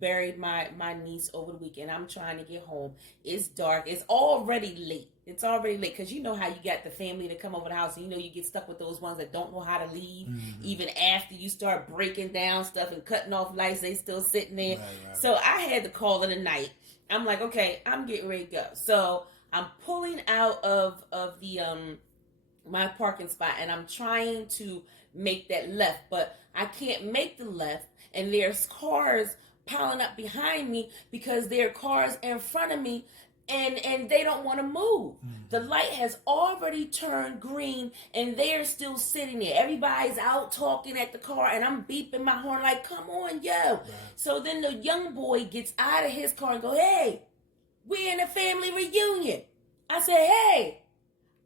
buried my niece over the weekend. I'm trying to get home. It's dark. It's already late. Because you know how you got the family to come over the house, and you get stuck with those ones that don't know how to leave. Even after you start breaking down stuff and cutting off lights, they still sitting there. Right. So I had to call it a night. I'm like, okay, I'm getting ready to go. So I'm pulling out of the my parking spot, and I'm trying to make that left, but I can't make the left, and there's cars piling up behind me because there are cars in front of me, and they don't want to move. The light has already turned green, and they're still sitting there. Everybody's out talking at the car, and I'm beeping my horn like, come on, yo. Right. So then the young boy gets out of his car and go, hey, we're in a family reunion. I said, hey,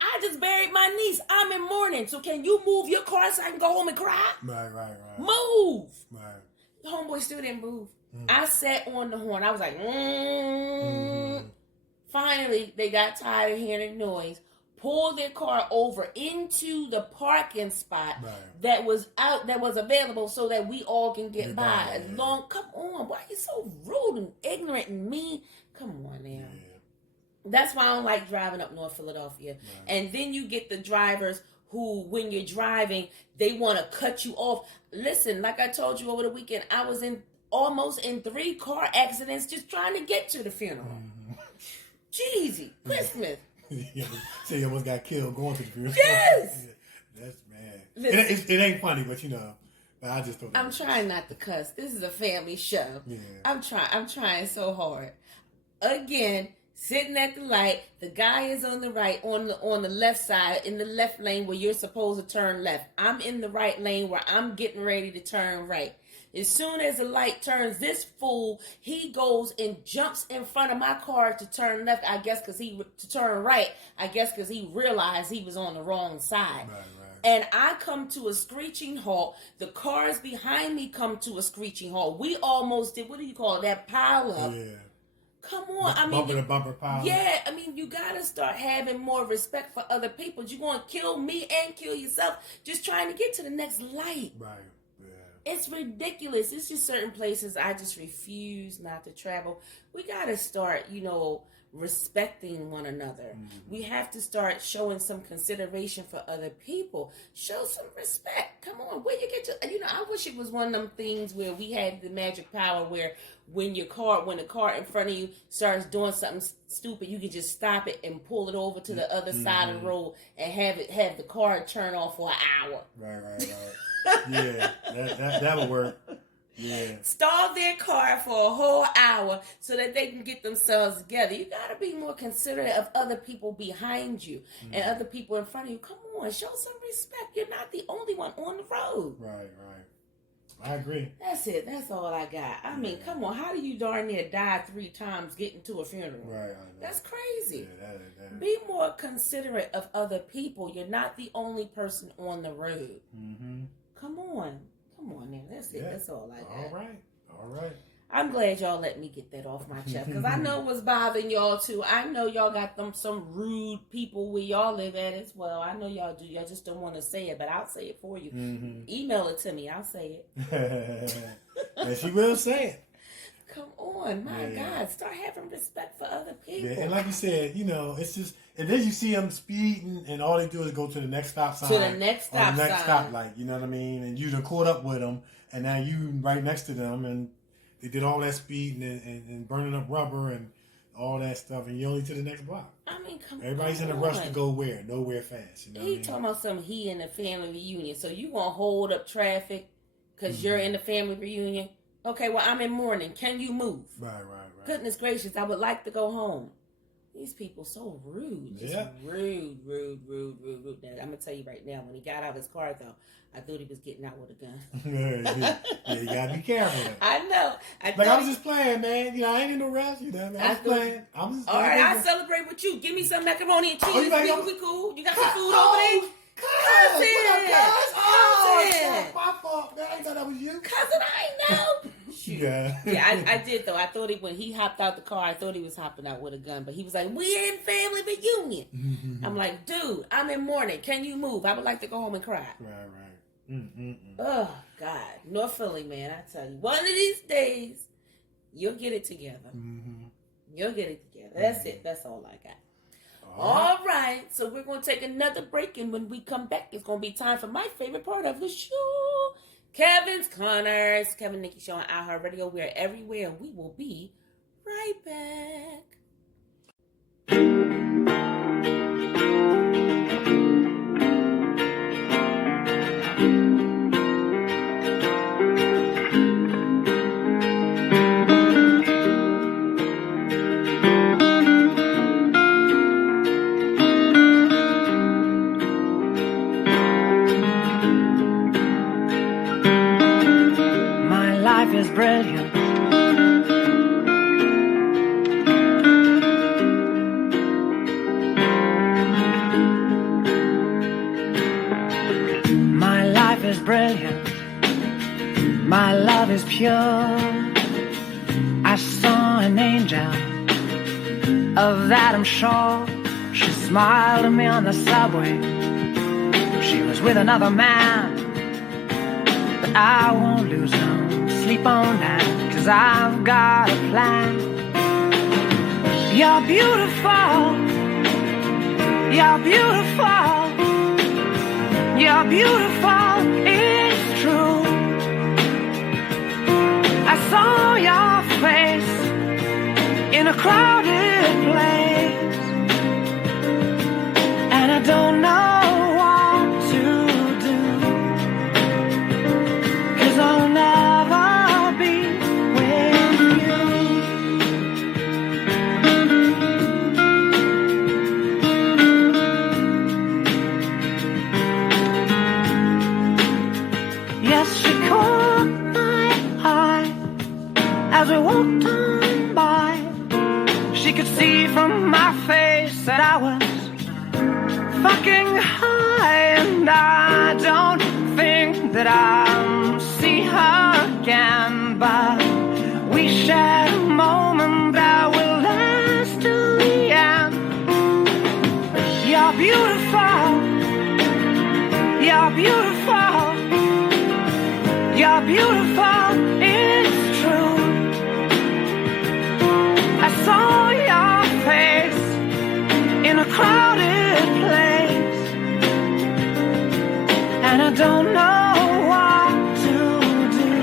I just buried my niece. I'm in mourning, so can you move your car so I can go home and cry? Right. Move. Right. The homeboy still didn't move. I sat on the horn. I was like, Finally, they got tired of hearing the noise, pulled their car over into the parking spot that was available so that we all can get by. Come on, why are you so rude and ignorant and mean? Come on now. Yeah. That's why I don't like driving up North Philadelphia. Right. And then you get the drivers who, when you're driving, they want to cut you off. Listen, like I told you over the weekend, I was almost in 3 car accidents just trying to get to the funeral. Jeezy, Christmas. So you almost got killed going to the funeral. Yes. That's bad. It ain't funny, but I just thought. I'm trying not to cuss. This is a family show. Yeah. I'm trying so hard. Again, sitting at the light, the guy is on the right, on the left side, in the left lane where you're supposed to turn left. I'm in the right lane where I'm getting ready to turn right. As soon as the light turns, this fool, he goes and jumps in front of my car to turn left, to turn right, because he realized he was on the wrong side. Right. And I come to a screeching halt. The cars behind me come to a screeching halt. We almost did, what do you call it, that pile up. Yeah. Come on, I mean, bumper to bumper pilot. Yeah, I mean, you gotta start having more respect for other people. You're gonna kill me and kill yourself just trying to get to the next light. Right. Yeah. It's ridiculous. It's just certain places I just refuse not to travel. We gotta start, respecting one another. We have to start showing some consideration for other people. Show some respect. Come on, where you get your, I wish it was one of them things where we had the magic power where when the car in front of you starts doing something stupid, you can just stop it and pull it over to the other side of the road and have the car turn off for an hour. Right. Yeah, that would work. Yeah. Stall their car for a whole hour so that they can get themselves together. You got to be more considerate of other people behind you and other people in front of you. Come on, show some respect. You're not the only one on the road. Right. I agree. That's it. That's all I got. I mean, come on. How do you darn near die 3 times getting to a funeral? Right. That's crazy. Yeah, that. Be more considerate of other people. You're not the only person on the road. Mm-hmm. Come on now. That's it. That's all I got. All right. I'm glad y'all let me get that off my chest because I know what's bothering y'all too. I know y'all got some rude people where y'all live at as well. I know y'all do. Y'all just don't want to say it, but I'll say it for you. Mm-hmm. Email it to me. I'll say it. And she will say it. Come on, my God. Start having respect for other people. Yeah, and like you said, it's just, and then you see them speeding, and all they do is go to the next stop sign. To the next stop sign. Or the next stoplight, you know what I mean? And you done caught up with them, and now you right next to them, and they did all that speeding and burning up rubber and all that stuff, and you're only to the next block. I mean, Everybody's in a rush to go where? Nowhere fast. You know he talking about he in the family reunion, so you gonna hold up traffic because you're in the family reunion? Okay, well, I'm in mourning. Can you move? Right. Goodness gracious, I would like to go home. These people so rude. Just rude. Now, I'm going to tell you right now, when he got out of his car, though, I thought he was getting out with a gun. Yeah, you got to be careful. I know. I was just playing, man. I ain't in no rush. I was playing. All right, I'll celebrate with you. Give me some macaroni and cheese. We cool. You got some food over there? Cousin! Cousin! My fault, man. I ain't thought that was you. Cousin, I know. Shoot. Yeah. I did, though. I thought when he hopped out the car, I thought he was hopping out with a gun. But he was like, we're in family reunion. Mm-hmm. I'm like, dude, I'm in mourning. Can you move? I would like to go home and cry. Right. Oh, God. North Philly, man, I tell you. One of these days, you'll get it together. Mm-hmm. You'll get it together. That's it. That's all I got. All right, so we're going to take another break, and when we come back, it's going to be time for my favorite part of the show, Kevin's Corners. Kevin Nikee Show on iHeartRadio. We are everywhere, and we will be right back. Is brilliant. My life is brilliant. My love is pure. I saw an angel, of that I'm sure. She smiled at me on the subway. She was with another man, but I won't lose no sleep on that, 'cause I've got a plan. You're beautiful. You're beautiful. You're beautiful. It's true. I saw your face in a crowded place, and I don't know what to do, 'cause I'll never be with you. Yes, she caught my eye as we walked on by. You're beautiful. You're beautiful. It's true. I saw your face in a crowded place, and I don't know what to do,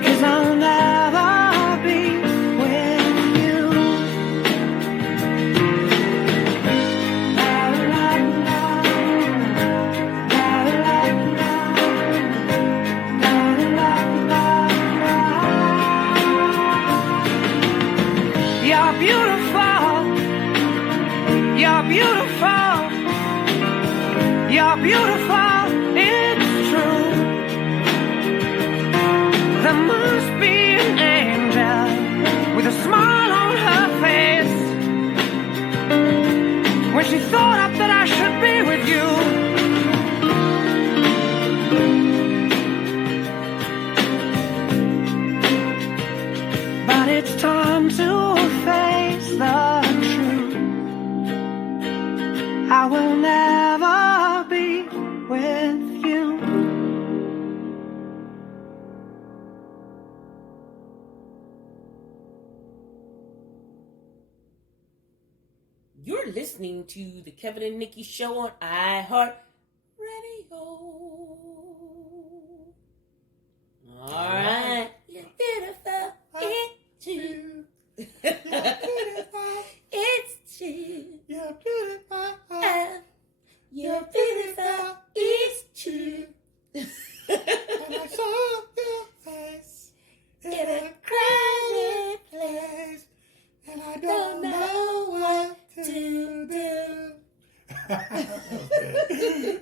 'cause I'll never be with you. La, la, la. La, la, la. La, la, la, la. You're beautiful. You're beautiful. You're beautiful. It's true. There must be an angel with a smile on her face when she thought up that I should be with you. But it's time to face the truth. I will never be with you. You're listening to the Kevin and Nikki Show on iHeart Radio. All right. You're beautiful. It's you. It's you. You're beautiful. You're beautiful. It's true. And I saw your face In a crowded place, and I don't know what to do.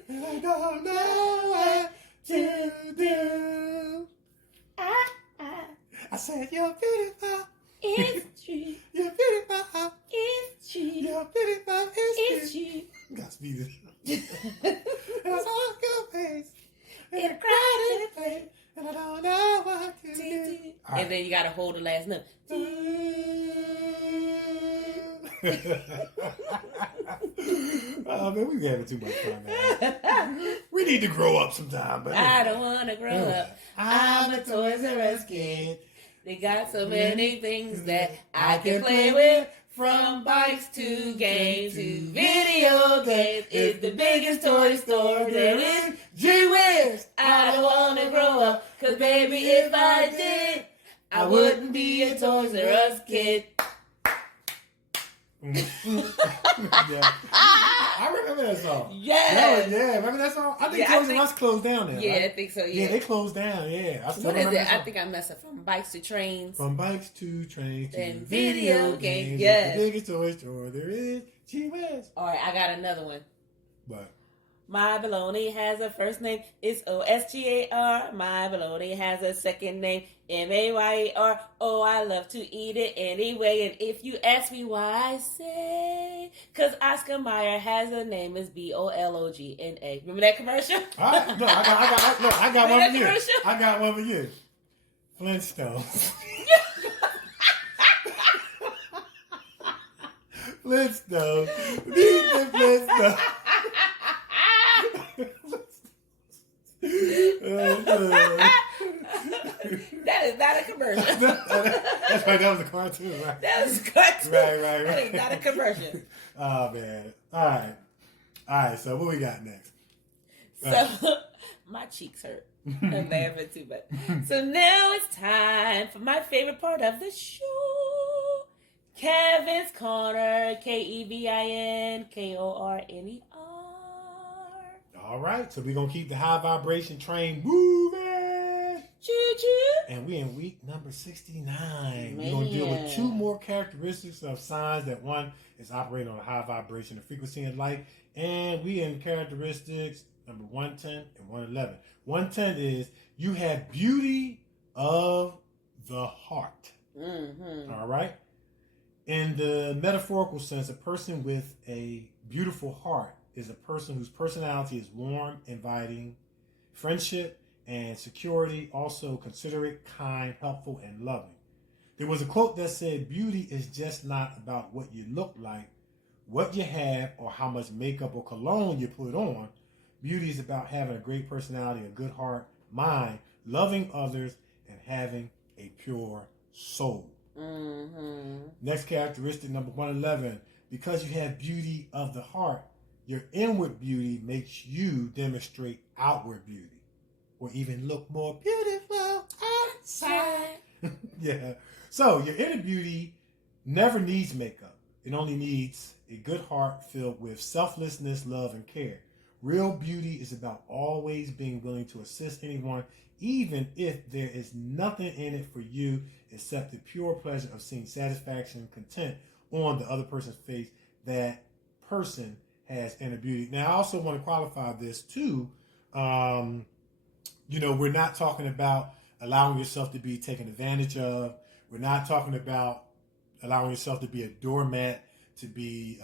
And I don't know what to do. I said, you're beautiful. It's true. You're beautiful. It's true. You're beautiful. It's true. true. You got to speed it up. And I saw your face In a crowded place, and I don't know what to do. All right. And then you gotta hold the last note. Oh man, we having too much fun, man. We need to grow up sometime, but I don't wanna grow up. I'm a Toys R Us kid. They got so many things that I can play with. From bikes to games to video games. It's the biggest toy store there is. Gee whiz! I don't wanna grow up, 'cause baby, if I did, I wouldn't be a Toys R Us kid. Yeah. I remember that song. Yes. Yeah, remember that song? I think Yeah, Toys R Us closed down there. Yeah, right? I think so, Yeah, they closed down, yeah. I still What is remember it? that I song. think I messed up. From bikes to trains. From bikes to trains to And video video games. games, yes. The biggest toy store there is. Gee whiz. All right, I got another one. But My baloney has a first name, it's Osgar. My baloney has a second name, Mayer. Oh, I love to eat it anyway. And if you ask me why, I say, 'cause Oscar Mayer has a name, is Bologna. Remember that commercial? all right, no, I got one Remember for you. that commercial? I got one for you. Flintstones. Flintstones. Meet the Flintstones. That is not a commercial. That's right, that was a cartoon, right? That was a cartoon. Right. That is not a commercial. Oh, man. All right, so what we got next? So, my cheeks hurt. I'm laughing too much. So now it's time for my favorite part of the show. Kevin's Corner. KevinKorner. All right, so we're going to keep the high vibration train moving. Choo-choo. And we're in week number 69. Man. We're going to deal with two more characteristics of signs that one is operating on a high vibration of frequency and light. And we in characteristics number 110 and 111. 110 is you have beauty of the heart. Mm-hmm. All right? In the metaphorical sense, a person with a beautiful heart is a person whose personality is warm, inviting, friendship, and security, also considerate, kind, helpful, and loving. There was a quote that said, beauty is just not about what you look like, what you have, or how much makeup or cologne you put on, Beauty is about having a great personality, a good heart, mind, loving others, and having a pure soul. Next characteristic, number 111. Because you have beauty of the heart, your inward beauty makes you demonstrate outward beauty, or even look more beautiful outside. Yeah. So your inner beauty never needs makeup. It only needs a good heart filled with selflessness, love, and care. Real beauty is about always being willing to assist anyone, even if there is nothing in it for you except the pure pleasure of seeing satisfaction and content on the other person's face. That person has inner beauty. Now, I also want to qualify this too. We're not talking about allowing yourself to be taken advantage of. We're not talking about allowing yourself to be a doormat, to be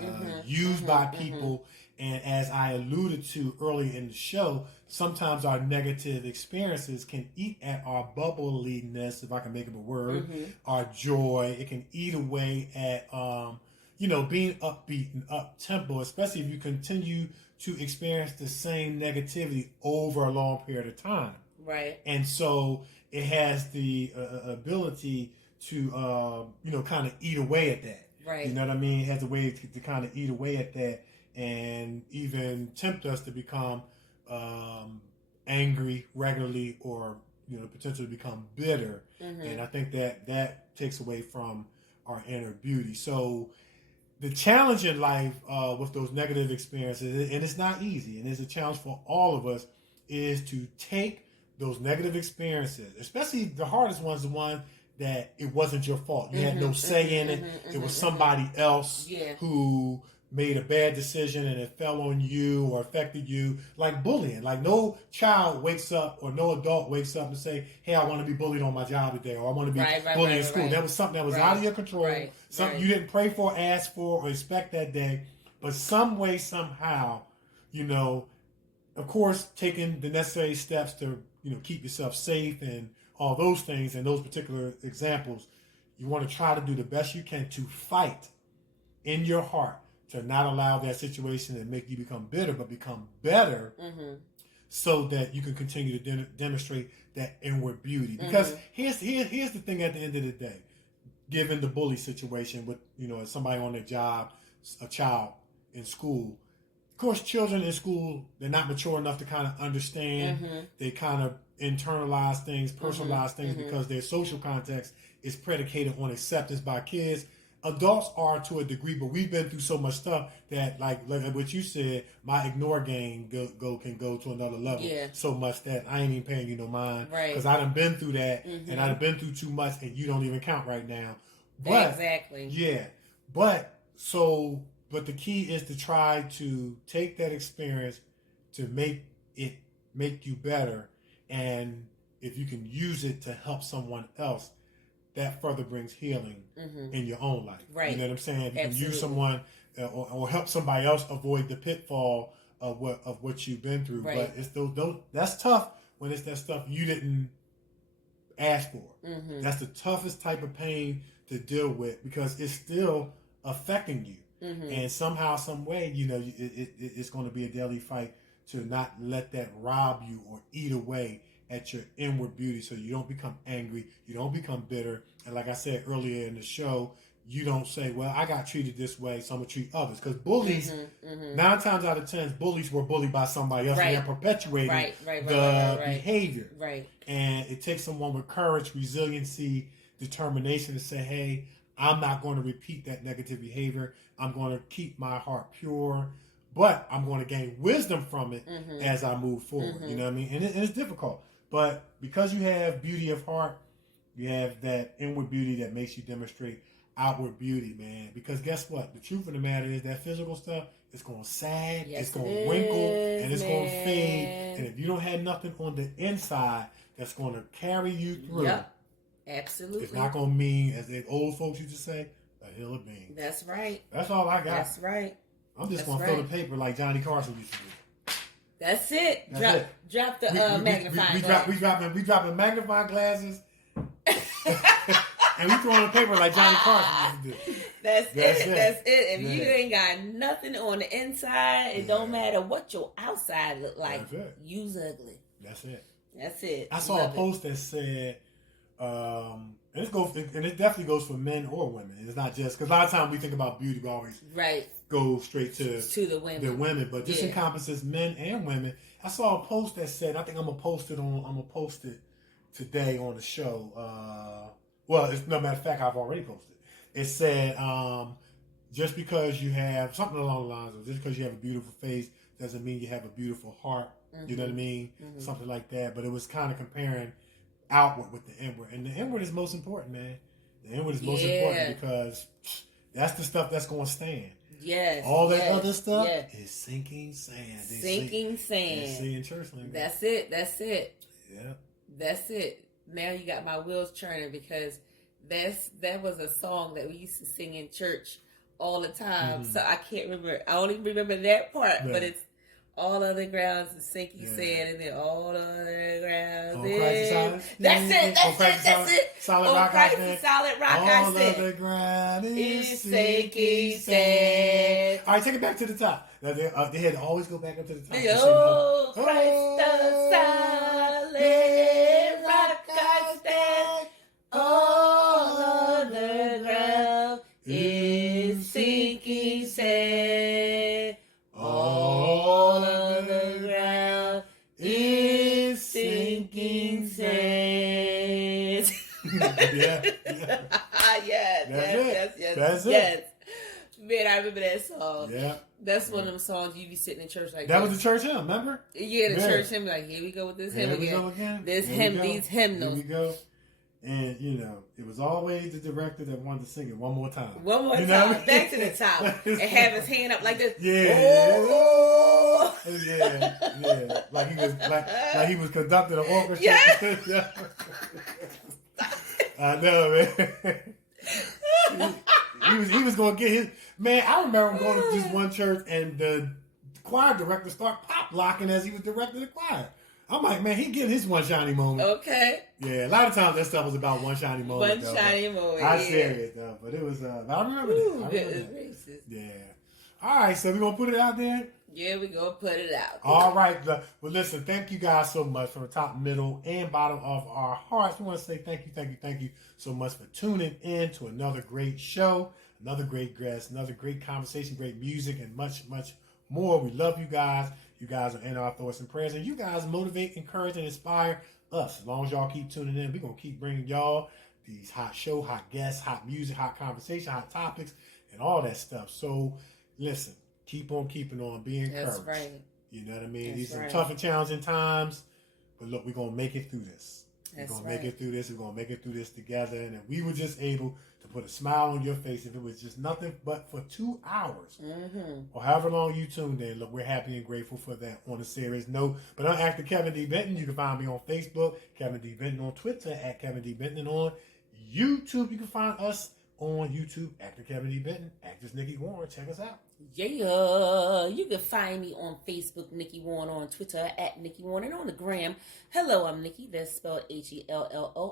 used by people. And as I alluded to earlier in the show, sometimes our negative experiences can eat at our bubbliness, if I can make up a word, our joy. It can eat away at, being upbeat and up-tempo, especially if you continue to experience the same negativity over a long period of time. Right. And so it has the ability to, kind of eat away at that. Right. You know what I mean? It has a way to kind of eat away at that and even tempt us to become angry regularly, or potentially become bitter. And I think that takes away from our inner beauty. So the challenge in life with those negative experiences, and it's not easy, and it's a challenge for all of us, is to take those negative experiences, especially the hardest ones, the one that it wasn't your fault. You had no say in it. It was somebody else who made a bad decision and it fell on you or affected you. Like bullying. Like no child wakes up or no adult wakes up and say, hey, I want to be bullied on my job today, or I want to be bullied in school. That was something that was out of your control. Something you didn't pray for, ask for, or expect that day. But some way, somehow, of course, taking the necessary steps to, keep yourself safe and all those things and those particular examples, you want to try to do the best you can to fight in your heart to not allow that situation to make you become bitter, but become better, so that you can continue to demonstrate that inward beauty. Because here's the thing at the end of the day, given the bully situation with, somebody on their job, a child in school. Of course, children in school, they're not mature enough to kind of understand. They kind of internalize things, personalize things, because their social context is predicated on acceptance by kids. Adults are to a degree, but we've been through so much stuff that, like what you said, my ignore game can go to another level. So much that I ain't even paying you no mind, because I done been through that, and I done been through too much, and you don't even count right now. But, exactly. Yeah, but the key is to try to take that experience to make you better, and if you can use it to help someone else, that further brings healing in your own life. Right. You know what I'm saying? If you can use someone or help somebody else avoid the pitfall of what you've been through. Right. But it's that's tough when it's that stuff you didn't ask for. That's the toughest type of pain to deal with, because it's still affecting you. And somehow, some way, it's going to be a daily fight to not let that rob you or eat away at your inward beauty, so you don't become angry, you don't become bitter, and like I said earlier in the show, you don't say, well, I got treated this way, so I'm going to treat others. Because bullies, 9 times out of 10, bullies were bullied by somebody else, and they're perpetuating the behavior. Right. And it takes someone with courage, resiliency, determination to say, hey, I'm not going to repeat that negative behavior. I'm going to keep my heart pure, but I'm going to gain wisdom from it as I move forward. You know what I mean? And it's difficult. But because you have beauty of heart, you have that inward beauty that makes you demonstrate outward beauty, man. Because guess what? The truth of the matter is that physical stuff, it's going to sag, it's going to wrinkle, and it's going to fade. And if you don't have nothing on the inside that's going to carry you through, absolutely, it's not going to mean, as the old folks used to say, a hill of beans. That's right. That's all I got. That's right. I'm just going to fill the paper like Johnny Carson used to do. That's it. Drop the magnifying glass. We dropping magnifying glasses, and we throwing the paper like Johnny Carson used to do. That's it. That's it. If Yeah. you ain't got nothing on the inside, it don't matter what your outside look like. You's ugly. That's it. That's it. I saw a post that said, and it definitely goes for men or women. It's not just because a lot of times we think about beauty, we always go straight to the women. But this encompasses men and women. I saw a post that said, I think I'm gonna post it today on the show. Well, it's no matter of fact, I've already posted. It said, just because you have something along the lines of just because you have a beautiful face doesn't mean you have a beautiful heart. You know what I mean? Something like that. But it was kind of comparing outward with the inward. And the inward is most important, man. The inward is most important because that's the stuff that's going to stand. Yes. All that other stuff is sinking sand. Sinking sand. They say in church language. That's it. That's it. Yeah. That's it. Now you got my wheels churning because that was a song that we used to sing in church all the time. So I can't remember. I only remember that part, but it's all other grounds is sinking sand, and then all other grounds is... That's it. Solid rock, solid rock, I said. All other ground is sinking sand. All right, take it back to the top. They had to always go back up to the top. Oh, Christ the solid rock I stand. All other ground is sinking sand. All other ground is sinking sand. Yes. Man, I remember that song. Yeah. That's one of them songs you be sitting in church like that. Was the church hymn, remember? Yeah, the church hymn, like, here we go with this hymn again. This hymn, these hymnals. Here we go. And, it was always the director that wanted to sing it one more time. One more time. Back to the top. And have his hand up like this. Yeah. Oh. Yeah. Like he was conducting an orchestra. Yeah. I know, man. He was going to get his... Man, I remember going to this one church and the choir director started pop locking as he was directing the choir. I'm like, man, he getting his one shiny moment. Okay. Yeah, a lot of times that stuff was about one shiny moment. I'm serious, though. But it was... I remember that. Yeah. All right, so we're going to put it out there? Yeah, we're going to put it out. All right. Well, listen, thank you guys so much from the top, middle, and bottom of our hearts. We want to say thank you so much for tuning in to another great show, another great guest, another great conversation, great music, and much, much more. We love you guys. You guys are in our thoughts and prayers, and you guys motivate, encourage, and inspire us. As long as y'all keep tuning in, we're going to keep bringing y'all these hot show, hot guests, hot music, hot conversation, hot topics, and all that stuff. So, listen, keep on keeping on, be encouraged. That's right. You know what I mean? These are tough and challenging times, but look, we're going to make it through this. We're going to make it through this. We're going to make it through this together. And if we were just able to put a smile on your face, if it was just nothing but for 2 hours, or however long you tuned in, look, we're happy and grateful for that on a serious note. But I'm actor Kevin D. Benton. You can find me on Facebook, Kevin D. Benton, on Twitter, at Kevin D. Benton, and on YouTube. You can find us on YouTube, actor Kevin D. Benton, actress Nikee Warren. Check us out. Yeah, you can find me on Facebook, Nikee Warren, on Twitter, at Nikee Warren, and on the gram. Hello, I'm Nikee. That's spelled HELLOIMNIKEE.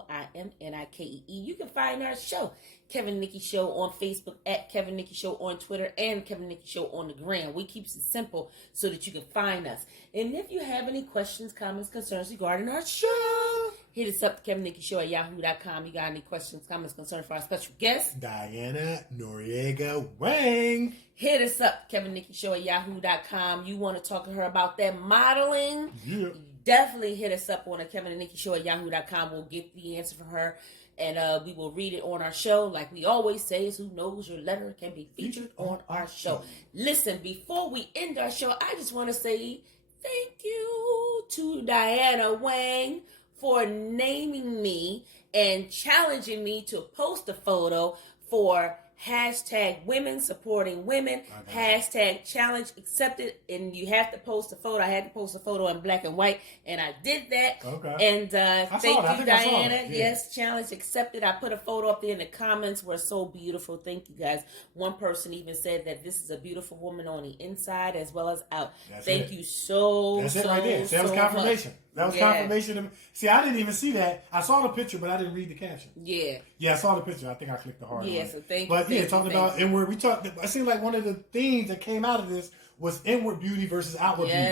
You can find our show, Kevin Nikee Show, on Facebook, at Kevin Nikee Show on Twitter, and Kevin Nikee Show on the gram. We keep it simple so that you can find us. And if you have any questions, comments, concerns regarding our show, hit us up, KevinNikkeeShow@yahoo.com. You got any questions, comments, concerns for our special guest, Diana Noriega Weng. Hit us up, KevinNikkeeShow@yahoo.com. You want to talk to her about that modeling? Yeah. Definitely hit us up on the KevinNikkeeShow@yahoo.com. We'll get the answer from her, and we will read it on our show. Like we always say, is who knows your letter can be featured on our show. Listen, before we end our show, I just want to say thank you to Diana Weng for naming me and challenging me to post a photo for hashtag women supporting women, hashtag challenge accepted, and you have to post a photo. I had to post a photo in black and white, and I did that. And thank you, Diana. Yes, challenge accepted. I put a photo up there, and the comments were so beautiful. Thank you, guys. One person even said that this is a beautiful woman on the inside as well as out. Thank you so, That's so, it right there. Sales so confirmation. much. That was confirmation. See, I didn't even see that. I saw the picture, but I didn't read the caption. Yeah. Yeah, I saw the picture. I think I clicked the hard one. Yeah, so thank you. But yeah, talking about inward, we talked. It seemed like one of the themes that came out of this was inward beauty versus outward beauty.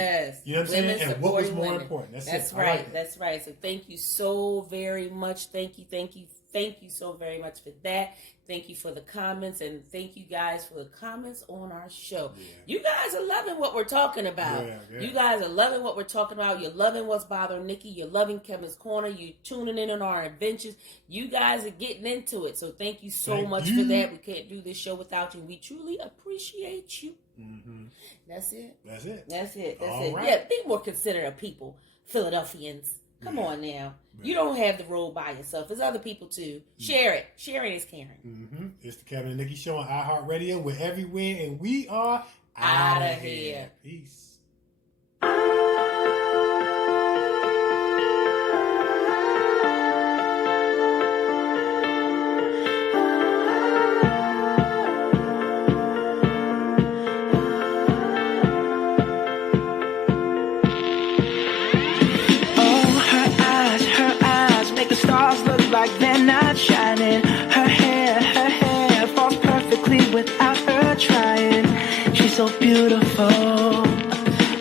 You know what I'm saying? And what was more important. That's right. Like That's right. So thank you so very much. Thank you so very much for that. Thank you for the comments, and thank you guys for the comments on our show. Yeah. You guys are loving what we're talking about. Yeah. You guys are loving what we're talking about. You're loving what's bothering Nikee. You're loving Kevin's Corner. You're tuning in on our adventures. You guys are getting into it. So thank you so much for that. We can't do this show without you. We truly appreciate you. Mm-hmm. That's it. Right. Yeah, be more considerate of people, Philadelphians. Come on now. Yeah. You don't have the road by yourself. There's other people too. Share it. Sharing is caring. Mm-hmm. It's the Kevin and Nikee Show on iHeartRadio. We're everywhere, and we are out of here. Peace. Like they're not shining. Her hair falls perfectly without her trying. She's so beautiful,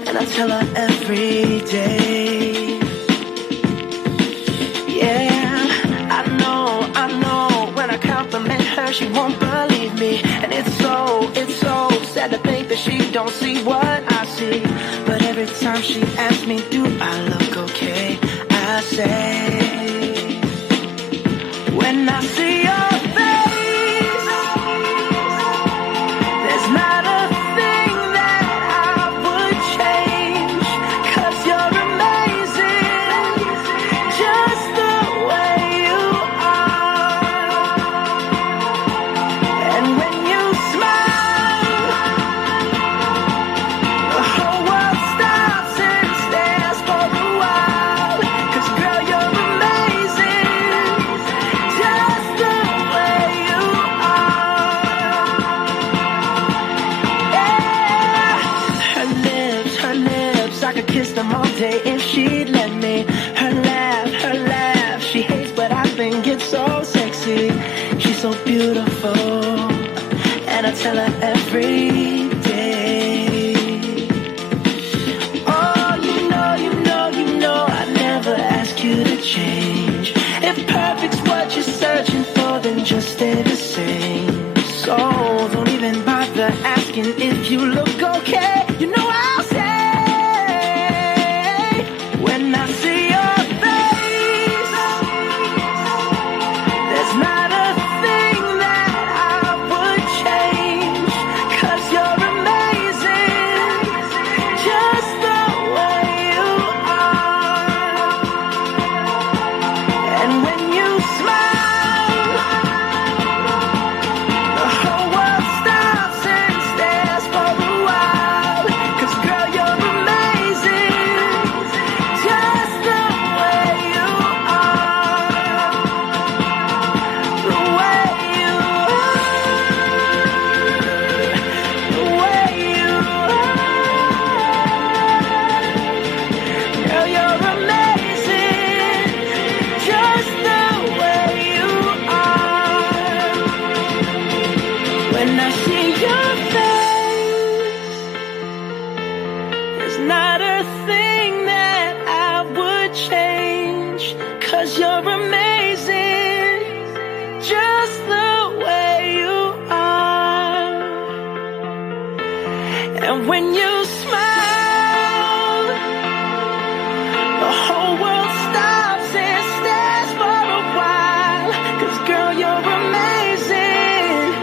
and I tell her every day. Yeah, I know. When I compliment her, she won't believe me, and it's so sad to think that she don't see what I see. But every time she asks me, do I look okay? I say, when I see your face, there's not a thing that I would change, 'cause you're amazing, just the way you are. And when you smile, the whole world stops and stares for a while, 'cause girl, you're amazing, just the way you are. Yeah. Her lips, I could kiss them all day if she'd let me. Her laugh, she hates, but I think it's so sexy. She's so beautiful, and I tell her every day. Oh, you know, I never ask you to change. If perfect's what you're searching for, then just stay the same. So don't even bother asking if you look okay. You know I'll say, when I see your face, there's not a thing that I would change, 'cause you're amazing, just the way you are. And when you smile, the whole world stops and stares for a while, 'cause girl, you're amazing, just the way you are. The way you are. The way you are. Girl, you're amazing, just the way you are. When I see your face, there's not a thing that I would change, 'cause you're amazing, just the way you are. And when you smile, the whole world stops and stares for a while, 'cause girl, you're amazing,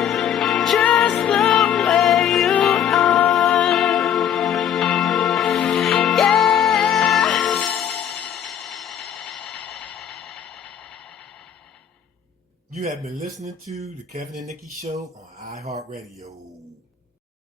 just the way you are. Yeah. You have been listening to the Kevin and Nikee Show on iHeartRadio.